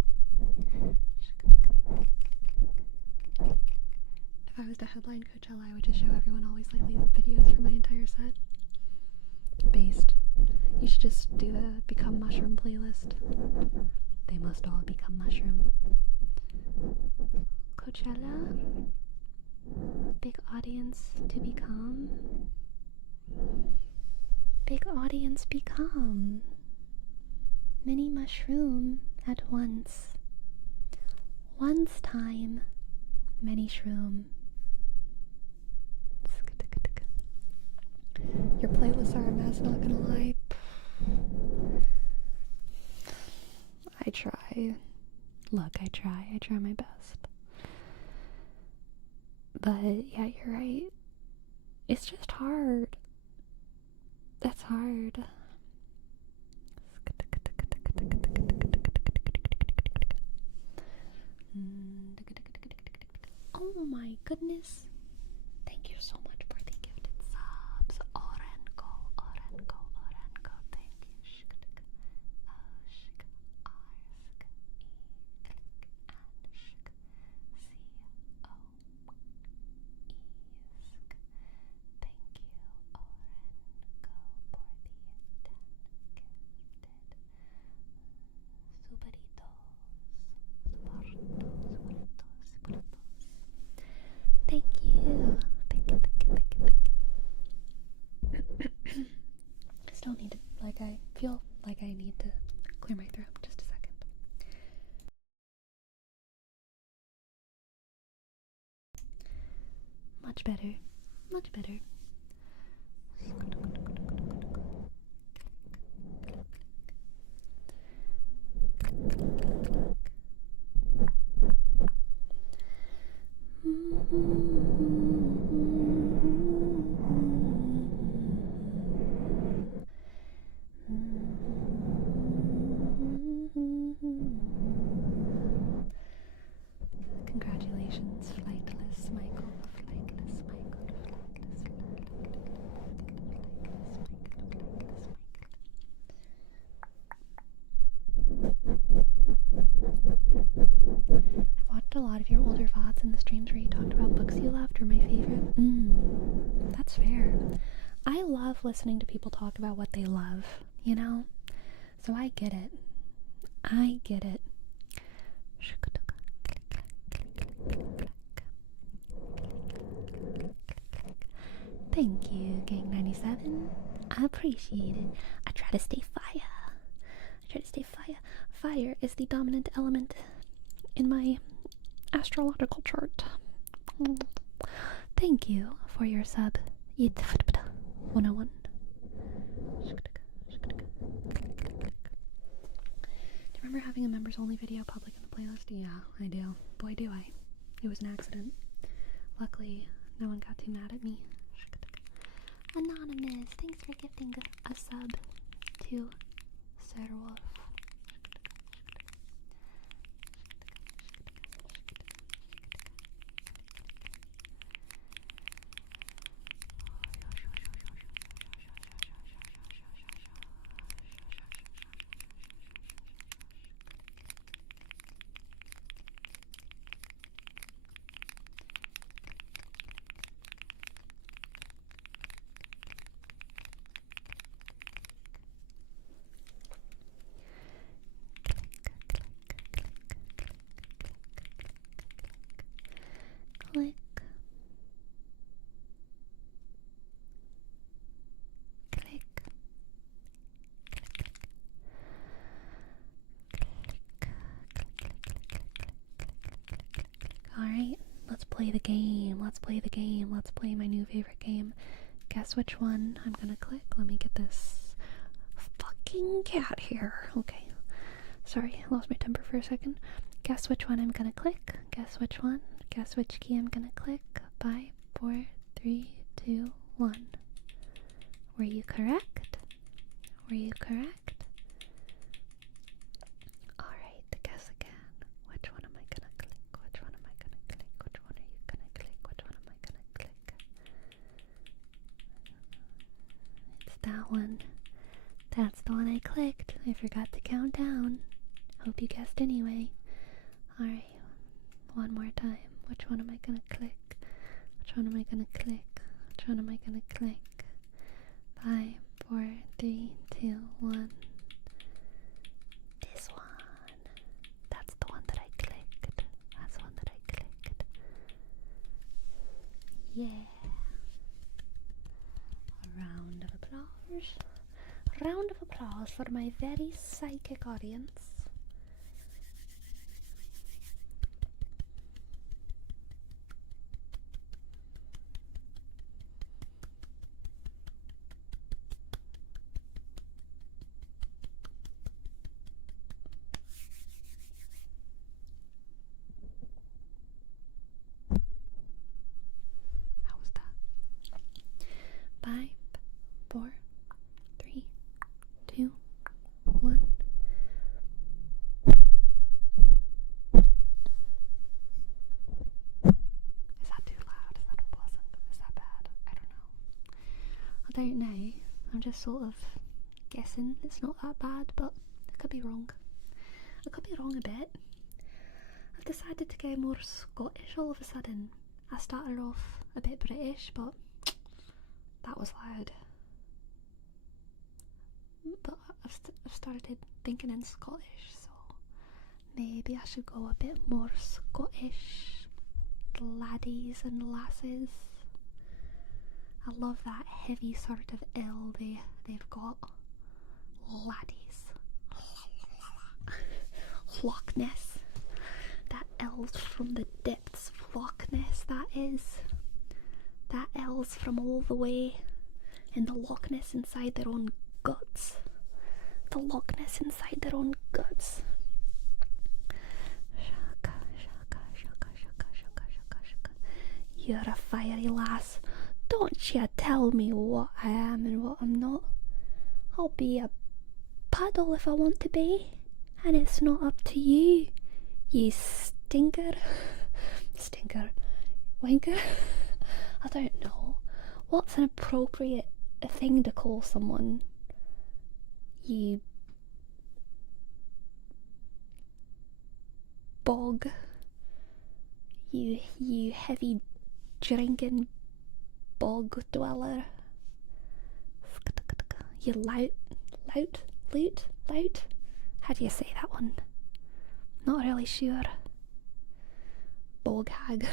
If I was to headline Coachella, I would just show everyone Always Lately videos for my entire set. Based. You should just do the Become Mushroom playlist. They must all become mushroom. Coachella. Big audience to become. Big audience become. Mini mushroom at once. Once time. Many shroom. Your playlists are a mess, not gonna lie. I try. Look, I try my best. But yeah, you're right. It's just hard. That's hard. Oh my goodness. Thank you so much for the gifted subs. Orenko. Thank you. Thank you. I still need to, I feel like I need to clear my throat. Just a second. Much better. Much better. Congratulations, Flightless Michael. Flightless Michael. the streams where you talked about books you loved or my favorite. That's fair. I love listening to people talk about what they love, you know? So I get it. I get it. Thank you, Gang97. I appreciate it. I try to stay fire. Fire is the dominant element in my astrological chart. Thank you for your sub. 101. Do you remember having a members only video public in the playlist? Yeah, I do. Boy, do I. It was an accident. Luckily, no one got too mad at me. Anonymous, thanks for gifting a sub to Sir Wolf. Click. Click. Alright, let's play the game. Let's play the game. Let's play my new favorite game. Guess which one I'm gonna click. Let me get this fucking cat here. Okay. Sorry, I lost my temper for a second. Guess which one I'm gonna click. Guess which one. Guess which key I'm gonna click. 5, 4, 3, 2, 1. Were you correct? Were you correct? Alright, guess again. Which one am I gonna click? Which one am I gonna click? Which one are you gonna click? Which one am I gonna click? It's that one. That's the one I clicked. I forgot to count down. Hope you guessed anyway. Alright, one more time. Which one am I gonna click? Which one am I gonna click? Which one am I gonna click? 5, 4, 3, 2, 1. This one. That's the one that I clicked. That's the one that I clicked. Yeah. A round of applause. A round of applause for my very psychic audience. How was that? 5, 4, 3, 2, 1. Is that too loud? Is that unpleasant? Is that bad? I don't know. I don't know. I'm just sort of guessing it's not that bad, but I could be wrong. I could be wrong a bit. I've decided to go more Scottish all of a sudden. I started off a bit British, but that was loud. But I've started thinking in Scottish, so maybe I should go a bit more Scottish. Laddies and lasses. I love that heavy sort of L they've got. Laddies. Loch Ness. That L's from the depths of Loch Ness, that is. That L's from all the way in the Loch Ness inside their own guts. The Loch Ness inside their own guts. Shaka, shaka, shaka, shaka, shaka, shaka, shaka. You're a fiery lass. Don't you tell me what I am and what I'm not. I'll be a puddle if I want to be. And it's not up to you, you stinker. Stinker. Wanker? I don't know. What's an appropriate thing to call someone? You bog. You heavy drinking bog dweller. You lout. How do you say that one? Not really sure. Bog hag.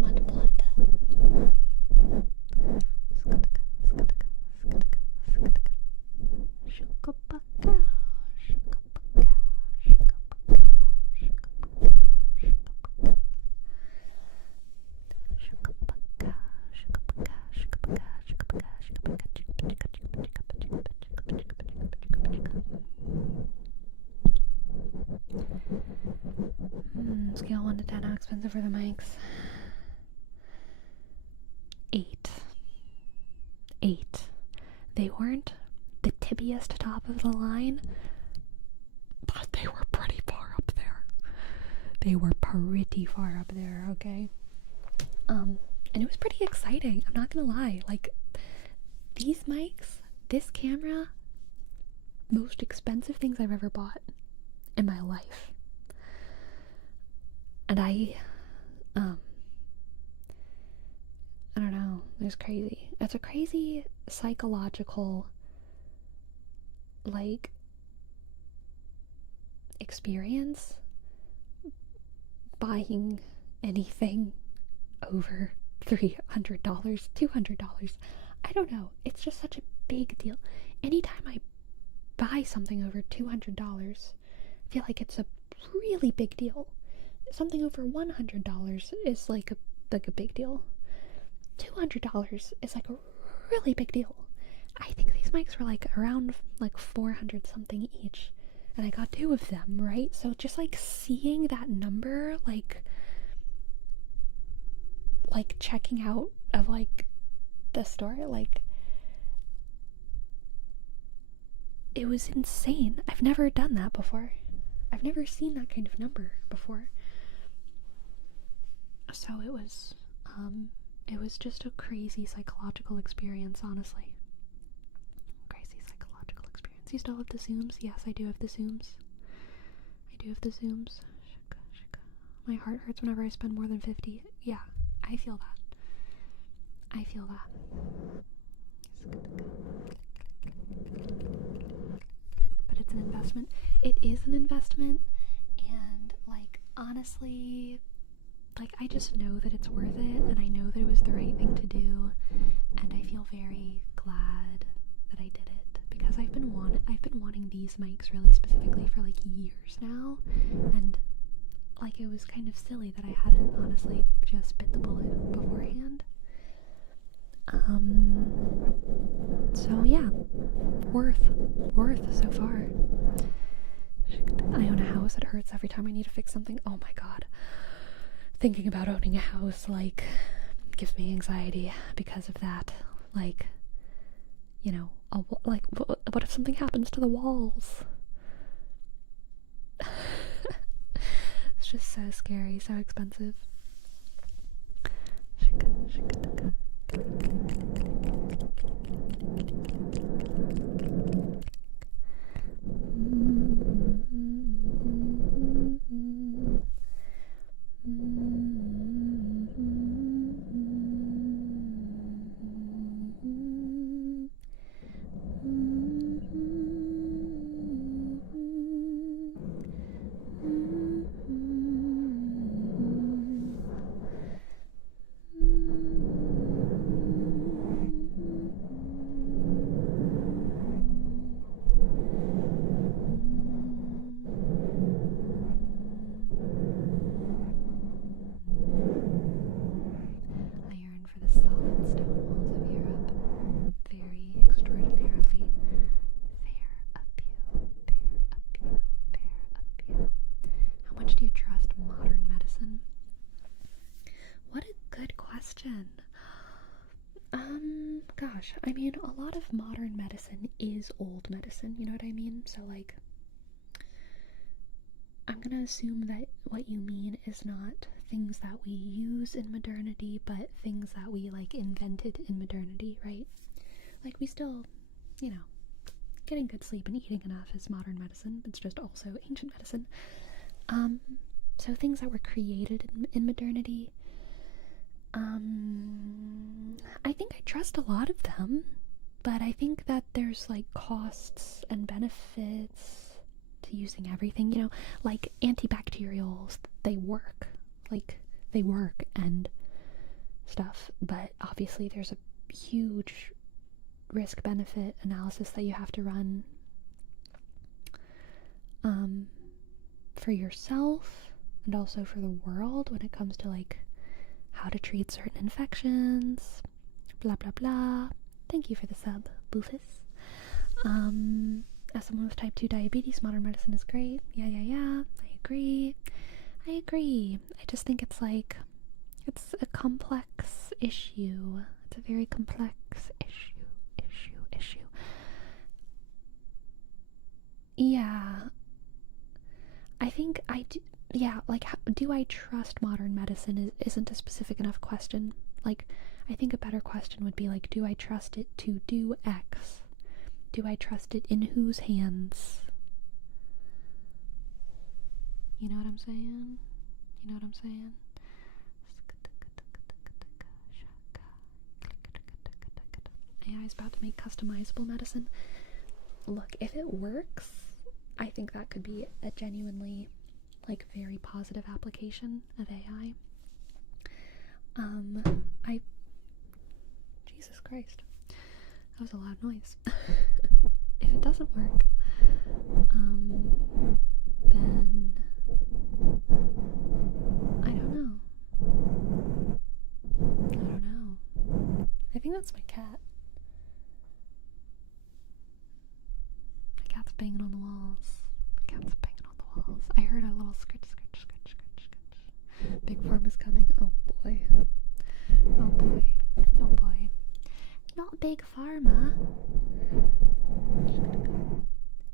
Mudblood. Scale 1 to 10, how expensive are the mics? 8. They weren't the tippiest top of the line, but they were pretty far up there. Okay? And it was pretty exciting, I'm not gonna lie. Like, these mics, this camera, most expensive things I've ever bought in my life. And I don't know, it was crazy. It's a crazy psychological, like, experience buying anything over $300, $200. I don't know, it's just such a big deal. Anytime I buy something over $200, I feel like it's a really big deal. Something over $100 is like a big deal. $200 is like a really big deal. I think these mics were like around like 400 something each, and I got 2 of them, right? So just like seeing that number, like checking out of like the store, like, it was insane. I've never done that before. I've never seen that kind of number before. So it was just a crazy psychological experience, honestly. Crazy psychological experience. You still have the Zooms? Yes, I do have the Zooms. My heart hurts whenever I spend more than 50. Yeah, I feel that. But it's an investment. It is an investment, and like, honestly, like, I just know that it's worth it, and I know that it was the right thing to do, and I feel very glad that I did it, because I've been wanting these mics really specifically for like years now, and like, it was kind of silly that I hadn't honestly just bit the bullet beforehand. So yeah, worth so far. I own a house. It hurts every time I need to fix something. Oh my god. Thinking about owning a house, like, gives me anxiety because of that. Like, you know, what if something happens to the walls? It's just so scary, so expensive. Gosh, I mean, a lot of modern medicine is old medicine, you know what I mean? So, like, I'm gonna assume that what you mean is not things that we use in modernity, but things that we like invented in modernity, right? Like we still, you know, getting good sleep and eating enough is modern medicine. It's just also ancient medicine. So things that were created in modernity, I think I trust a lot of them, but I think that there's like costs and benefits to using everything, you know, like antibacterials, they work and stuff, but obviously there's a huge risk benefit analysis that you have to run for yourself and also for the world when it comes to like how to treat certain infections, blah blah blah. Thank you for the sub, Boofus. As someone with type 2 diabetes, modern medicine is great. Yeah, I agree. I just think it's like, it's a complex issue. It's a very complex issue. Yeah. I think I do. Yeah, like, do I trust modern medicine isn't a specific enough question. Like, I think a better question would be like, do I trust it to do X? Do I trust it in whose hands? You know what I'm saying? AI is about to make customizable medicine. Look, if it works, I think that could be a genuinely, like, very positive application of AI. Jesus Christ. That was a loud noise. If it doesn't work, then I don't know. I think that's my cat. My cat's banging on the walls. I heard a little scratch. Big Farm is coming. Oh boy. Not Big Pharma.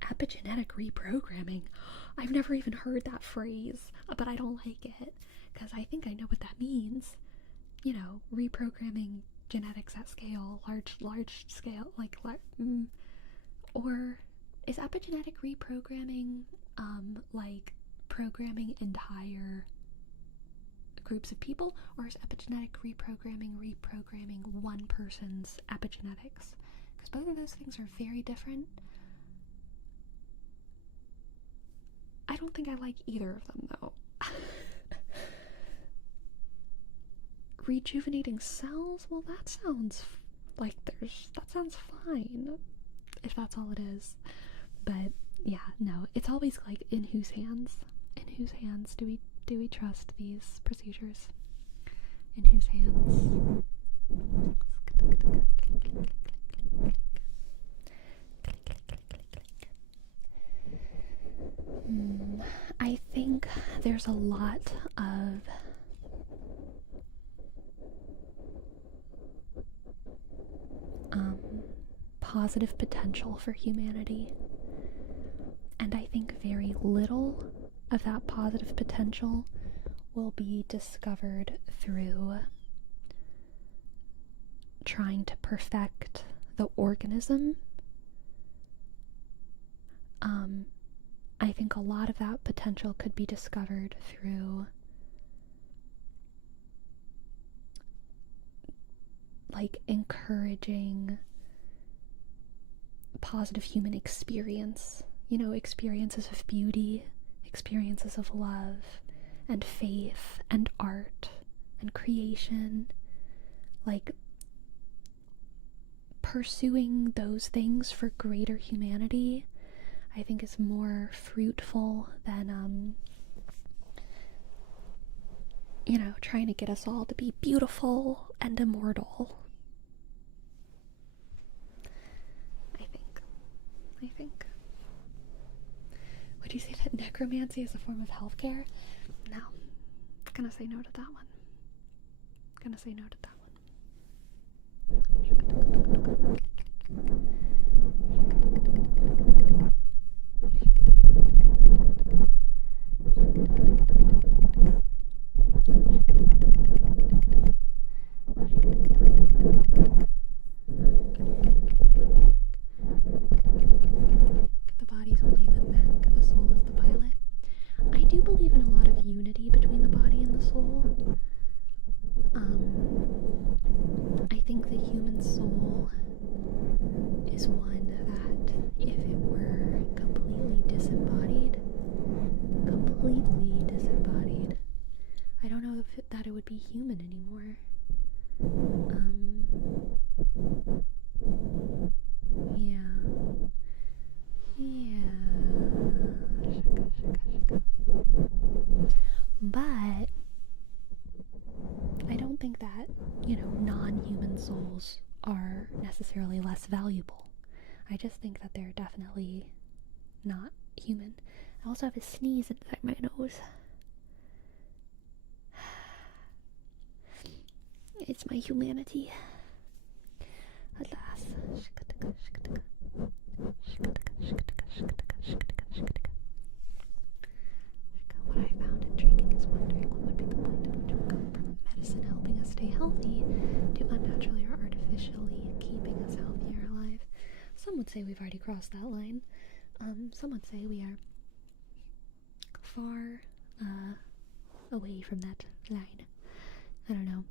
Epigenetic reprogramming. I've never even heard that phrase, but I don't like it because I think I know what that means. You know, reprogramming genetics at scale, large scale, like, or is epigenetic reprogramming like programming entire groups of people, or is epigenetic reprogramming one person's epigenetics? Because both of those things are very different. I don't think I like either of them though. Rejuvenating cells? Well, that sounds like that sounds fine, if that's all it is. But yeah, no, it's always like, in whose hands? In whose hands do we trust these procedures? In whose hands? I think there's a lot of positive potential for humanity, and I think very little of that positive potential will be discovered through trying to perfect the organism. I think a lot of that potential could be discovered through like encouraging positive human experience, you know, experiences of beauty, experiences of love and faith and art and creation, like pursuing those things for greater humanity, I think is more fruitful than you know, trying to get us all to be beautiful and immortal. I think. Would you say that necromancy is a form of healthcare? No. I'm gonna say no to that one. believe in a lot of unity between the body and the soul. I think the human soul is one that, if it were completely disembodied, I don't know if that it would be human anymore. Yeah. But I don't think that, non-human souls are necessarily less valuable. I just think that they're definitely not human. I also have a sneeze inside my nose. It's my humanity. Alas. What I found intriguing is wondering what would be the point of medicine helping us stay healthy to unnaturally or artificially keeping us healthy or alive. Some would say we've already crossed that line. Some would say we are far away from that line. I don't know.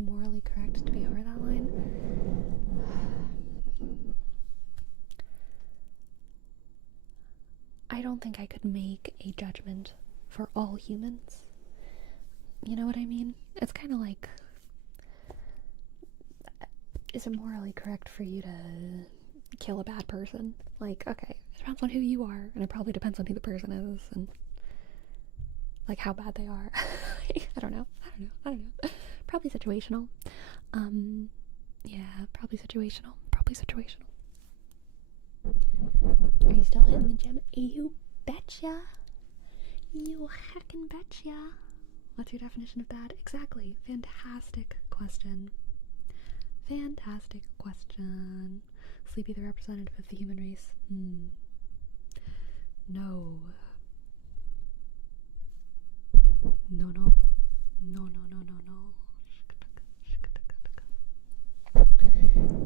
Morally correct to be over that line? I don't think I could make a judgment for all humans. You know what I mean? It's kind of like, is it morally correct for you to kill a bad person? Like, okay, it depends on who you are, and it probably depends on who the person is, and like how bad they are. I don't know. Probably situational. Yeah, probably situational. Are you still hitting the gym? You betcha. You heckin' betcha. What's your definition of bad? Exactly. Fantastic question. Sleepy, the representative of the human race. No.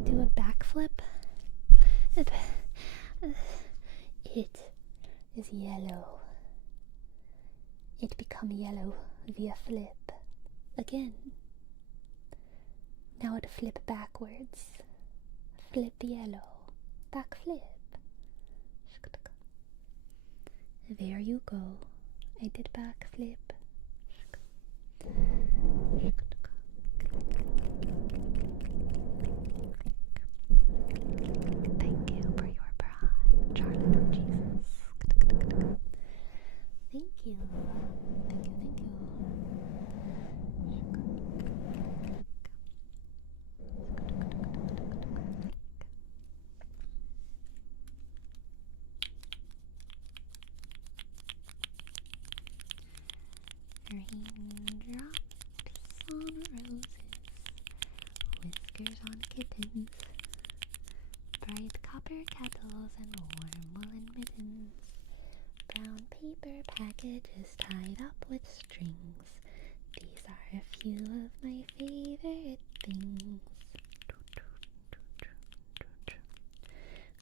Do a backflip? It is yellow. It become yellow via flip. Again. Now it flip backwards. Flip yellow. Backflip. There you go. I did backflip. Thank you for your prime, Charlie Jesus. Thank you. Raindrops on roses, whiskers on kittens, bright copper kettles and warm woolen mittens, brown paper packages tied up with strings. These are a few of my favorite things.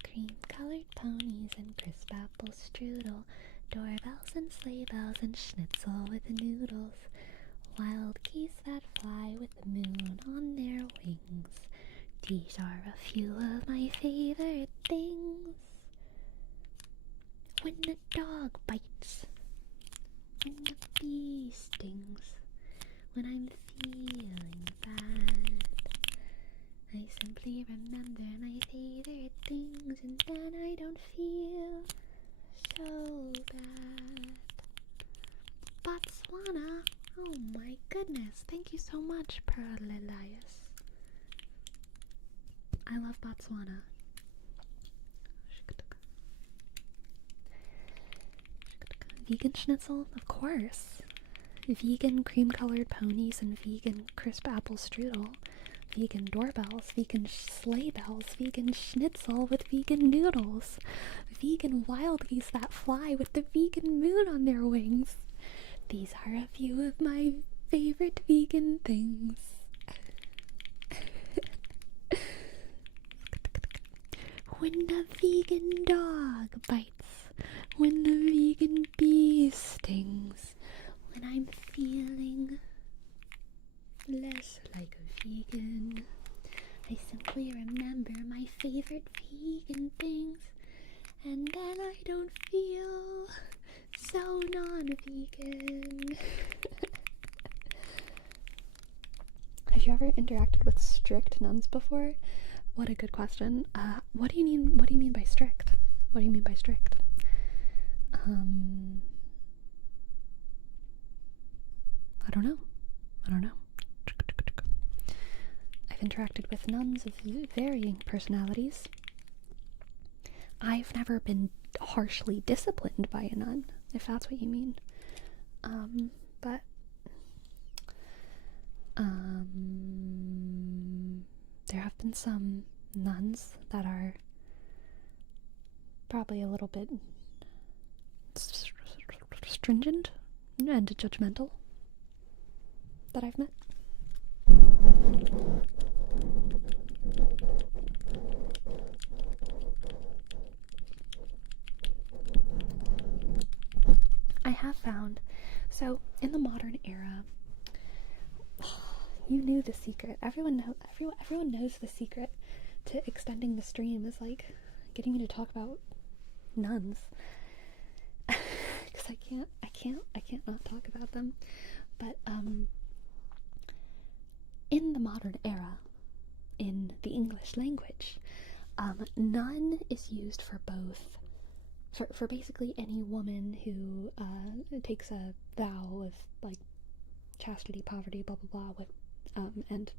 Cream-colored ponies and crisp apple strudel, doorbells and sleigh bells and schnitzel with noodles, wild geese that fly with the moon on their wings. These are a few of my favorite things. When a dog bites, when a bee stings, when I'm feeling bad, I simply remember my favorite things, and then I don't feel so bad. Botswana. Oh my goodness. Thank you so much, Pearl Elias. I love Botswana. Vegan schnitzel? Of course. Vegan cream-colored ponies and vegan crisp apple strudel. Vegan doorbells, vegan sleigh bells, vegan schnitzel with vegan noodles. Vegan wild geese that fly with the vegan moon on their wings. These are a few of my favorite vegan things. When the vegan dog bites, when the vegan bee stings, when I'm feeling less like a vegan, I simply remember my favorite vegan things, and then I don't feel so non-vegan. Have you ever interacted with strict nuns before? What a good question. What do you mean by strict? What do you mean by strict? I don't know. I've interacted with nuns of varying personalities. I've never been harshly disciplined by a nun, if that's what you mean. But there have been some nuns that are probably a little bit stringent and judgmental that I've met. I have found, so in the modern era, you knew the secret. Everyone knows the secret to extending the stream is like getting me to talk about nuns. Because I can't not talk about them. But in the modern era, in the English language, nun is used for both, for basically any woman who takes a vow of like chastity, poverty, blah blah blah, with and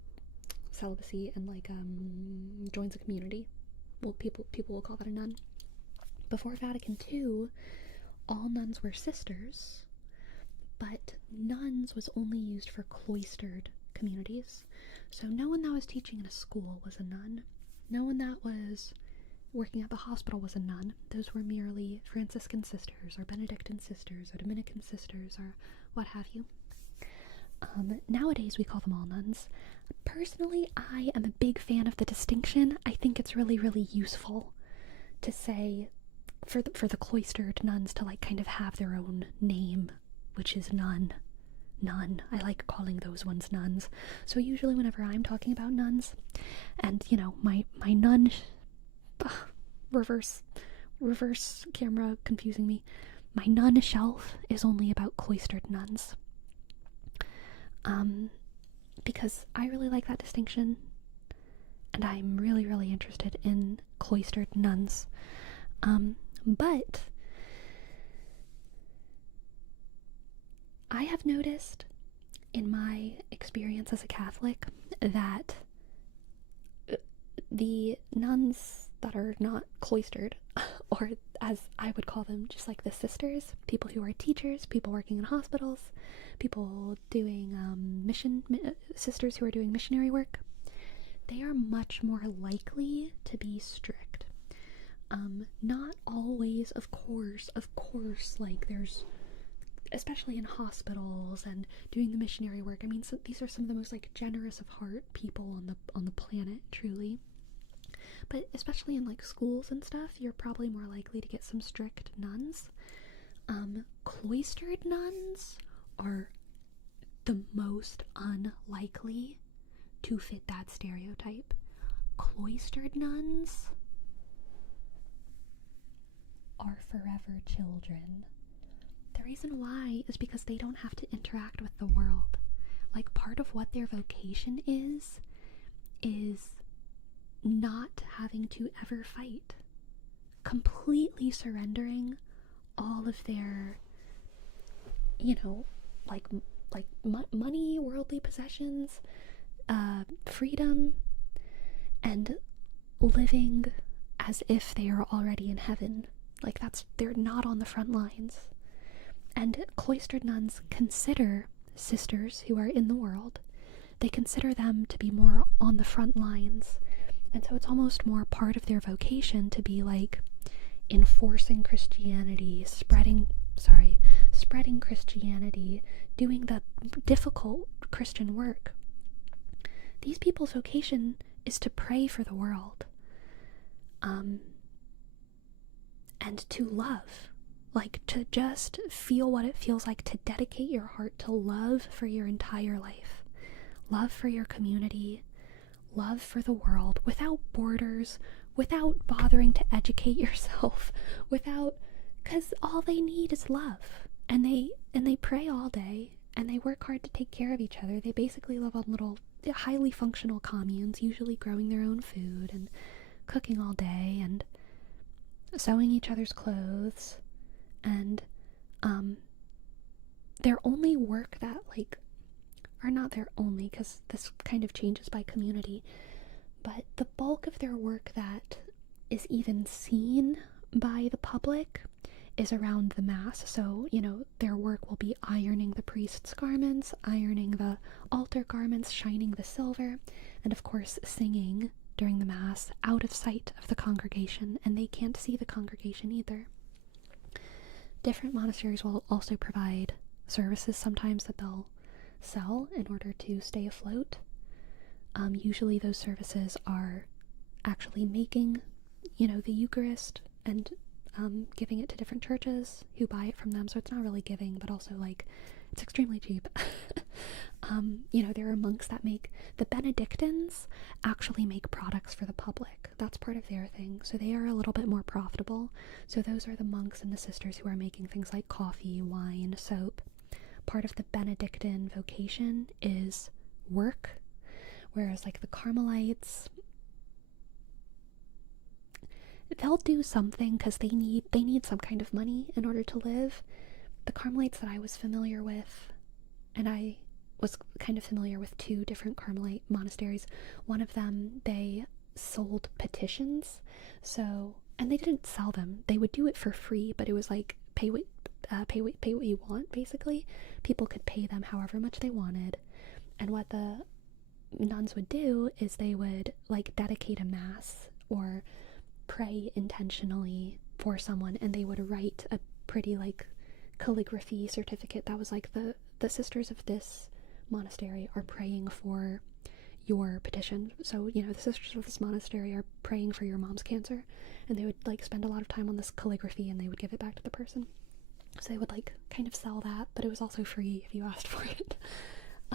celibacy, and like joins a community. Well, people will call that a nun. Before Vatican II, all nuns were sisters, but nuns was only used for cloistered communities. So no one that was teaching in a school was a nun. No one that was working at the hospital was a nun. Those were merely Franciscan sisters or Benedictine sisters or Dominican sisters or what have you. Nowadays we call them all nuns. Personally, I am a big fan of the distinction. I think it's really, really useful to say for the cloistered nuns to like kind of have their own name, which is nun. I like calling those ones nuns. So usually whenever I'm talking about nuns, and you know, my nun reverse camera confusing me. My nun shelf is only about cloistered nuns. Because I really like that distinction, and I'm really, really interested in cloistered nuns. But I have noticed in my experience as a Catholic that the nuns that are not cloistered, or as I would call them, just like the sisters, people who are teachers, people working in hospitals, people doing sisters who are doing missionary work, they are much more likely to be strict. Not always, of course, like there's, especially in hospitals and doing the missionary work, I mean, so these are some of the most like generous of heart people on the planet, truly. But especially in like schools and stuff, you're probably more likely to get some strict nuns. Cloistered nuns are the most unlikely to fit that stereotype. Cloistered nuns are forever children. The reason why is because they don't have to interact with the world. Like, part of what their vocation is not having to ever fight. Completely surrendering all of their, you know, like money, worldly possessions, freedom, and living as if they are already in heaven. Like, they're not on the front lines. And cloistered nuns consider sisters who are in the world, they consider them to be more on the front lines. And so it's almost more part of their vocation to be like enforcing Christianity, spreading Christianity, doing the difficult Christian work. These people's vocation is to pray for the world, and to love, like to just feel what it feels like to dedicate your heart to love for your entire life, love for your community, love for the world, without borders, without bothering to educate yourself, because all they need is love. And they pray all day, and they work hard to take care of each other. They basically live on little highly functional communes, usually growing their own food and cooking all day and sewing each other's clothes. And their only work that, like, or not their only, because this kind of changes by community, but the bulk of their work that is even seen by the public is around the Mass. So, you know, their work will be ironing the priest's garments, ironing the altar garments, shining the silver, and of course singing during the Mass out of sight of the congregation, and they can't see the congregation either. Different monasteries will also provide services sometimes that they'll sell in order to stay afloat. Usually those services are actually making, you know, the Eucharist and giving it to different churches who buy it from them. So it's not really giving, but also, like, it's extremely cheap. You know, there are monks that make, the Benedictines actually make products for the public. That's part of their thing. So they are a little bit more profitable. So those are the monks and the sisters who are making things like coffee, wine, soap. Part of the Benedictine vocation is work, whereas like the Carmelites, they'll do something because they need some kind of money in order to live. The Carmelites that I was familiar with, and I was kind of familiar with two different Carmelite monasteries. One of them, they sold petitions, and they didn't sell them. They would do it for free, but it was like pay what you want, basically. People could pay them however much they wanted. And what the nuns would do is they would like dedicate a Mass or pray intentionally for someone, and they would write a pretty like calligraphy certificate that was like the sisters of this monastery are praying for your petition. So, you know, the sisters of this monastery are praying for your mom's cancer, and they would like spend a lot of time on this calligraphy, and they would give it back to the person. So they would like kind of sell that, but it was also free if you asked for it.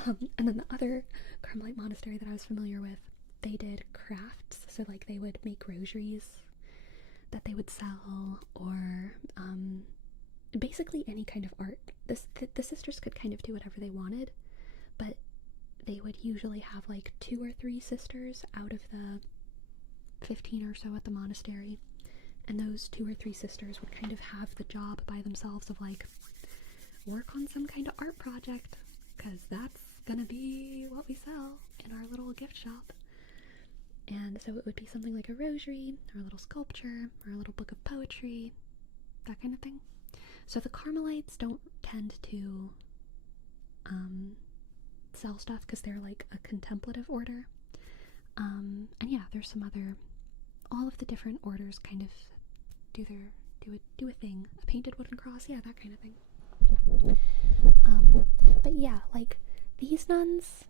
And then the other Carmelite monastery that I was familiar with, they did crafts. So like they would make rosaries that they would sell, or basically any kind of art. The sisters could kind of do whatever they wanted, but they would usually have like 2 or 3 sisters out of the 15 or so at the monastery. And those 2 or 3 sisters would kind of have the job by themselves of like, work on some kind of art project, because that's gonna be what we sell in our little gift shop. And so it would be something like a rosary, or a little sculpture, or a little book of poetry, that kind of thing. So the Carmelites don't tend to sell stuff because they're like a contemplative order. And yeah, there's some other, all of the different orders kind of do a thing. A painted wooden cross, yeah, that kind of thing. But yeah, like these nuns,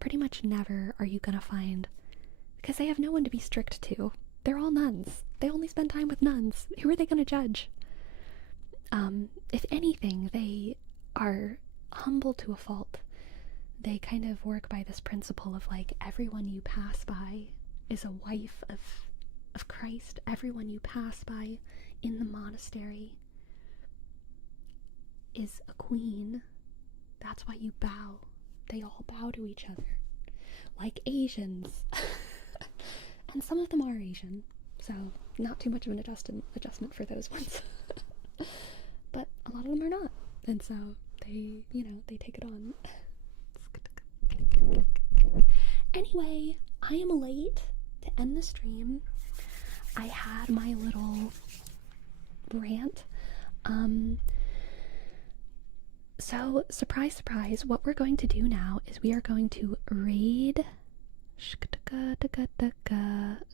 pretty much never are you gonna find, because they have no one to be strict to. They're all nuns. They only spend time with nuns. Who are they gonna judge? If anything, they are humble to a fault. They kind of work by this principle of like, everyone you pass by is a wife of Christ. Everyone you pass by in the monastery is a queen. That's why you bow. They all bow to each other, like Asians. And some of them are Asian, so not too much of an adjustment for those ones. But a lot of them are not, and so they, you know, they take it on. Anyway, I am late to end the stream. I had my little rant. So, surprise, surprise, what we're going to do now is we are going to raid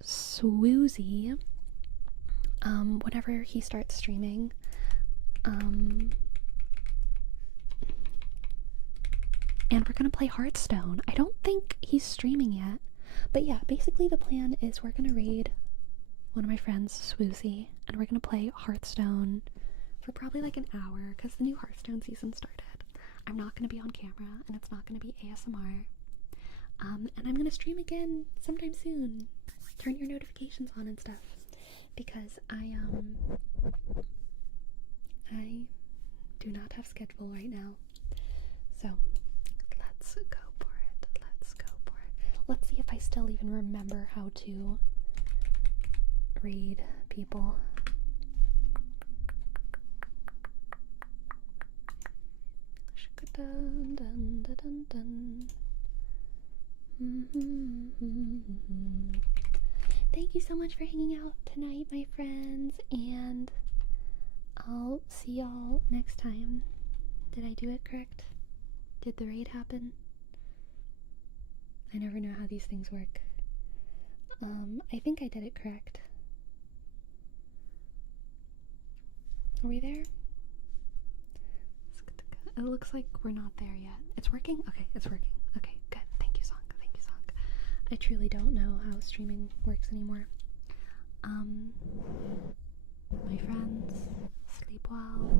Swoozy whenever he starts streaming. And we're gonna play Hearthstone. I don't think he's streaming yet. But yeah, basically the plan is we're gonna raid one of my friends, Swoozy, and we're gonna play Hearthstone for probably like an hour because the new Hearthstone season started. I'm not gonna be on camera and it's not gonna be ASMR. And I'm gonna stream again sometime soon. Turn your notifications on and stuff because I do not have schedule right now. So let's go for it. Let's go for it. Let's see if I still even remember how to raid people. Dun, dun, dun, dun, dun. Thank you so much for hanging out tonight, my friends, and I'll see y'all next time. Did I do it correct? Did the raid happen? I never know how these things work. I think I did it correct. Are we there? It looks like we're not there yet. It's working? Okay, it's working. Okay, good. Thank you, Song. Thank you, Song. I truly don't know how streaming works anymore. My friends, sleep well.